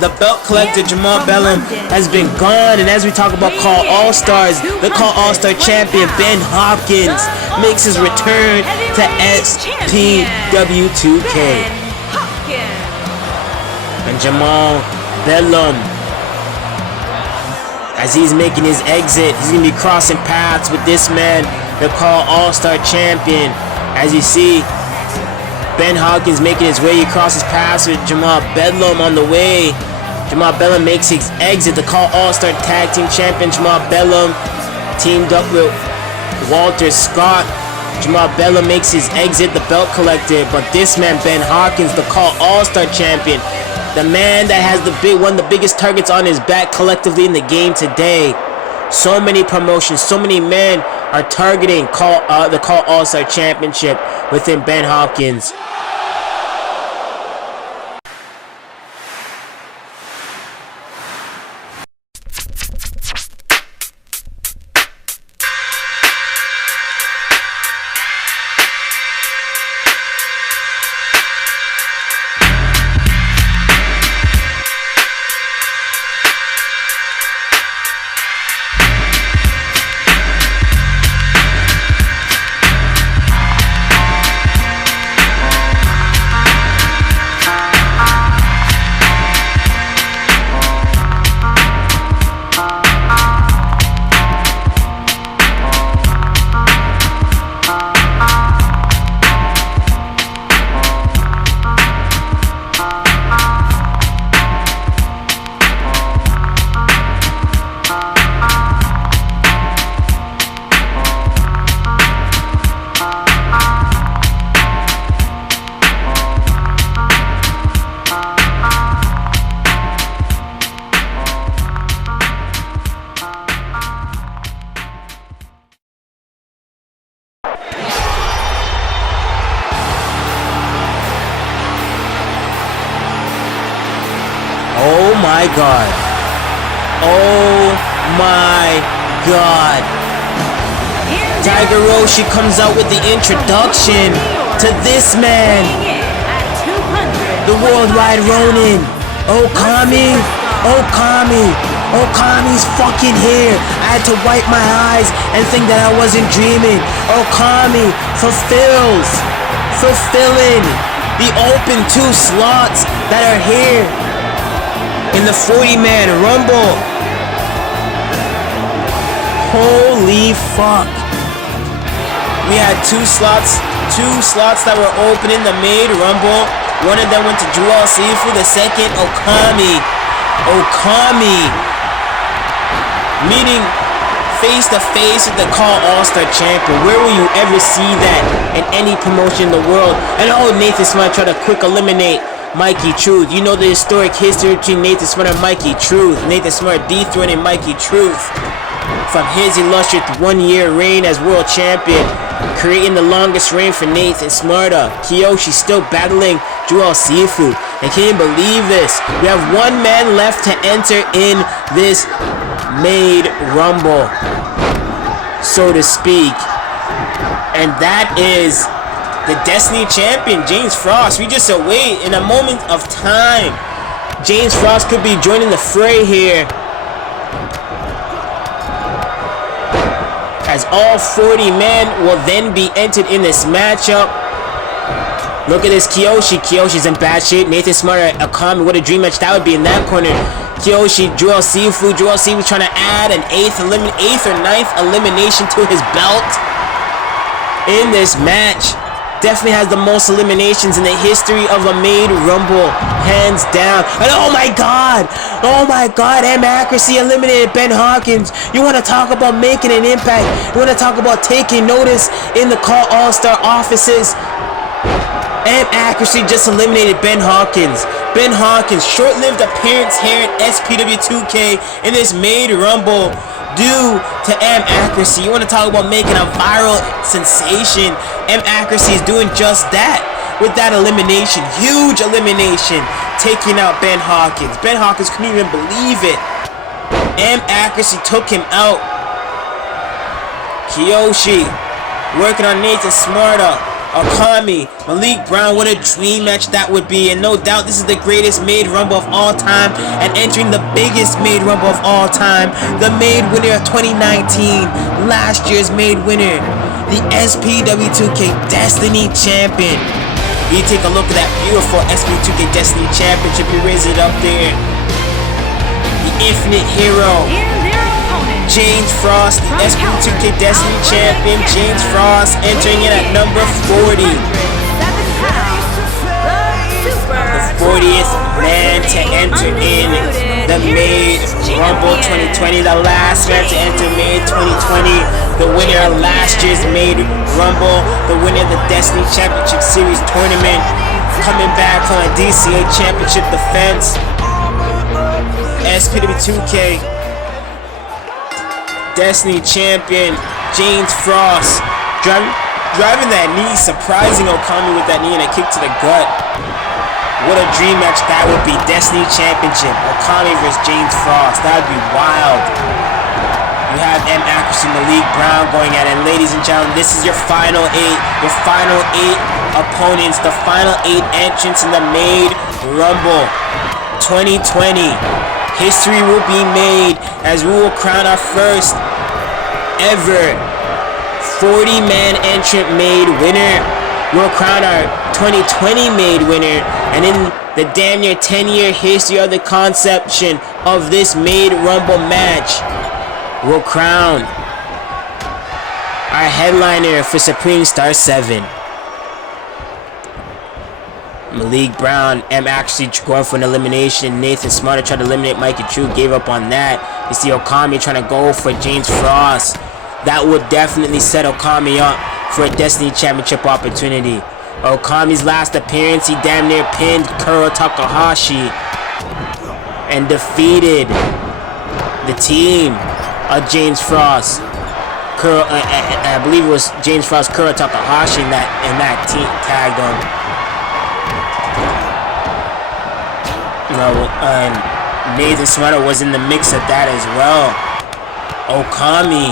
The belt collector Jamal Bellum has been gone, and as we talk about Call All-Stars, the Call All-Star champion Ben Hopkins makes his return to SPW2K. And Jamal Bellum, as he's making his exit, he's going to be crossing paths with this man, the Call All-Star champion. As you see, Ben Hopkins making his way. He crosses paths with Jamal Bellum on the way. Jamal Bellum makes his exit. The Call All-Star Tag Team Champion Jamal Bellum teamed up with Walter Scott. Jamal Bellum makes his exit, the belt collector. But this man, Ben Hopkins, the Call All-Star Champion, the man that has one of the biggest targets on his back collectively in the game today. So many promotions, so many men are targeting the Call All-Star Championship within Ben Hopkins. my god. Oh my god. Tiger Roshi comes out with the introduction to this man, the worldwide Ronin, Okami. Okami's fucking here. I had to wipe my eyes and think that I wasn't dreaming. Okami fulfilling the open 2 slots that are here in the 40-man Rumble. Holy fuck. We had 2 slots that were open in the Maid Rumble. One of them went to Jewel Sifu, the second Okami meeting face to face with the Call All-Star champion. Where will you ever see that in any promotion in the world? And Nathan Smart tried to quick eliminate Mikey Truth. You know the historic history between Nathan Smart and Mikey Truth. Nathan Smart dethroning Mikey Truth from his illustrious 1-year reign as world champion, creating the longest reign for Nathan Smart. Kiyoshi still battling Jewel Sifu. And can you believe this? We have 1 man left to enter in this Maid Rumble, so to speak. And that is the Destiny champion, James Frost. We just await in a moment of time. James Frost could be joining the fray here, as all 40 men will then be entered in this matchup. Look at this Kiyoshi. Kiyoshi's in bad shape. Nathan Smart, Okami. What a dream match that would be in that corner. Kiyoshi, Jewel Sifu. Jewel Sifu trying to add an 8th or 9th elimination to his belt in this match. Definitely has the most eliminations in the history of a Maid Rumble, hands down. And oh my god, M Accuracy eliminated Ben Hawkins. You want to talk about making an impact? You want to talk about taking notice in the Call All-Star offices? M Accuracy just eliminated Ben Hawkins. Ben Hawkins' short-lived appearance here at SPW2K in this Maid Rumble due to M Accuracy. You want to talk about making a viral sensation? M Accuracy is doing just that with that elimination. Huge elimination, taking out Ben Hawkins. Ben Hawkins couldn't even believe it. M Accuracy took him out. Kiyoshi working on Nathan Smart. Okami, Malik Brown, what a dream match that would be. And no doubt this is the greatest Maid Rumble of all time, and entering the biggest Maid Rumble of all time, the Maid winner of 2019, last year's Maid winner, the SPW2K Destiny champion. You take a look at that beautiful SPW2K Destiny championship. You raise it up there. The Infinite Hero, James Frost, the SPW2K Destiny champion. James Frost entering in at number 40. The 40th man to enter in the Maid Rumble 2020. The last man to enter Maid 2020. The winner of last year's Maid Rumble. The winner of the Destiny Championship Series tournament. Coming back from a DCA Championship defense. SPW2K Destiny champion James Frost driving that knee, surprising Okami with that knee and a kick to the gut. What a dream match that would be. Destiny championship, Okami versus James Frost. That would be wild. You have M Accuracy, Malik Brown going at it. And ladies and gentlemen, this is your final 8. Your final 8 opponents. The final 8 entrants in the Maid Rumble 2020. History will be made as we will crown our first ever 40-man entrant Maid winner. We'll crown our 2020 Maid winner. And in the damn near 10-year history of the conception of this Maid Rumble match, we'll crown our headliner for Supreme Star 7. Malik Brown, M Accuracy going for an elimination. Nathan Smarter tried to eliminate Mikey True, gave up on that. You see Okami trying to go for James Frost. That would definitely set Okami up for a Destiny Championship opportunity. Okami's last appearance, he damn near pinned Kuro Takahashi and defeated the team of James Frost. I believe it was James Frost, Kuro Takahashi in that team tagged on. Nathan Smarter was in the mix of that as well. Okami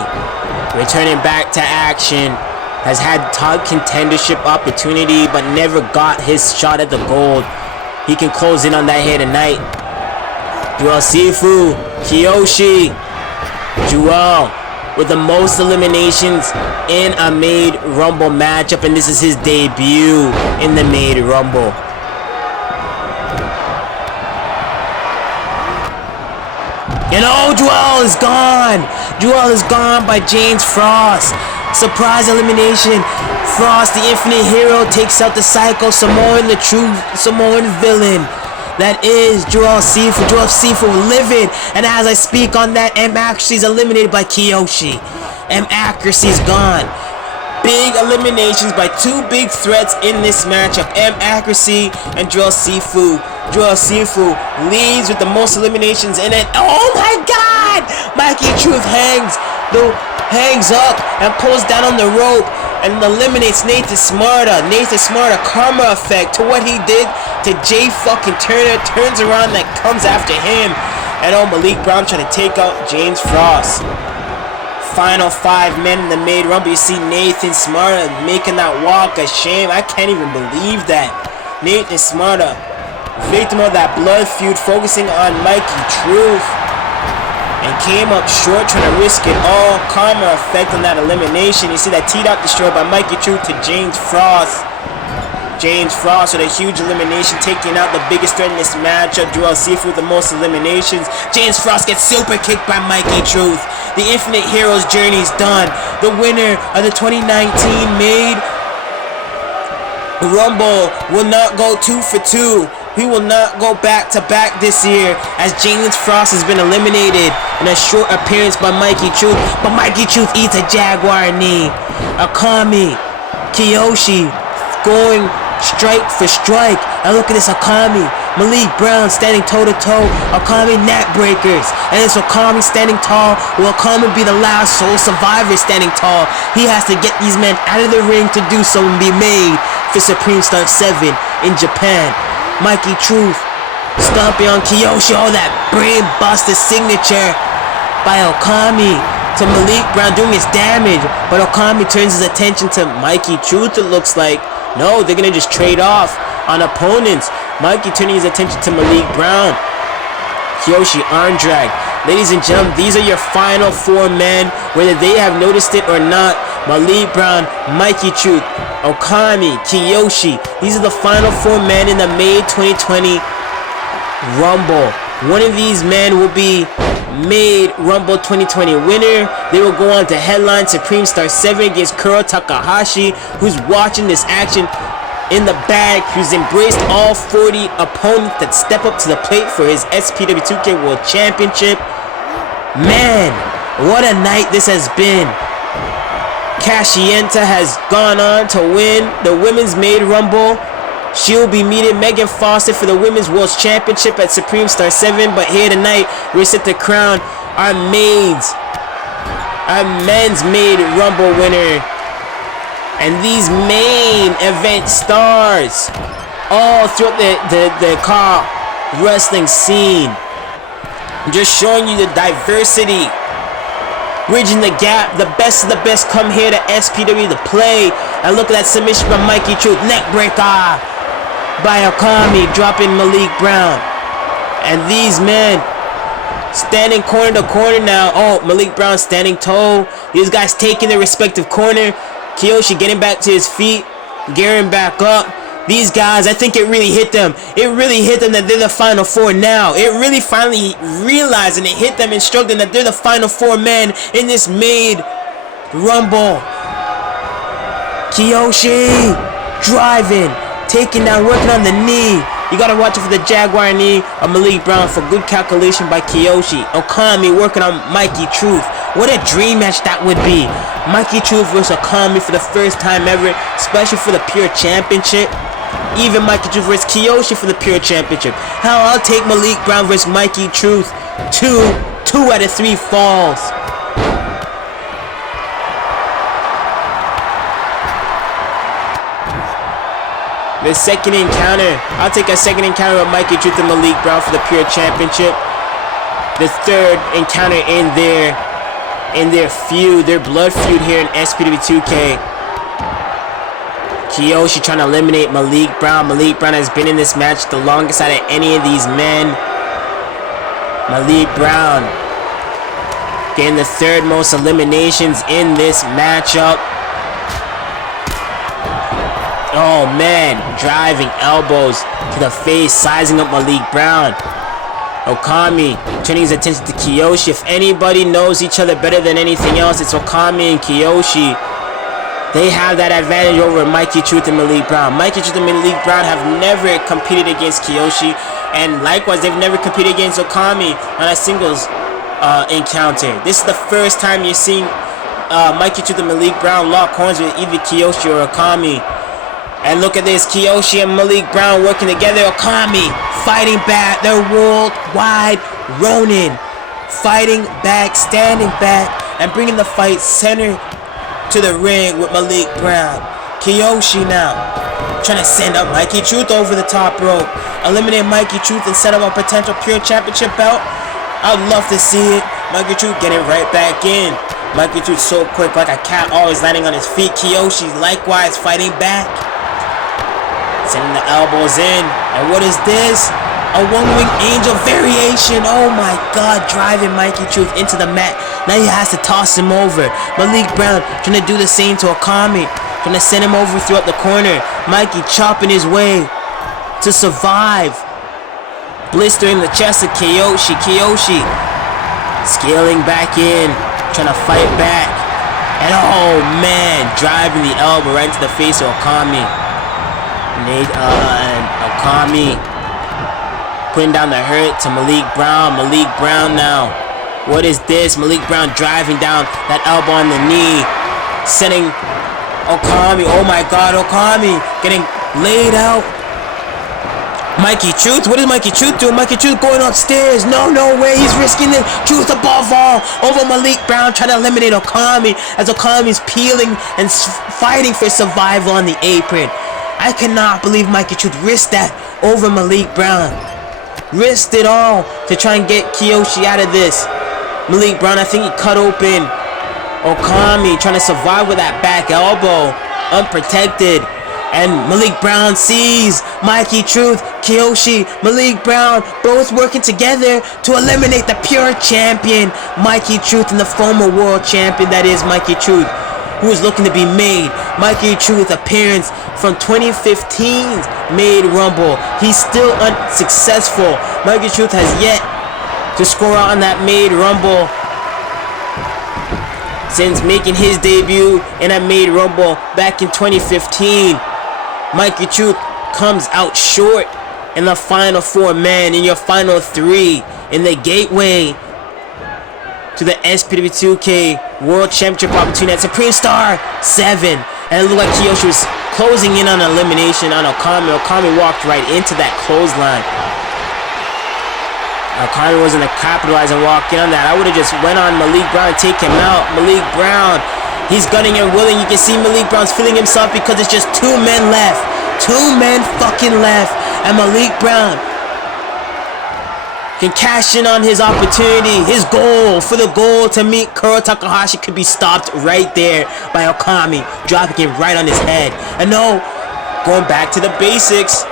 returning back to action. Has had top contendership opportunity but never got his shot at the gold. He can close in on that here tonight. Joel Sifu, Kiyoshi, Joel with the most eliminations in a Made Rumble matchup, and this is his debut in the Made Rumble. And oh, Joel is gone! Joel is gone by James Frost. Surprise elimination. Frost, the Infinite Hero, takes out the Psycho Samoan, the true Samoan villain. That is Joel Sifu. Joel Sifu living. And as I speak on that, M Accuracy is eliminated by Kiyoshi. M Accuracy is gone. Big eliminations by two big threats in this matchup. M Accuracy and Joel Sifu. Joel Sifu leads with the most eliminations in it. Oh my god! Mikey Truth hangs up and pulls down on the rope and eliminates Nathan Smarter. Nathan Smarter, karma effect to what he did to Jay fucking Turner, turns around and comes after him. And oh, Malik Brown trying to take out James Frost. Final 5 men in the Made Rumble. You see Nathan Smarter making that walk of shame. I can't even believe that. Nathan Smarter, victim of that blood feud, focusing on Mikey Truth, and came up short trying to risk it all. Karma effect on that elimination. You see that T-Dot destroyed by Mikey Truth to James Frost. James Frost with a huge elimination, taking out the biggest threat in this matchup. Joel Sifu with the most eliminations. James Frost gets super kicked by Mikey Truth. The Infinite Hero's journey is done. The winner of the 2019 Made Rumble will not go 2 for 2. He will not go back to back this year, as James Frost has been eliminated in a short appearance by Mikey Truth. But Mikey Truth eats a Jaguar knee. Okami, Kiyoshi going strike for strike. And look at this Okami. Malik Brown standing toe to toe. Okami net breakers. And it's Okami standing tall. Will Okami be the last sole survivor standing tall? He has to get these men out of the ring to do so and be made for Supreme Star 7 in Japan. Mikey Truth stomping on Kiyoshi. Oh, that brain buster signature by Okami to Malik Brown doing his damage. But Okami turns his attention to Mikey Truth, it looks like. No, they're going to just trade off on opponents. Mikey turning his attention to Malik Brown. Kiyoshi arm drag. Ladies and gentlemen, these are your final 4 men, whether they have noticed it or not. Malik Brown, Mikey Truth, Okami, Kiyoshi. These are the final 4 men in the May 2020 Rumble. One of these men will be Made Rumble 2020 winner. They will go on to headline Supreme Star 7 against Kuro Takahashi, who's watching this action in the bag, who's embraced all 40 opponents that step up to the plate for his SPW2K World Championship. Man, what a night this has been. Kashienta has gone on to win the Women's Made Rumble. She will be meeting Megan Foster for the Women's World Championship at Supreme Star 7. But here tonight, we're set to crown our men's Made Rumble winner. And these main event stars all throughout the car wrestling scene. Just showing you the diversity, bridging the gap. The best of the best come here to SPW to play. And look at that submission by Mikey Truth. Neck breaker by Okami, dropping Malik Brown. And these men standing corner to corner now. Oh, Malik Brown standing tall. These guys taking their respective corner. Kiyoshi getting back to his feet, gearing back up. These guys, I think it really hit them. It really hit them that they're the final 4 now. It really finally realized, and it hit them and struck them that they're the final 4 men in this Made Rumble. Kiyoshi driving, taking down, working on the knee. You gotta watch it for the Jaguar knee of Malik Brown for good calculation by Kiyoshi. Okami working on Mikey Truth. What a dream match that would be. Mikey Truth versus Okami for the first time ever, especially for the Pure Championship. Even Mikey Truth versus Kiyoshi for the Pure Championship. Hell, I'll take Malik Brown versus Mikey Truth. 2 out of 3 falls. The second encounter. I'll take a second encounter with Mikey Truth and Malik Brown for the Pure Championship. the third encounter in their feud, their blood feud here in SPW2K. Kiyoshi trying to eliminate Malik Brown. Malik Brown has been in this match the longest out of any of these men. Malik Brown getting the third most eliminations in this matchup. Oh man, driving elbows to the face, sizing up Malik Brown. Okami turning his attention to Kiyoshi. If anybody knows each other better than anything else, it's Okami and Kiyoshi. They have that advantage over Mikey Truth and Malik Brown. Mikey Truth and Malik Brown have never competed against Kiyoshi, and likewise, they've never competed against Okami on a singles encounter. This is the first time you're seeing Mikey Truth and Malik Brown lock horns with either Kiyoshi or Okami. And look at this, Kiyoshi and Malik Brown working together. Okami fighting back, their worldwide Ronin. Fighting back, standing back, and bringing the fight center to the ring with Malik Brown. Kiyoshi now trying to send up Mikey Truth over the top rope. Eliminate Mikey Truth and set up a potential pure championship belt. I'd love to see it. Mikey Truth getting right back in. Mikey Truth so quick, like a cat, always landing on his feet. Kiyoshi likewise fighting back. Sending the elbows in. And what is this? A one-wing angel variation. Oh my god, driving Mikey Truth into the mat. Now he has to toss him over. Malik Brown trying to do the same to Okami. Trying to send him over throughout the corner. Mikey chopping his way to survive. Blistering the chest of Kiyoshi. Kiyoshi scaling back in. Trying to fight back. And oh man, driving the elbow right into the face of Okami. And Okami putting down the hurt to Malik Brown. Malik Brown now. What is this? Malik Brown driving down that elbow on the knee. Sending Okami. Oh my god, Okami getting laid out. Mikey Truth. What is Mikey Truth doing? Mikey Truth going upstairs. No way. He's risking the Truth above all over Malik Brown, trying to eliminate Okami as Okami's peeling and fighting for survival on the apron. I cannot believe Mikey Truth risked that over Malik Brown. Risked it all to try and get Kiyoshi out of this. Malik Brown, I think he cut open Okami, trying to survive with that back elbow, unprotected. And Malik Brown sees Mikey Truth, Kiyoshi, Malik Brown, both working together to eliminate the pure champion, Mikey Truth, and the former world champion, that is Mikey Truth, who is looking to be made. Mikey Truth appearance from 2015's Made Rumble. He's still unsuccessful. Mikey Truth has yet to score out on that Made Rumble since making his debut in a Made Rumble back in 2015. Mikey Truth comes out short in the final 4 men, in your final 3 in the gateway to the SPW2K World Championship opportunity at Supreme Star 7. And it looked like Kiyoshi was closing in on elimination on Okami. Okami walked right into that clothesline. Okami wasn't to capitalize and walk in on that. I would have just went on Malik Brown and take him out. Malik Brown, he's gunning and willing. You can see Malik Brown's feeling himself because it's just 2 men left. 2 men fucking left. And Malik Brown can cash in on his opportunity. His goal for the goal to meet Kuro Takahashi could be stopped right there by Okami, dropping it right on his head. And no, going back to the basics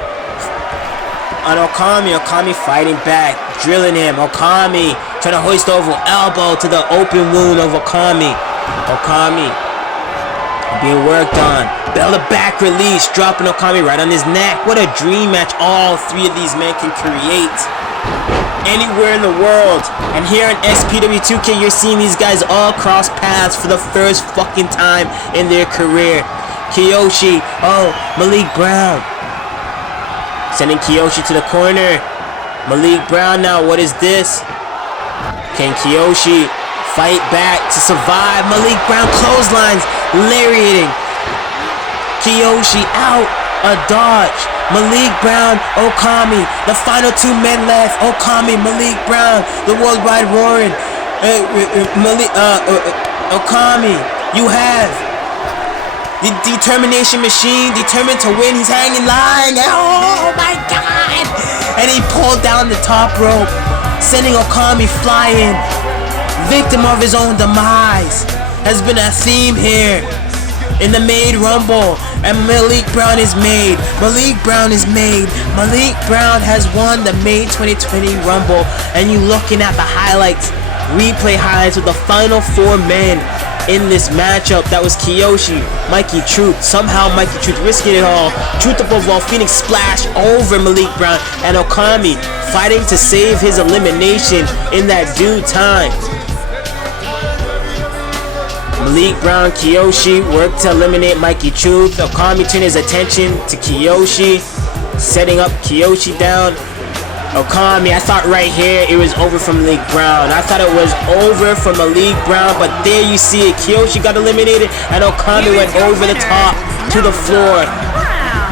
on Okami. Okami fighting back, drilling him. Okami trying to hoist over elbow to the open wound of Okami. Okami being worked on. Bell to back release, dropping Okami right on his neck. What a dream match all 3 of these men can create anywhere in the world. And here in SPW2K, you're seeing these guys all cross paths for the first fucking time in their career. Kiyoshi, oh, Malik Brown sending Kiyoshi to the corner. Malik Brown now, what is this? Can Kiyoshi fight back to survive? Malik Brown clotheslines, lariating Kiyoshi out, a dodge. Malik Brown, Okami, the final 2 men left. Okami, Malik Brown, the worldwide roaring. Okami, you have the determination machine, determined to win. He's hanging, lying. Oh my god! And he pulled down the top rope, sending Okami flying. Victim of his own demise has been a theme here in the Made Rumble. And Malik Brown is made. Malik Brown is made. Malik Brown has won the May 2020 Rumble. And you looking at the highlights, replay highlights of the final 4 men in this matchup. That was Kiyoshi, Mikey Truth. Somehow Mikey Truth risking it all. Truth above all, Phoenix splash over Malik Brown, and Okami fighting to save his elimination in that due time. Malik Brown, Kiyoshi worked to eliminate Mikey Truth. Okami turned his attention to Kiyoshi, setting up Kiyoshi down. Okami, I thought right here it was over for Malik Brown. I thought it was over for Malik Brown, but there you see it. Kiyoshi got eliminated, and Okami went over the top to the floor.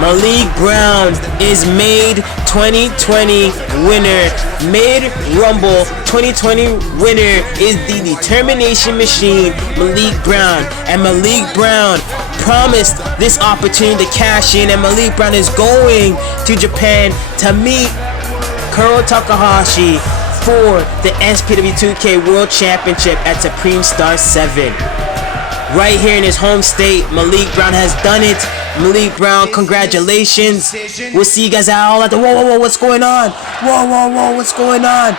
Malik Brown is Made 2020 winner. Made Rumble 2020 winner is the Determination Machine, Malik Brown. And Malik Brown promised this opportunity to cash in, and Malik Brown is going to Japan to meet Kuro Takahashi for the SPW2K World Championship at Supreme Star 7. Right here in his home state, Malik Brown has done it. Malik Brown, congratulations. We'll see you guys all at the... Whoa, what's going on? Whoa, what's going on?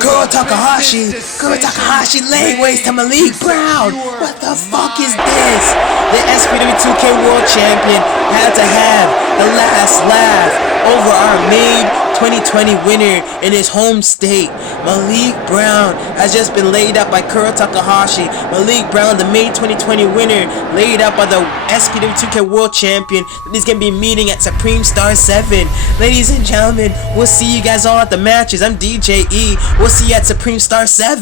Kuro Takahashi leg weights to Malik Brown. What the fuck is this? The SPW2K World Champion had to have the last laugh over our Made 2020 winner in his home state. Malik Brown has just been laid up by Kuro Takahashi. Malik Brown, the May 2020 winner, laid up by the SPW2K World Champion that he's going to be meeting at Supreme Star 7. Ladies and gentlemen, we'll see you guys all at the matches. I'm DJ E. We'll see you at Supreme Star 7.